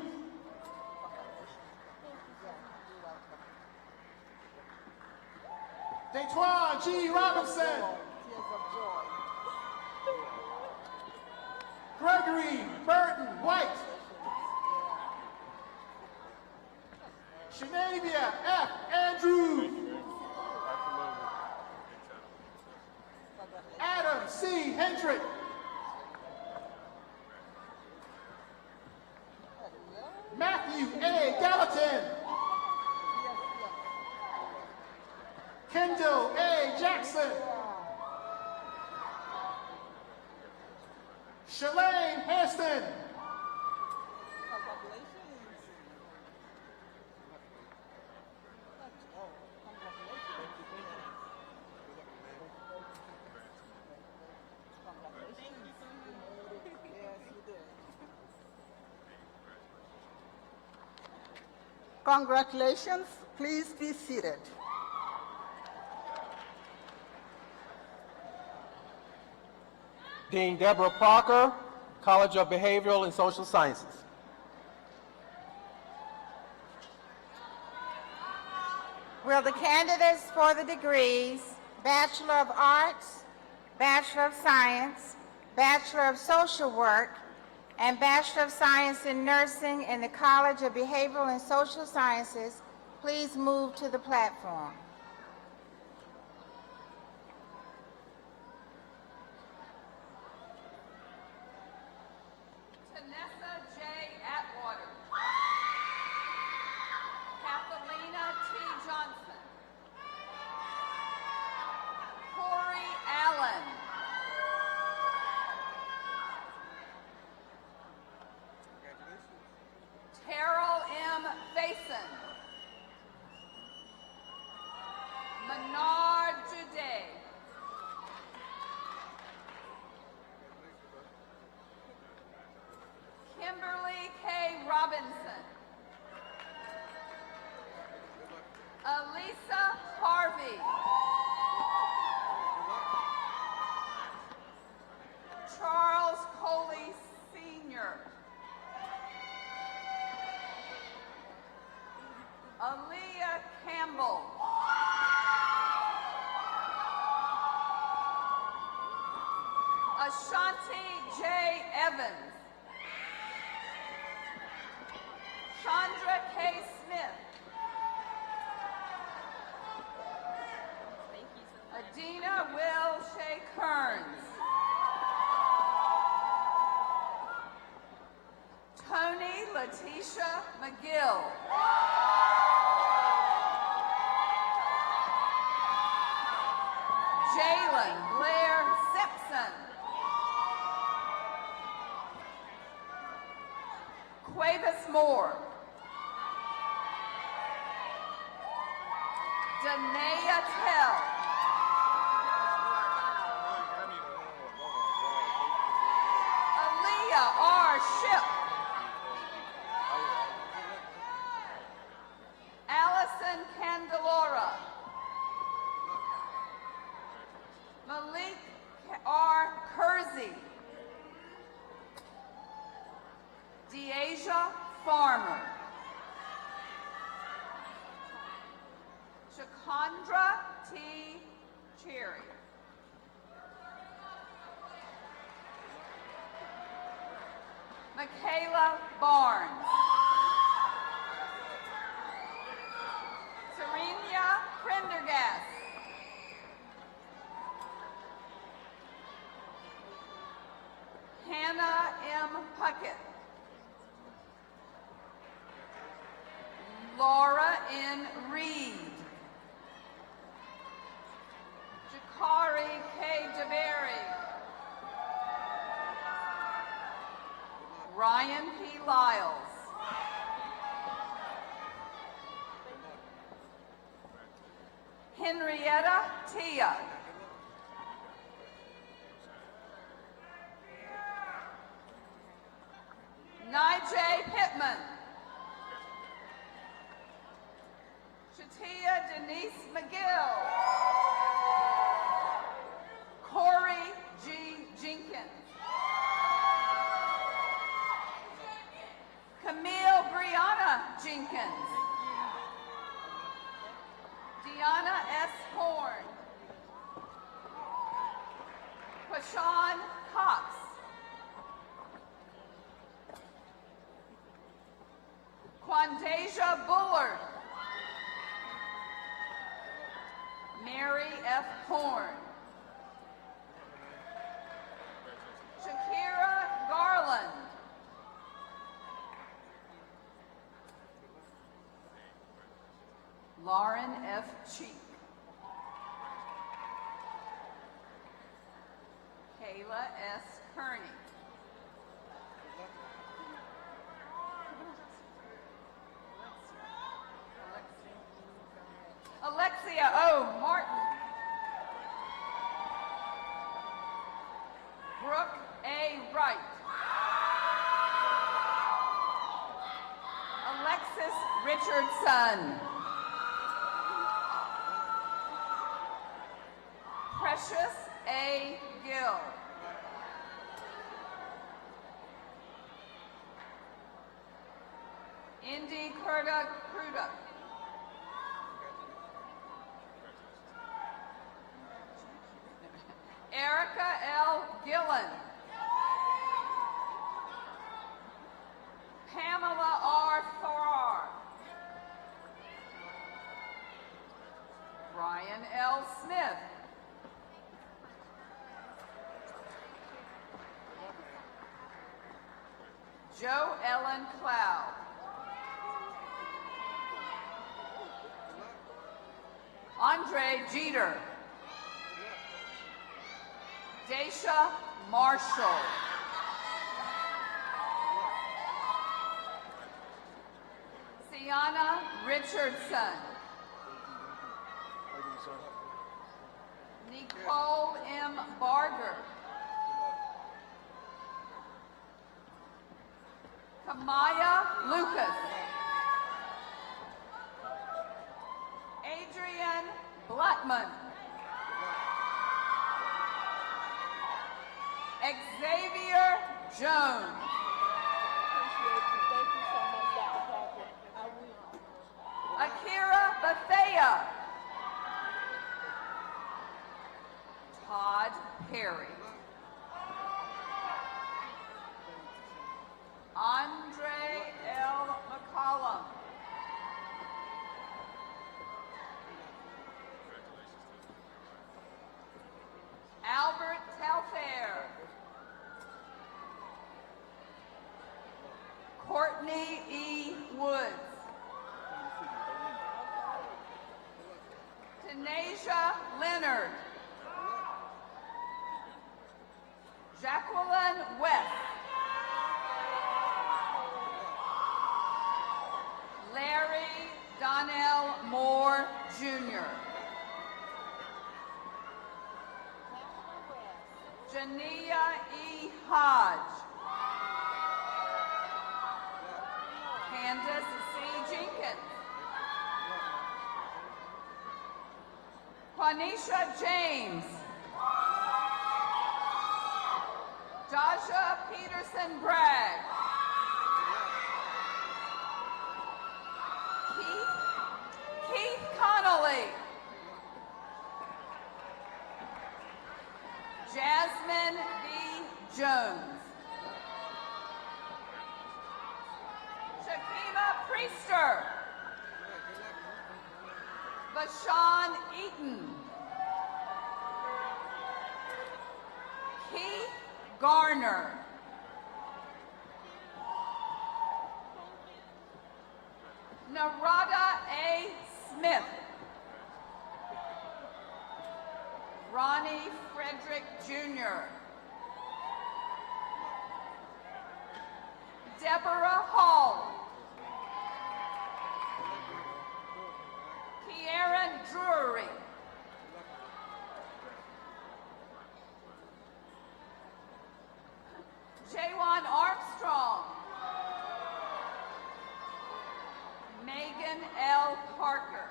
Daquan G. Robinson. Gregory Burton White. Shanavia F. Andrews. Adam C. Hendrick. Matthew A. Gallatin. Kendall A. Jackson. Shalane Heston. Congratulations. Please be seated. Dean Deborah Parker, College of Behavioral and Social Sciences. Will the candidates for the degrees Bachelor of Arts, Bachelor of Science, Bachelor of Social Work, and Bachelor of Science in Nursing in the College of Behavioral and Social Sciences please move to the platform? Tanessa J. Atwater. Catalina T. Johnson. Ashanti J. Evans. Chandra K. Smith. Adina Will Shea Kearns. Tony Letitia McGill. Jalen Blair Simpson. Quavis Moore. Danae Tell. Aaliyah R. Ship. Allison Candelora. Malik R. Kersey. Deasia Farmer. Chakandra T. Cherry. Michaela Barnes. Serenia Prendergast. Hannah M. Puckett. Laura N. Reed. Jakari K. DeBerry. Ryan P. Lyles. Henrietta Tia. Nijay Pittman. Shatia Denise McGill. Corey G. Jenkins. Camille Brianna Jenkins. Deanna S. Horn. Quashawn Cox. Quandasia Bullard. Mary F. Horn. Shakira Garland. Lauren F. Cheek. Kayla S. Kearney. Alexia O. Martin. Brooke A. Wright. Alexis Richardson. Precious A. Gill. Indy Kurda Kruda. Erica L. Gillen. Pamela R. Farrar. Brian L. Smith. Joe Ellen Cloud. Andre Jeter. Daisha Marshall. Sienna Richardson. Nicole M. Barger. Kamaya Lucas. Adrian Blattman. Xavier Jones. Akira Bethea. Todd Perry. Jania E. Hodge. Candace C. Jenkins. Juanisha James. Daja Peterson Bragg. Keith Connolly. Jasmine B. Jones. Shakima Priester. Vashawn Eaton. Keith Garner. Narada A. Smith. Ronnie Frederick Jr. Deborah Hall. Kieran Drury. Jawan Armstrong. Megan L. Parker.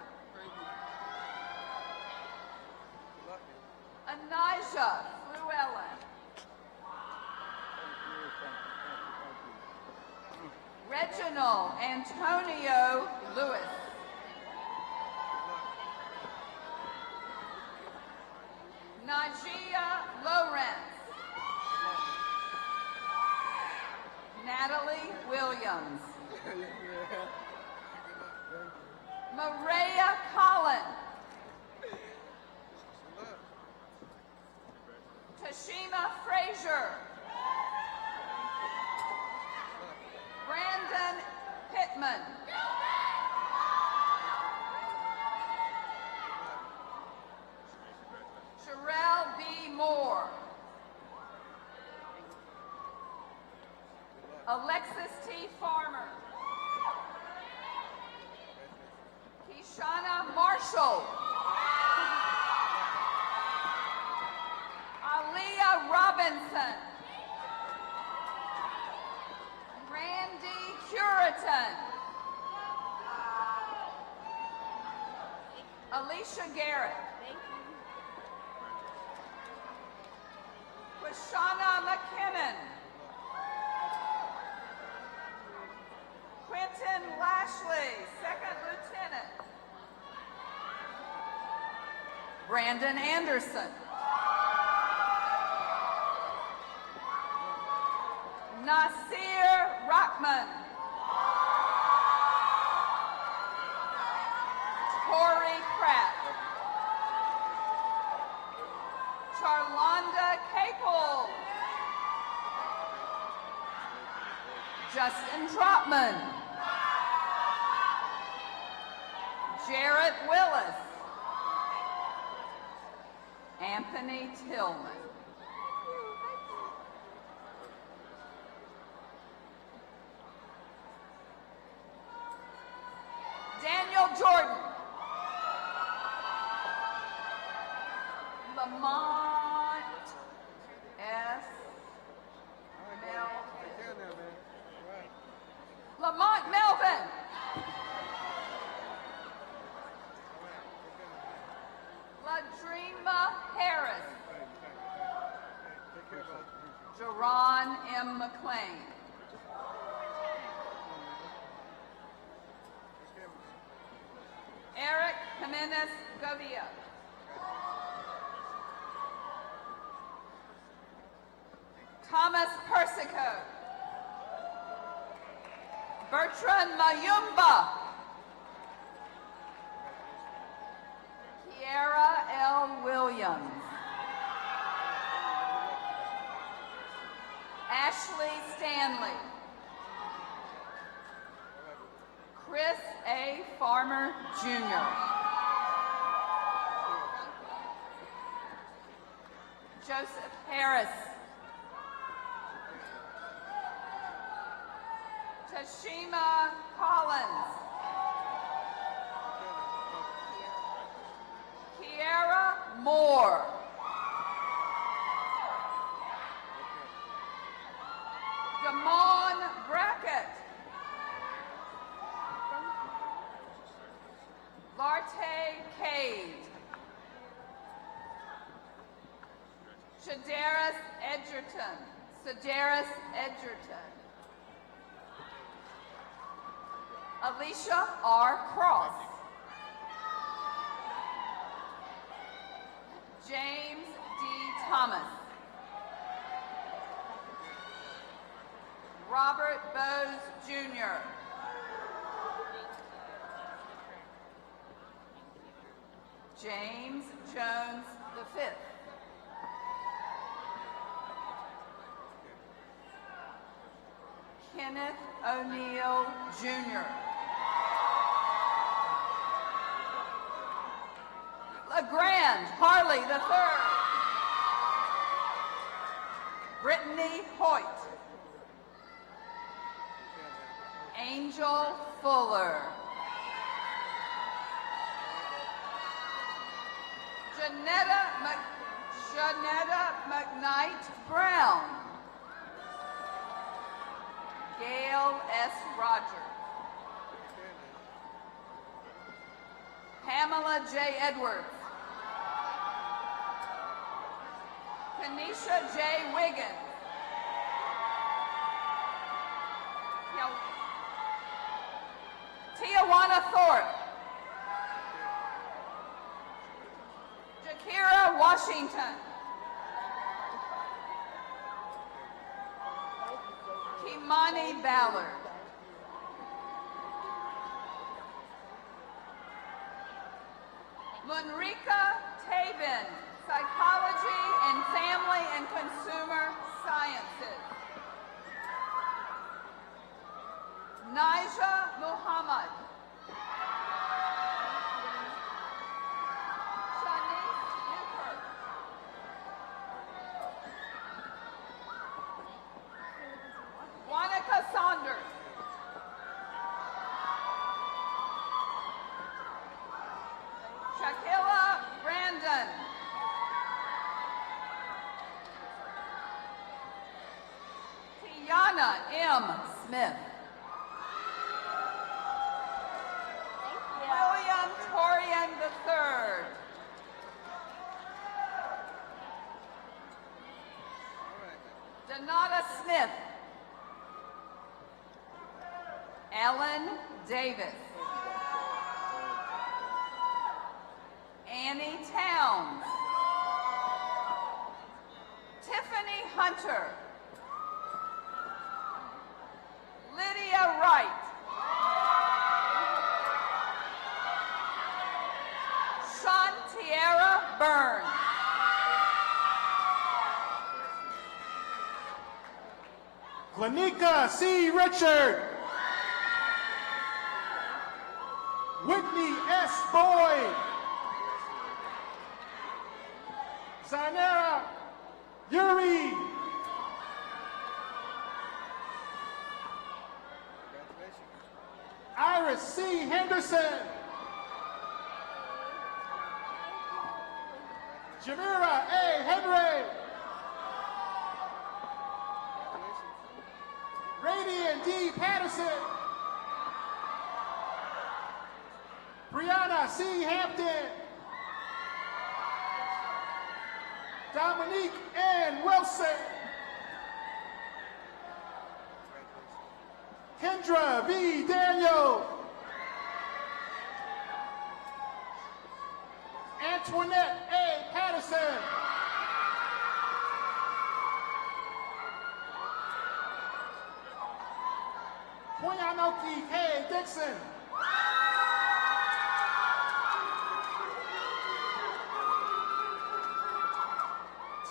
Anijah Llewellyn. Reginald Antonio Lewis. Najia Lawrence. Natalie Williams. Maria Collins. Tashima Frazier. Brandon Pittman. Sherelle B. Moore. Alexis T. Farmer. Kishana Marshall. Aaliyah Robinson. Randy Curitan. Alicia Garrett. Quishana McKinnon. Quentin Lashley, Second Lieutenant. Brandon Anderson. Nasir Rockman. Corey Pratt. Charlonda Capel. Justin Trotman. Jarrett Willis. Anthony Tillman. Daniel Jordan. Lamont S. Melvin. Lamont Melvin. Ladrima Harris. Jerron M. McLean. Eric Jimenez Govia. Thomas Persico. Bertrand Mayumba. Kiara L. Williams. Ashley Stanley. Chris A. Farmer, Jr. Joseph Harris. Tashima Collins. Kiara Moore. Shadaris Edgerton. Shadaris Edgerton. Alicia R. Cross. James D. Thomas. Robert Bowes, Jr. James Jones V. Kenneth O'Neill, Jr. LeGrand Harley III. Brittany Hoyt. Angel Fuller. Janetta McKnight Brown. Gail S. Rogers. Pamela J. Edwards. Kanisha J. Wiggins. Tijuana Thorpe. Jakira Washington. Kimani Ballard. Lunrika Tabin, Psychology and Family and Consumer Sciences. Naija Muhammad. Shanice Newkirk. Wanaka Saunders. Shakila Brandon. Tiana M. Smith. William Torian III. Donata Smith. Ellen Davis. Annie Towns. Tiffany Hunter. Lydia Wright. Shantiera Burns. Glanika C. Richard. Whitney S. Boyd. Zainera Yuri. Iris C. Henderson. Jamira A. Henry. Radian D. Patterson. Brianna C. Hampton. Dominique N. Wilson. Kendra V. Daniel. Antoinette A. Patterson. Koyanoki K. Dixon.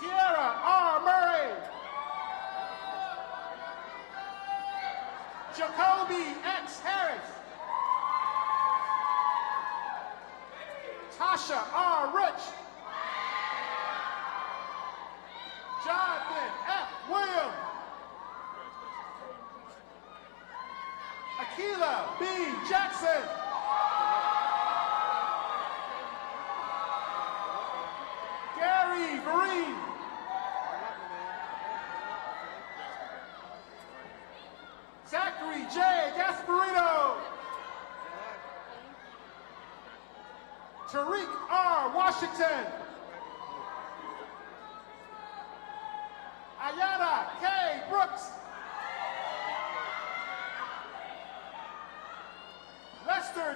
Tierra R. Murray. Jacoby X. Harris. Tasha R. Rich. Jonathan F. Williams. Akila B. Jackson. Gary Vereen. Zachary J. Gasparino. Tariq R. Washington.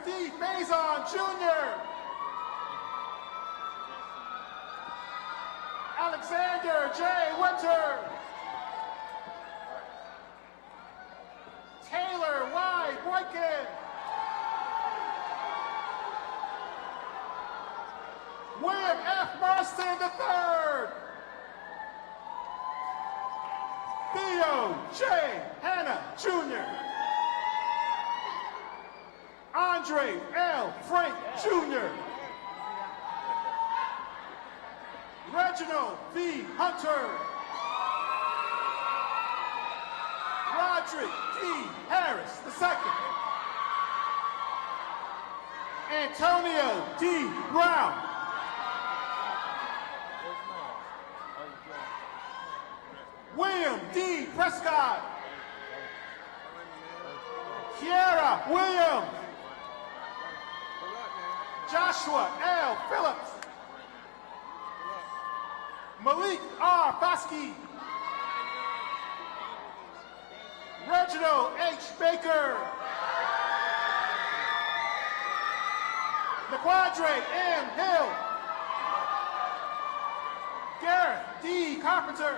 D. Faison Jr. Alexander J. Winter. Taylor Y. Boykin. William F. Marston III. Theo J. Hanna Jr. Andre L. Frank Jr. Reginald V. Hunter. Roderick D. Harris II. Antonio D. Brown. William D. Prescott. Kiara Williams. Joshua L. Phillips. Malik R. Foskey. Reginald H. Baker. LaQuadre M. Hill. Gareth D. Carpenter.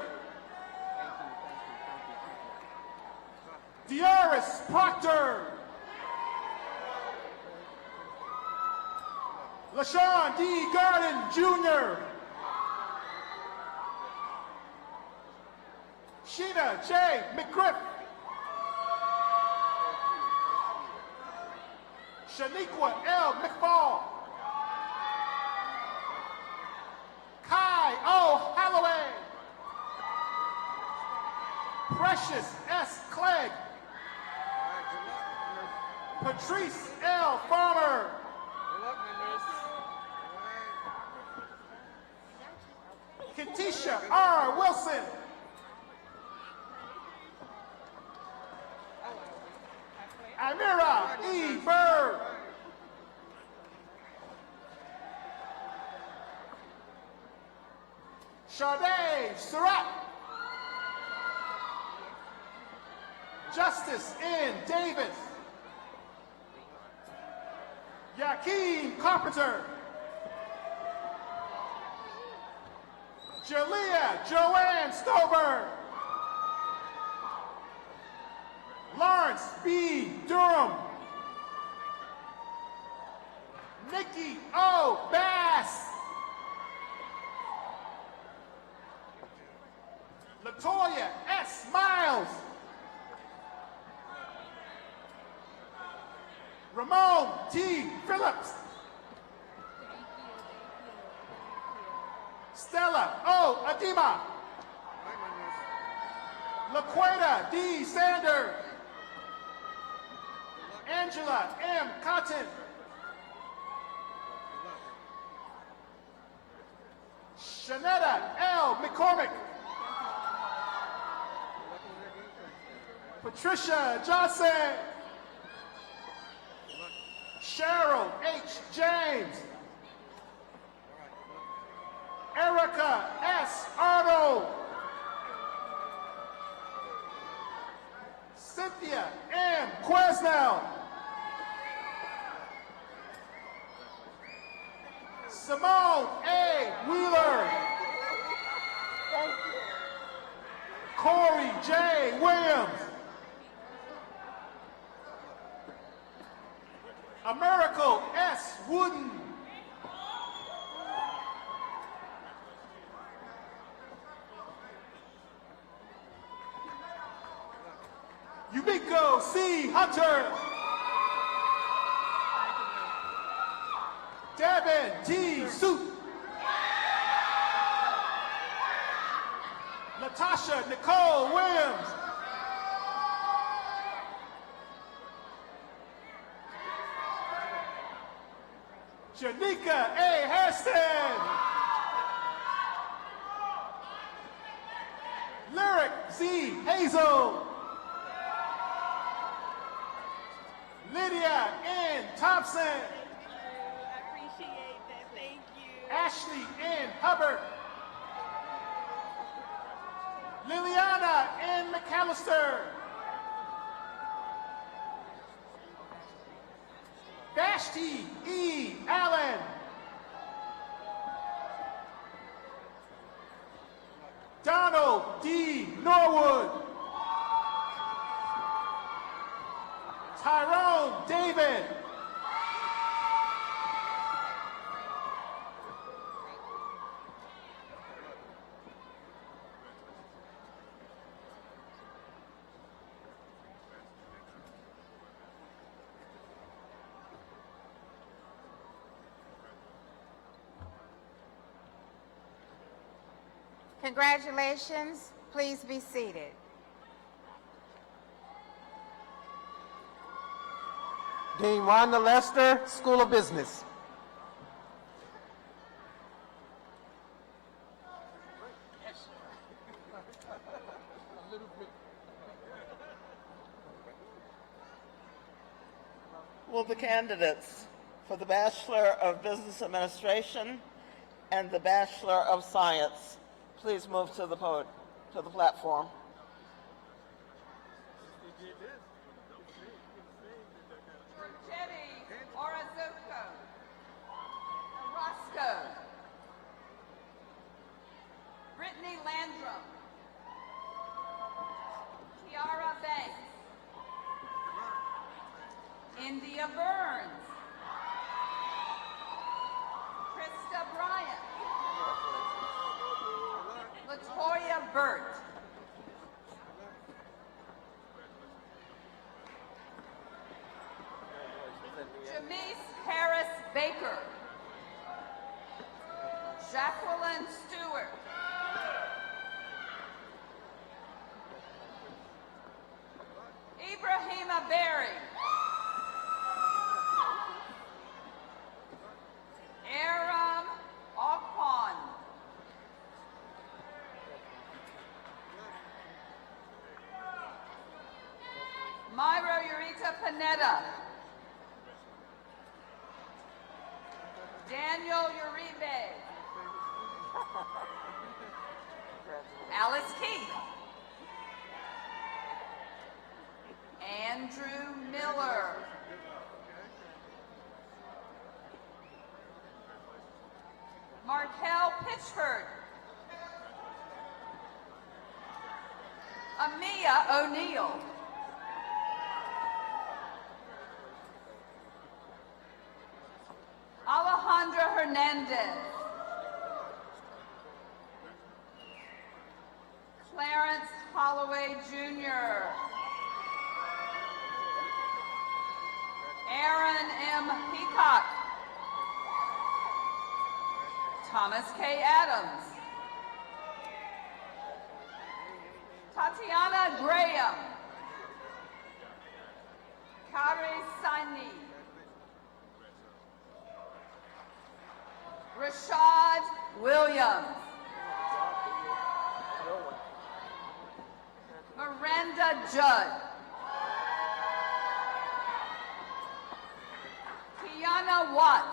Dioris Proctor. LaShawn D. Garden Jr. Sheena J. McGriff. Shaniqua L. McFall. Kai O. Holloway. Precious S. Clegg. Patrice L. Farmer. Katisha R. Wilson. Amira E. Bird. Sade Surratt. Justice N. Davis. Yakeem Carpenter. Jalea Joanne Stover. Lawrence B. Durham. Nikki O. Bass. Latoya S. Miles. Ramon T. Phillips. Stella O. Adima. LaQueta D. Sanders. Angela M. Cotton. Shanetta L. McCormick. Patricia Johnson. Cheryl H. James. Erica S. Arnold. Cynthia M. Quesnell. Simone A. Wheeler. Corey J. Williams. Americo S. Wooden. Yumiko C. Hunter. Devin T. Suit. Natasha Nicole Williams. Janika A. Hairston. Lyric Z. Hazel. Lydia N. Thompson. I appreciate that. Thank you. Ashley N. Hubbard. Liliana N. McAllister. S.T.E. Allen. Donald D. Norwood. Tyrone David. Congratulations. Please be seated. Dean Wanda Lester, School of Business. Will the candidates for the Bachelor of Business Administration and the Bachelor of Science please move to the platform? Georgetti Orazuco. Orozco. Brittany Landrum. Tiara Banks. India Burns. Krista Bryant. Latoya Burt. Jamise Harris Baker. Jacqueline Stewart. Ibrahima Berry. Aram Okpon. Myra Eureka Panetta. Daniel Uribe. Alice Keith. Andrew Miller. Markel Pitchford. Amia O'Neill. Alejandra Hernandez. Clarence Holloway Jr. Aaron M. Peacock. Thomas K. Adams. Tatiana Graham. Kari Saini. Rashad Williams. Miranda Judd. Kiana Watts.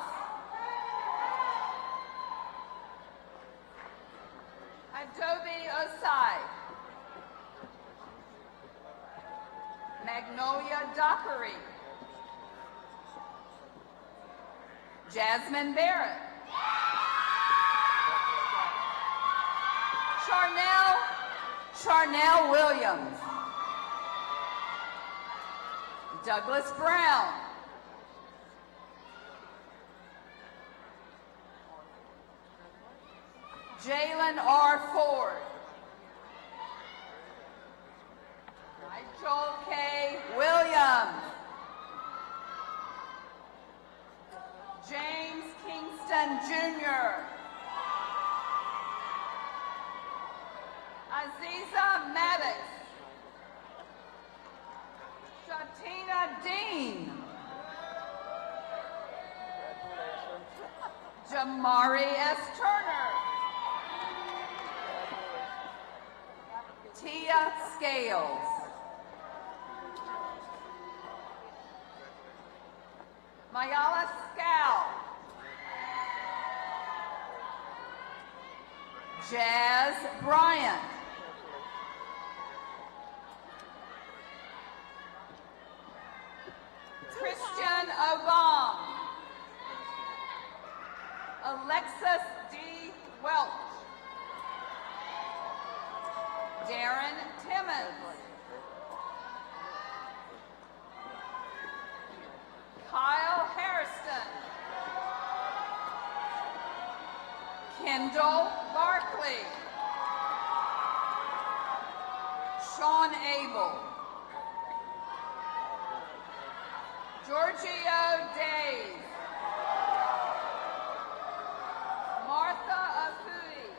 Adobe Osai. Magnolia Dockery. Jasmine Barrett. Charnel Williams. Douglas Brown. Jalen R. Ford. Nigel K. Williams. James Kingston Jr. Aziza Maddox. Shatina Dean. Jamari S. Turner. Tia Scales. Mayala Scal. Jazz Bryant. Christian Obam. Darren Timmons. Kyle Hairston. Kendall Barkley. Sean Abel. Giorgio Days. Martha Afui.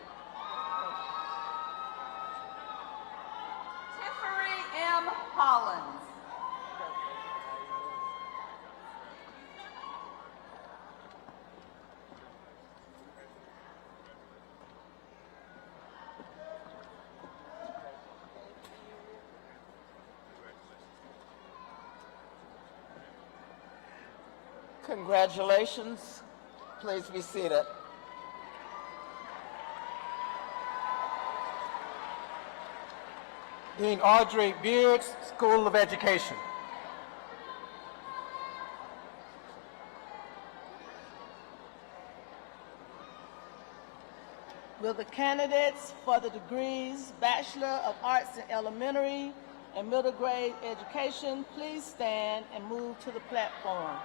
Tiffany M. Hollins. Congratulations. Please be seated. Dean Audrey Beard, School of Education. Will the candidates for the degrees Bachelor of Arts in Elementary and Middle Grade Education please stand and move to the platform?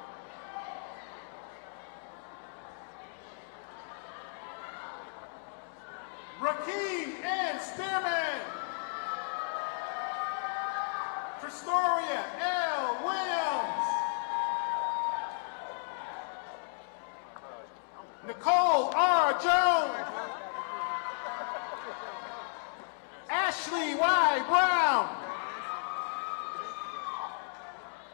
Rakeem N. Spearman. Tristoria L. Williams. Nicole R. Jones. Ashley Y. Brown.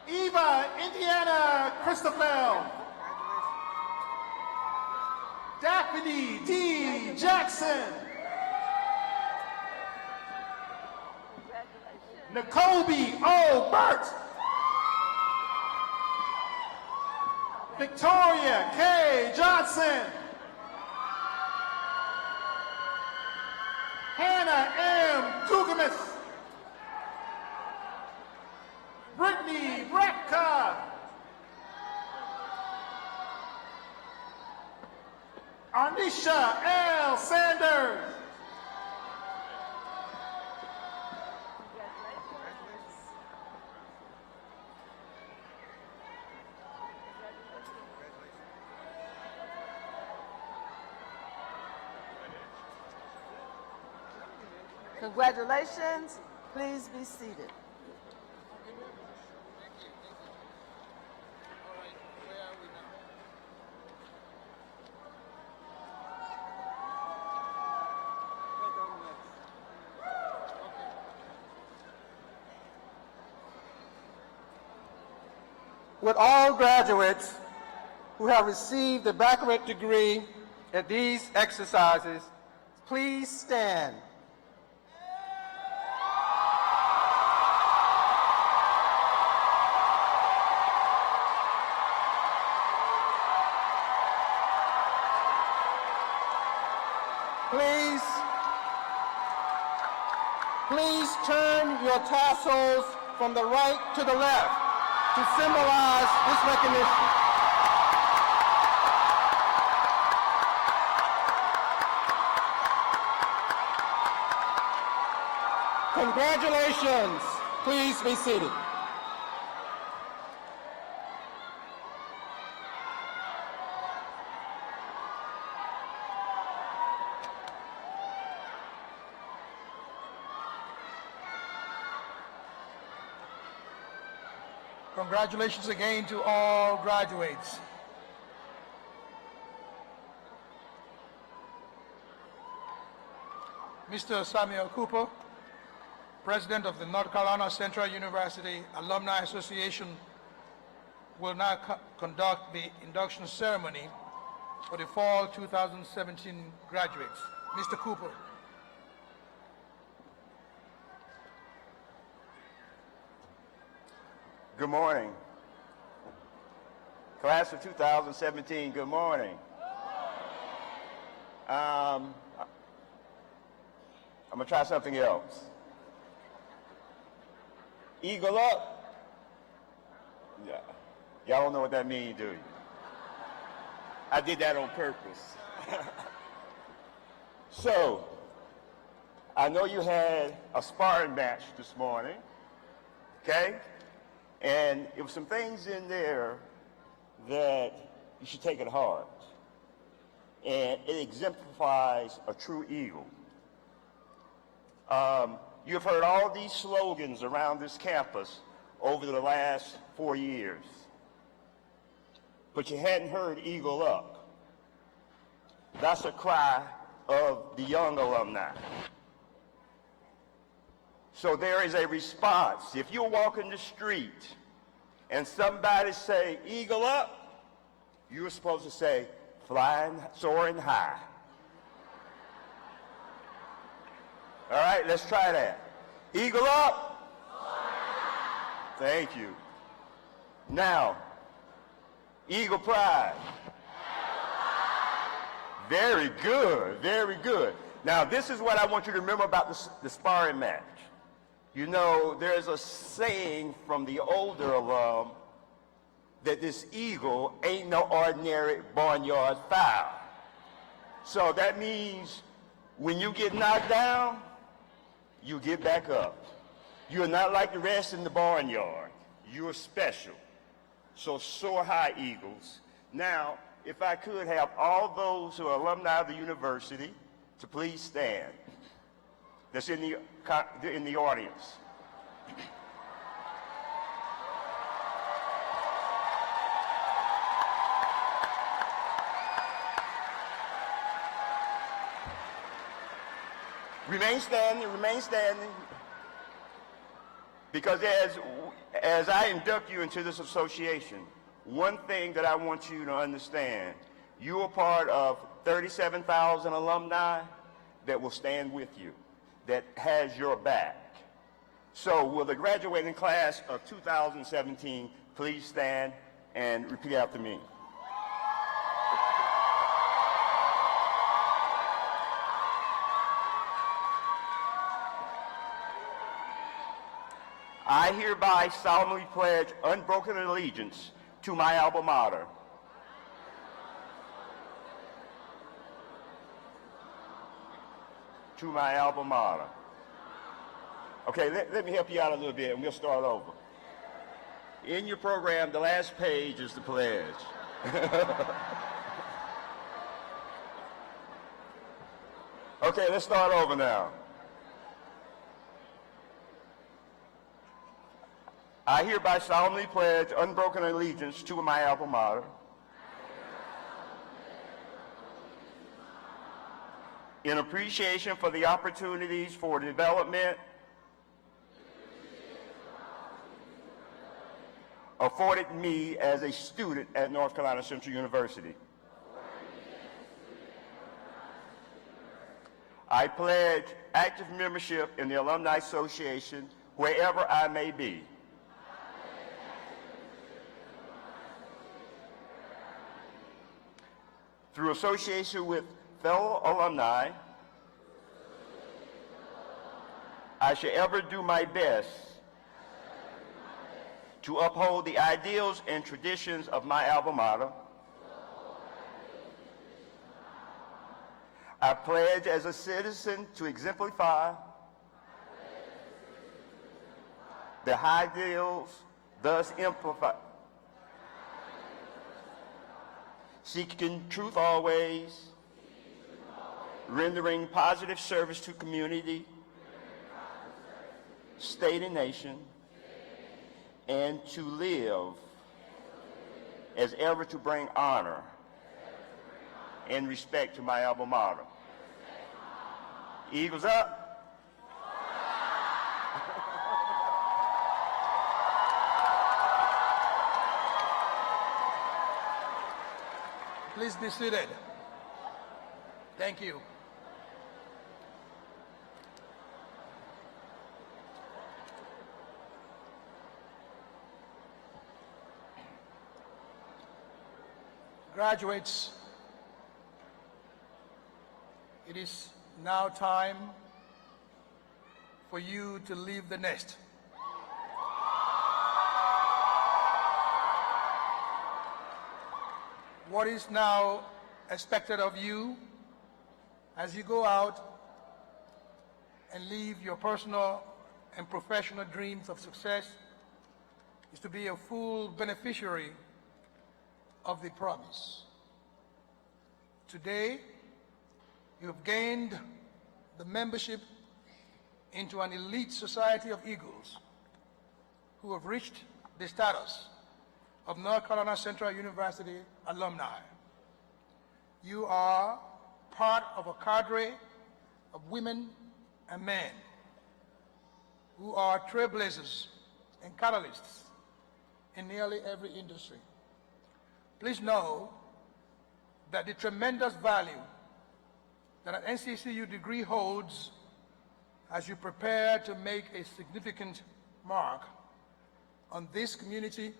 Eva Indiana Christoffel. Daphne D. Jackson. Nicobe O. Burt. Victoria K. Johnson. Hannah M. Gugamis. Brittany Brecka. Arnisha L. Sanders. Congratulations. Please be seated. Would all graduates who have received a baccalaureate degree at these exercises please stand? Please turn your tassels from the right to the left to symbolize this recognition. Congratulations. Please be seated. Congratulations again to all graduates. Mr. Samuel Cooper, President of the North Carolina Central University Alumni Association, will now conduct the induction ceremony for the fall 2017 graduates. Mr. Cooper. Good morning. Class of 2017, good morning. I'm going to try something else. Eagle up. Yeah. Y'all don't know what that means, do you? I did that on purpose. So, I know you had a sparring match this morning, okay? And there were some things in there that you should take it hard. And it exemplifies a true eagle. You've heard all these slogans around this campus over the last 4 years, but you hadn't heard Eagle Up. That's a cry of the young alumni. So there is a response. If you're walking the street and somebody say, Eagle Up, you're supposed to say, flying, soaring high. All right, let's try that. Eagle up. Thank you. Now, Eagle Pride. Very good, very good. Now, this is what I want you to remember about the sparring match. You know, there's a saying from the older alum that this eagle ain't no ordinary barnyard fowl. So that means when you get knocked down, you get back up. You're not like the rest in the barnyard. You're special. So soar high, Eagles. Now, if I could have all those who are alumni of the university to please stand. That's in the audience. Remain standing, remain standing. Because as I induct you into this association, one thing that I want you to understand, you are part of 37,000 alumni that will stand with you, that has your back. So will the graduating class of 2017 please stand and repeat after me? I hereby solemnly pledge unbroken allegiance to my alma mater. To my alma mater. Okay, let me help you out a little bit and we'll start over. In your program, the last page is the pledge. Okay, let's start over now. I hereby solemnly pledge unbroken allegiance to my alma mater. In appreciation for the opportunities for development afforded me as a student at North Carolina Central University. I pledge active membership in the Alumni Association wherever I may be. Through association with fellow alumni, I shall ever do my best to uphold the ideals and traditions of my alma mater. I pledge as a citizen to exemplify the high ideals, thus amplify. Seeking truth always, rendering positive service to community, state and nation, and to live as ever to bring honor and respect to my alma mater. Eagles up. Please be seated. Thank you. Graduates, it is now time for you to leave the nest. What is now expected of you as you go out and live your personal and professional dreams of success is to be a full beneficiary of the promise. Today, you have gained the membership into an elite society of Eagles who have reached the status of North Carolina Central University alumni. You are part of a cadre of women and men who are trailblazers and catalysts in nearly every industry. Please know that the tremendous value that an NCCU degree holds as you prepare to make a significant mark on this community,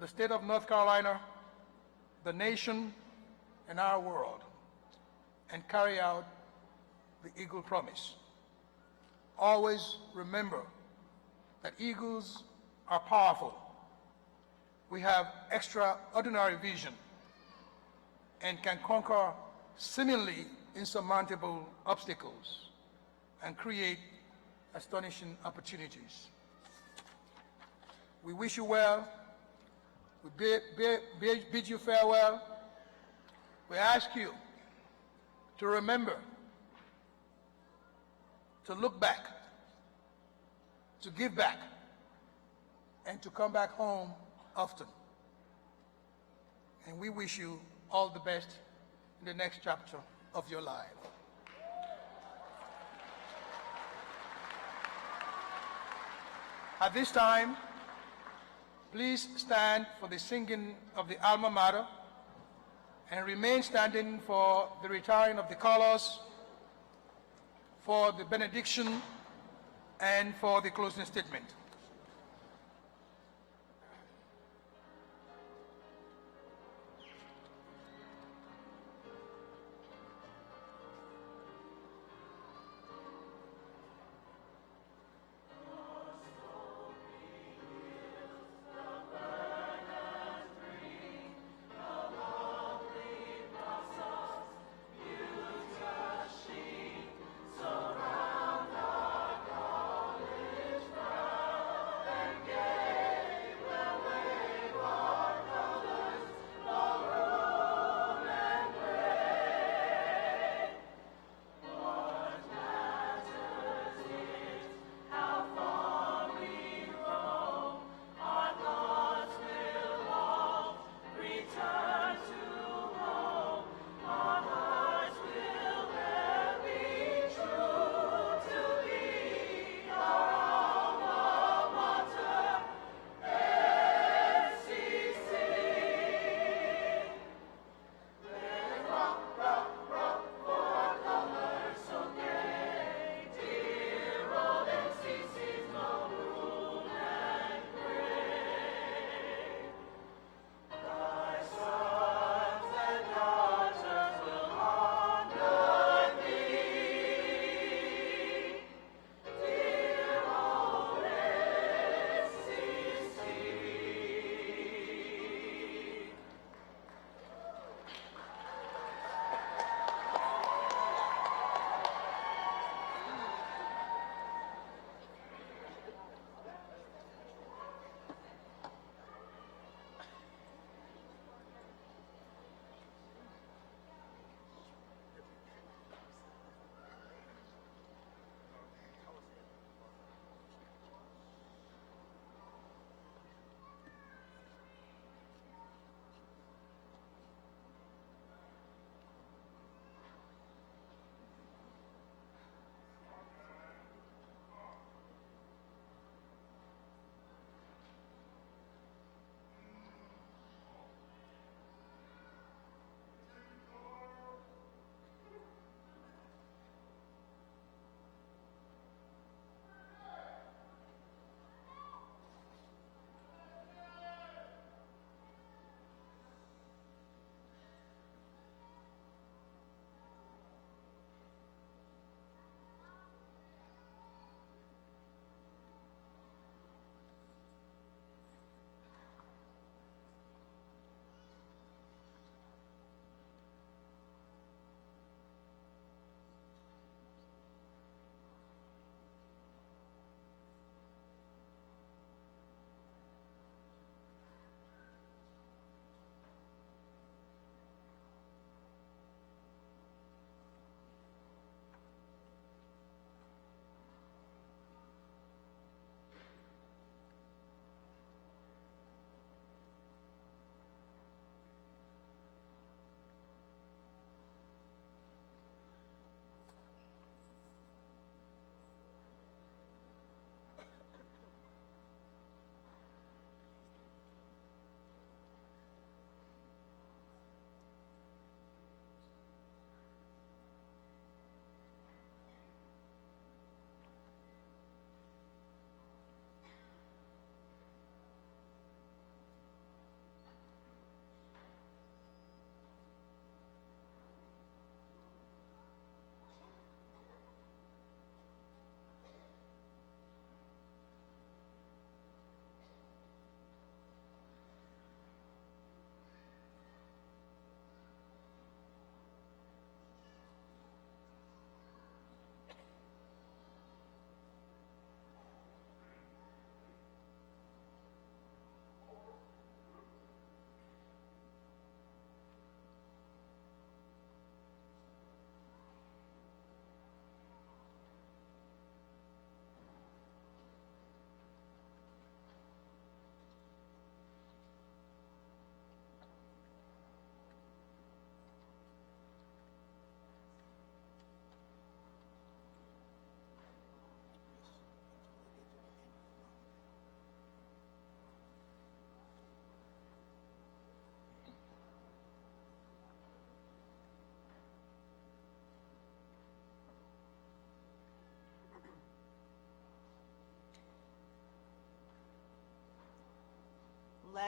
the state of North Carolina, the nation, and our world, and carry out the Eagle Promise. Always remember that Eagles are powerful. We have extraordinary vision and can conquer seemingly insurmountable obstacles and create astonishing opportunities. We wish you well. We bid you farewell. We ask you to remember, to look back, to give back, and to come back home often. And we wish you all the best in the next chapter of your life. At this time, please stand for the singing of the alma mater and remain standing for the retiring of the colors, for the benediction, and for the closing statement.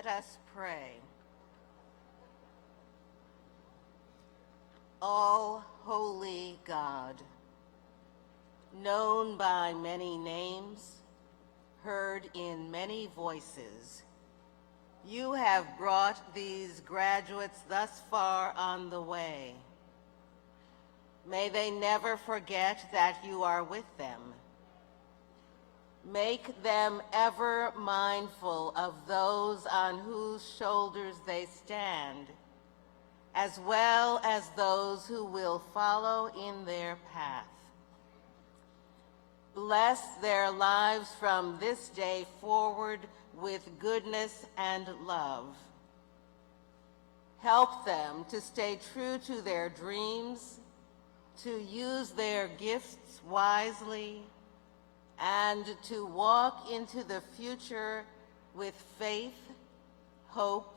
Let us pray. All holy God, known by many names, heard in many voices, you have brought these graduates thus far on the way. May they never forget that you are with them. Make them ever mindful of those on whose shoulders they stand, as well as those who will follow in their path. Bless their lives from this day forward with goodness and love. Help them to stay true to their dreams, to use their gifts wisely, and to walk into the future with faith, hope,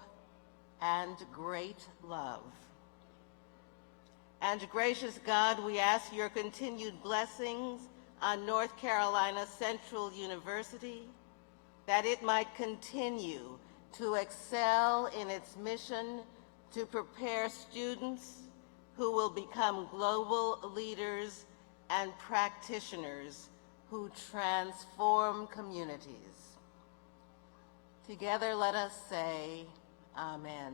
and great love. And gracious God, we ask your continued blessings on North Carolina Central University, that it might continue to excel in its mission to prepare students who will become global leaders and practitioners who transform communities. Together, let us say, Amen.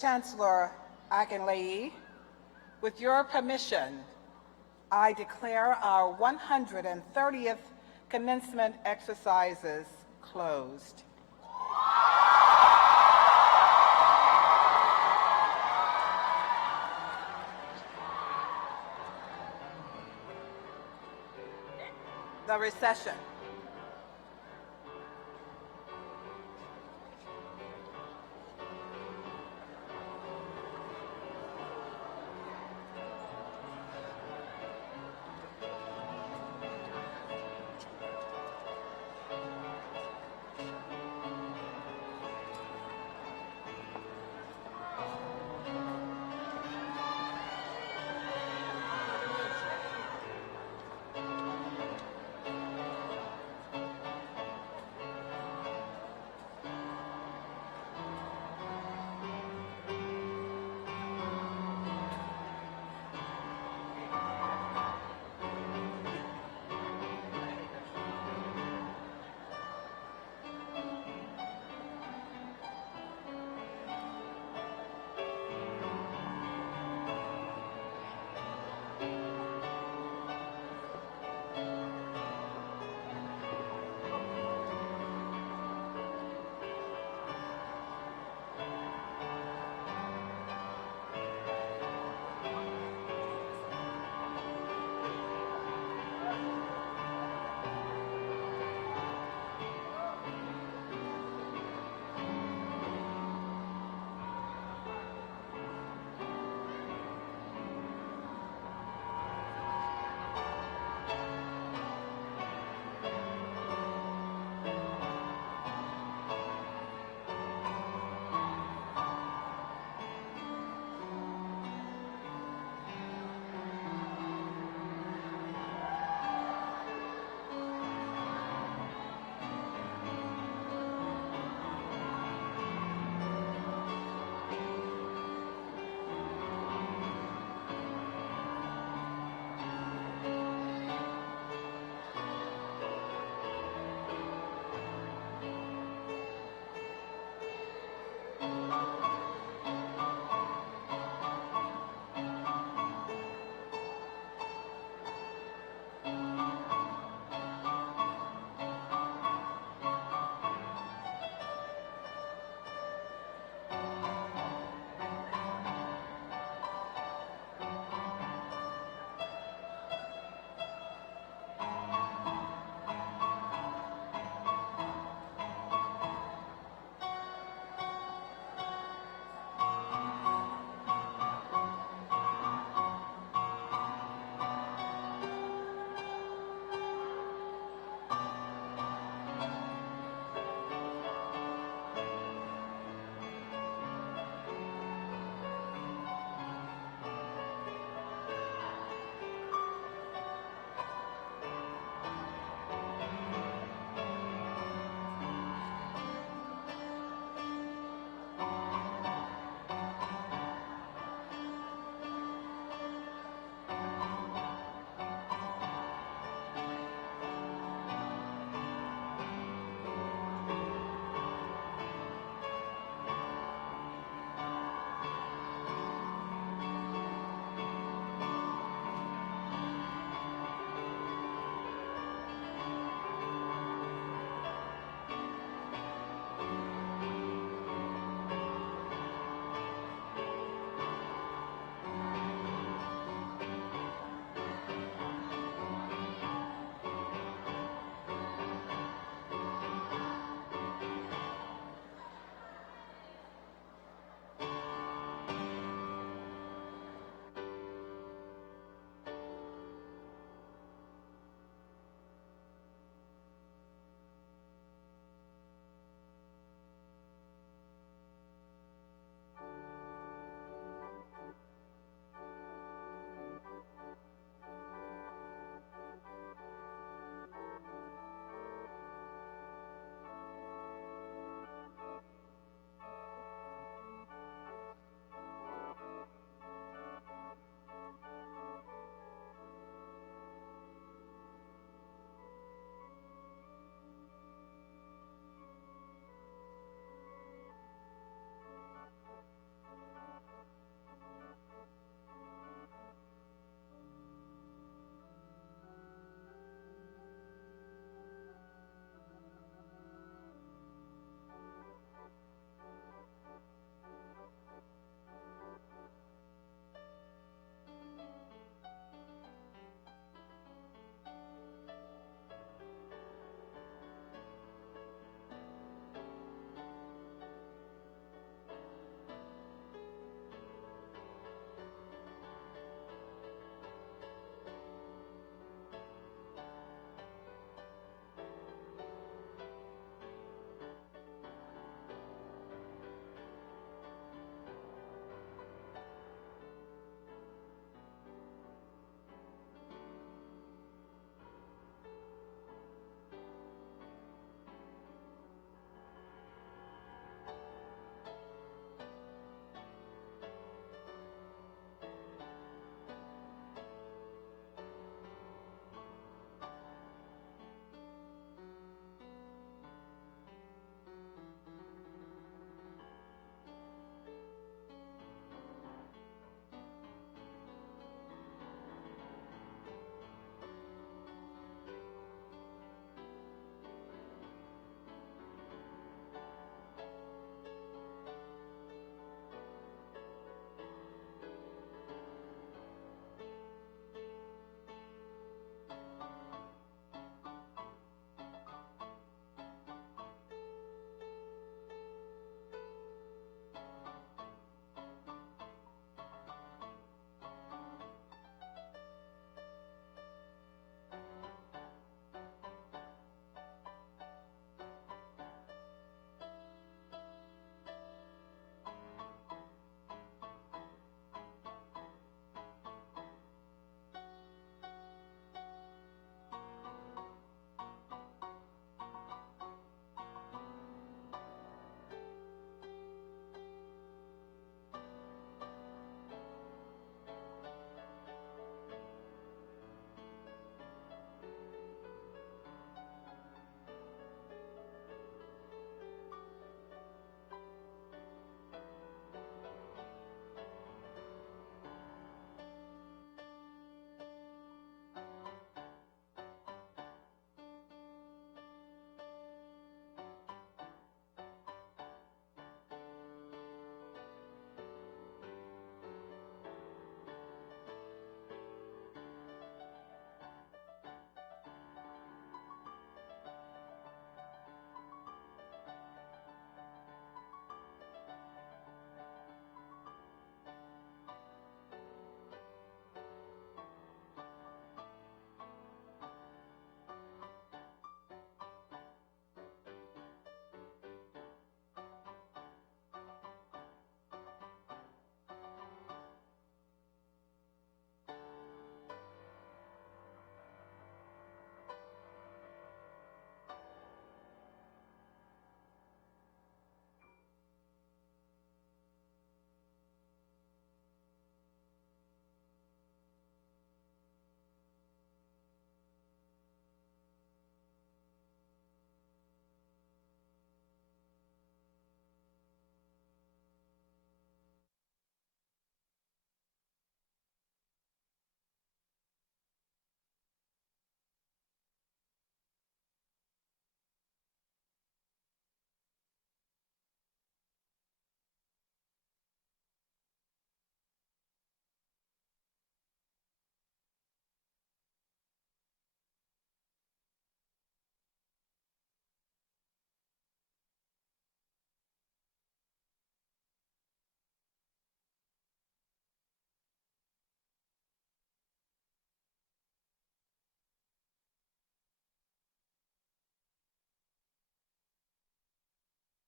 Chancellor Akinlayi, with your permission, I declare our 130th commencement exercises closed. The recession.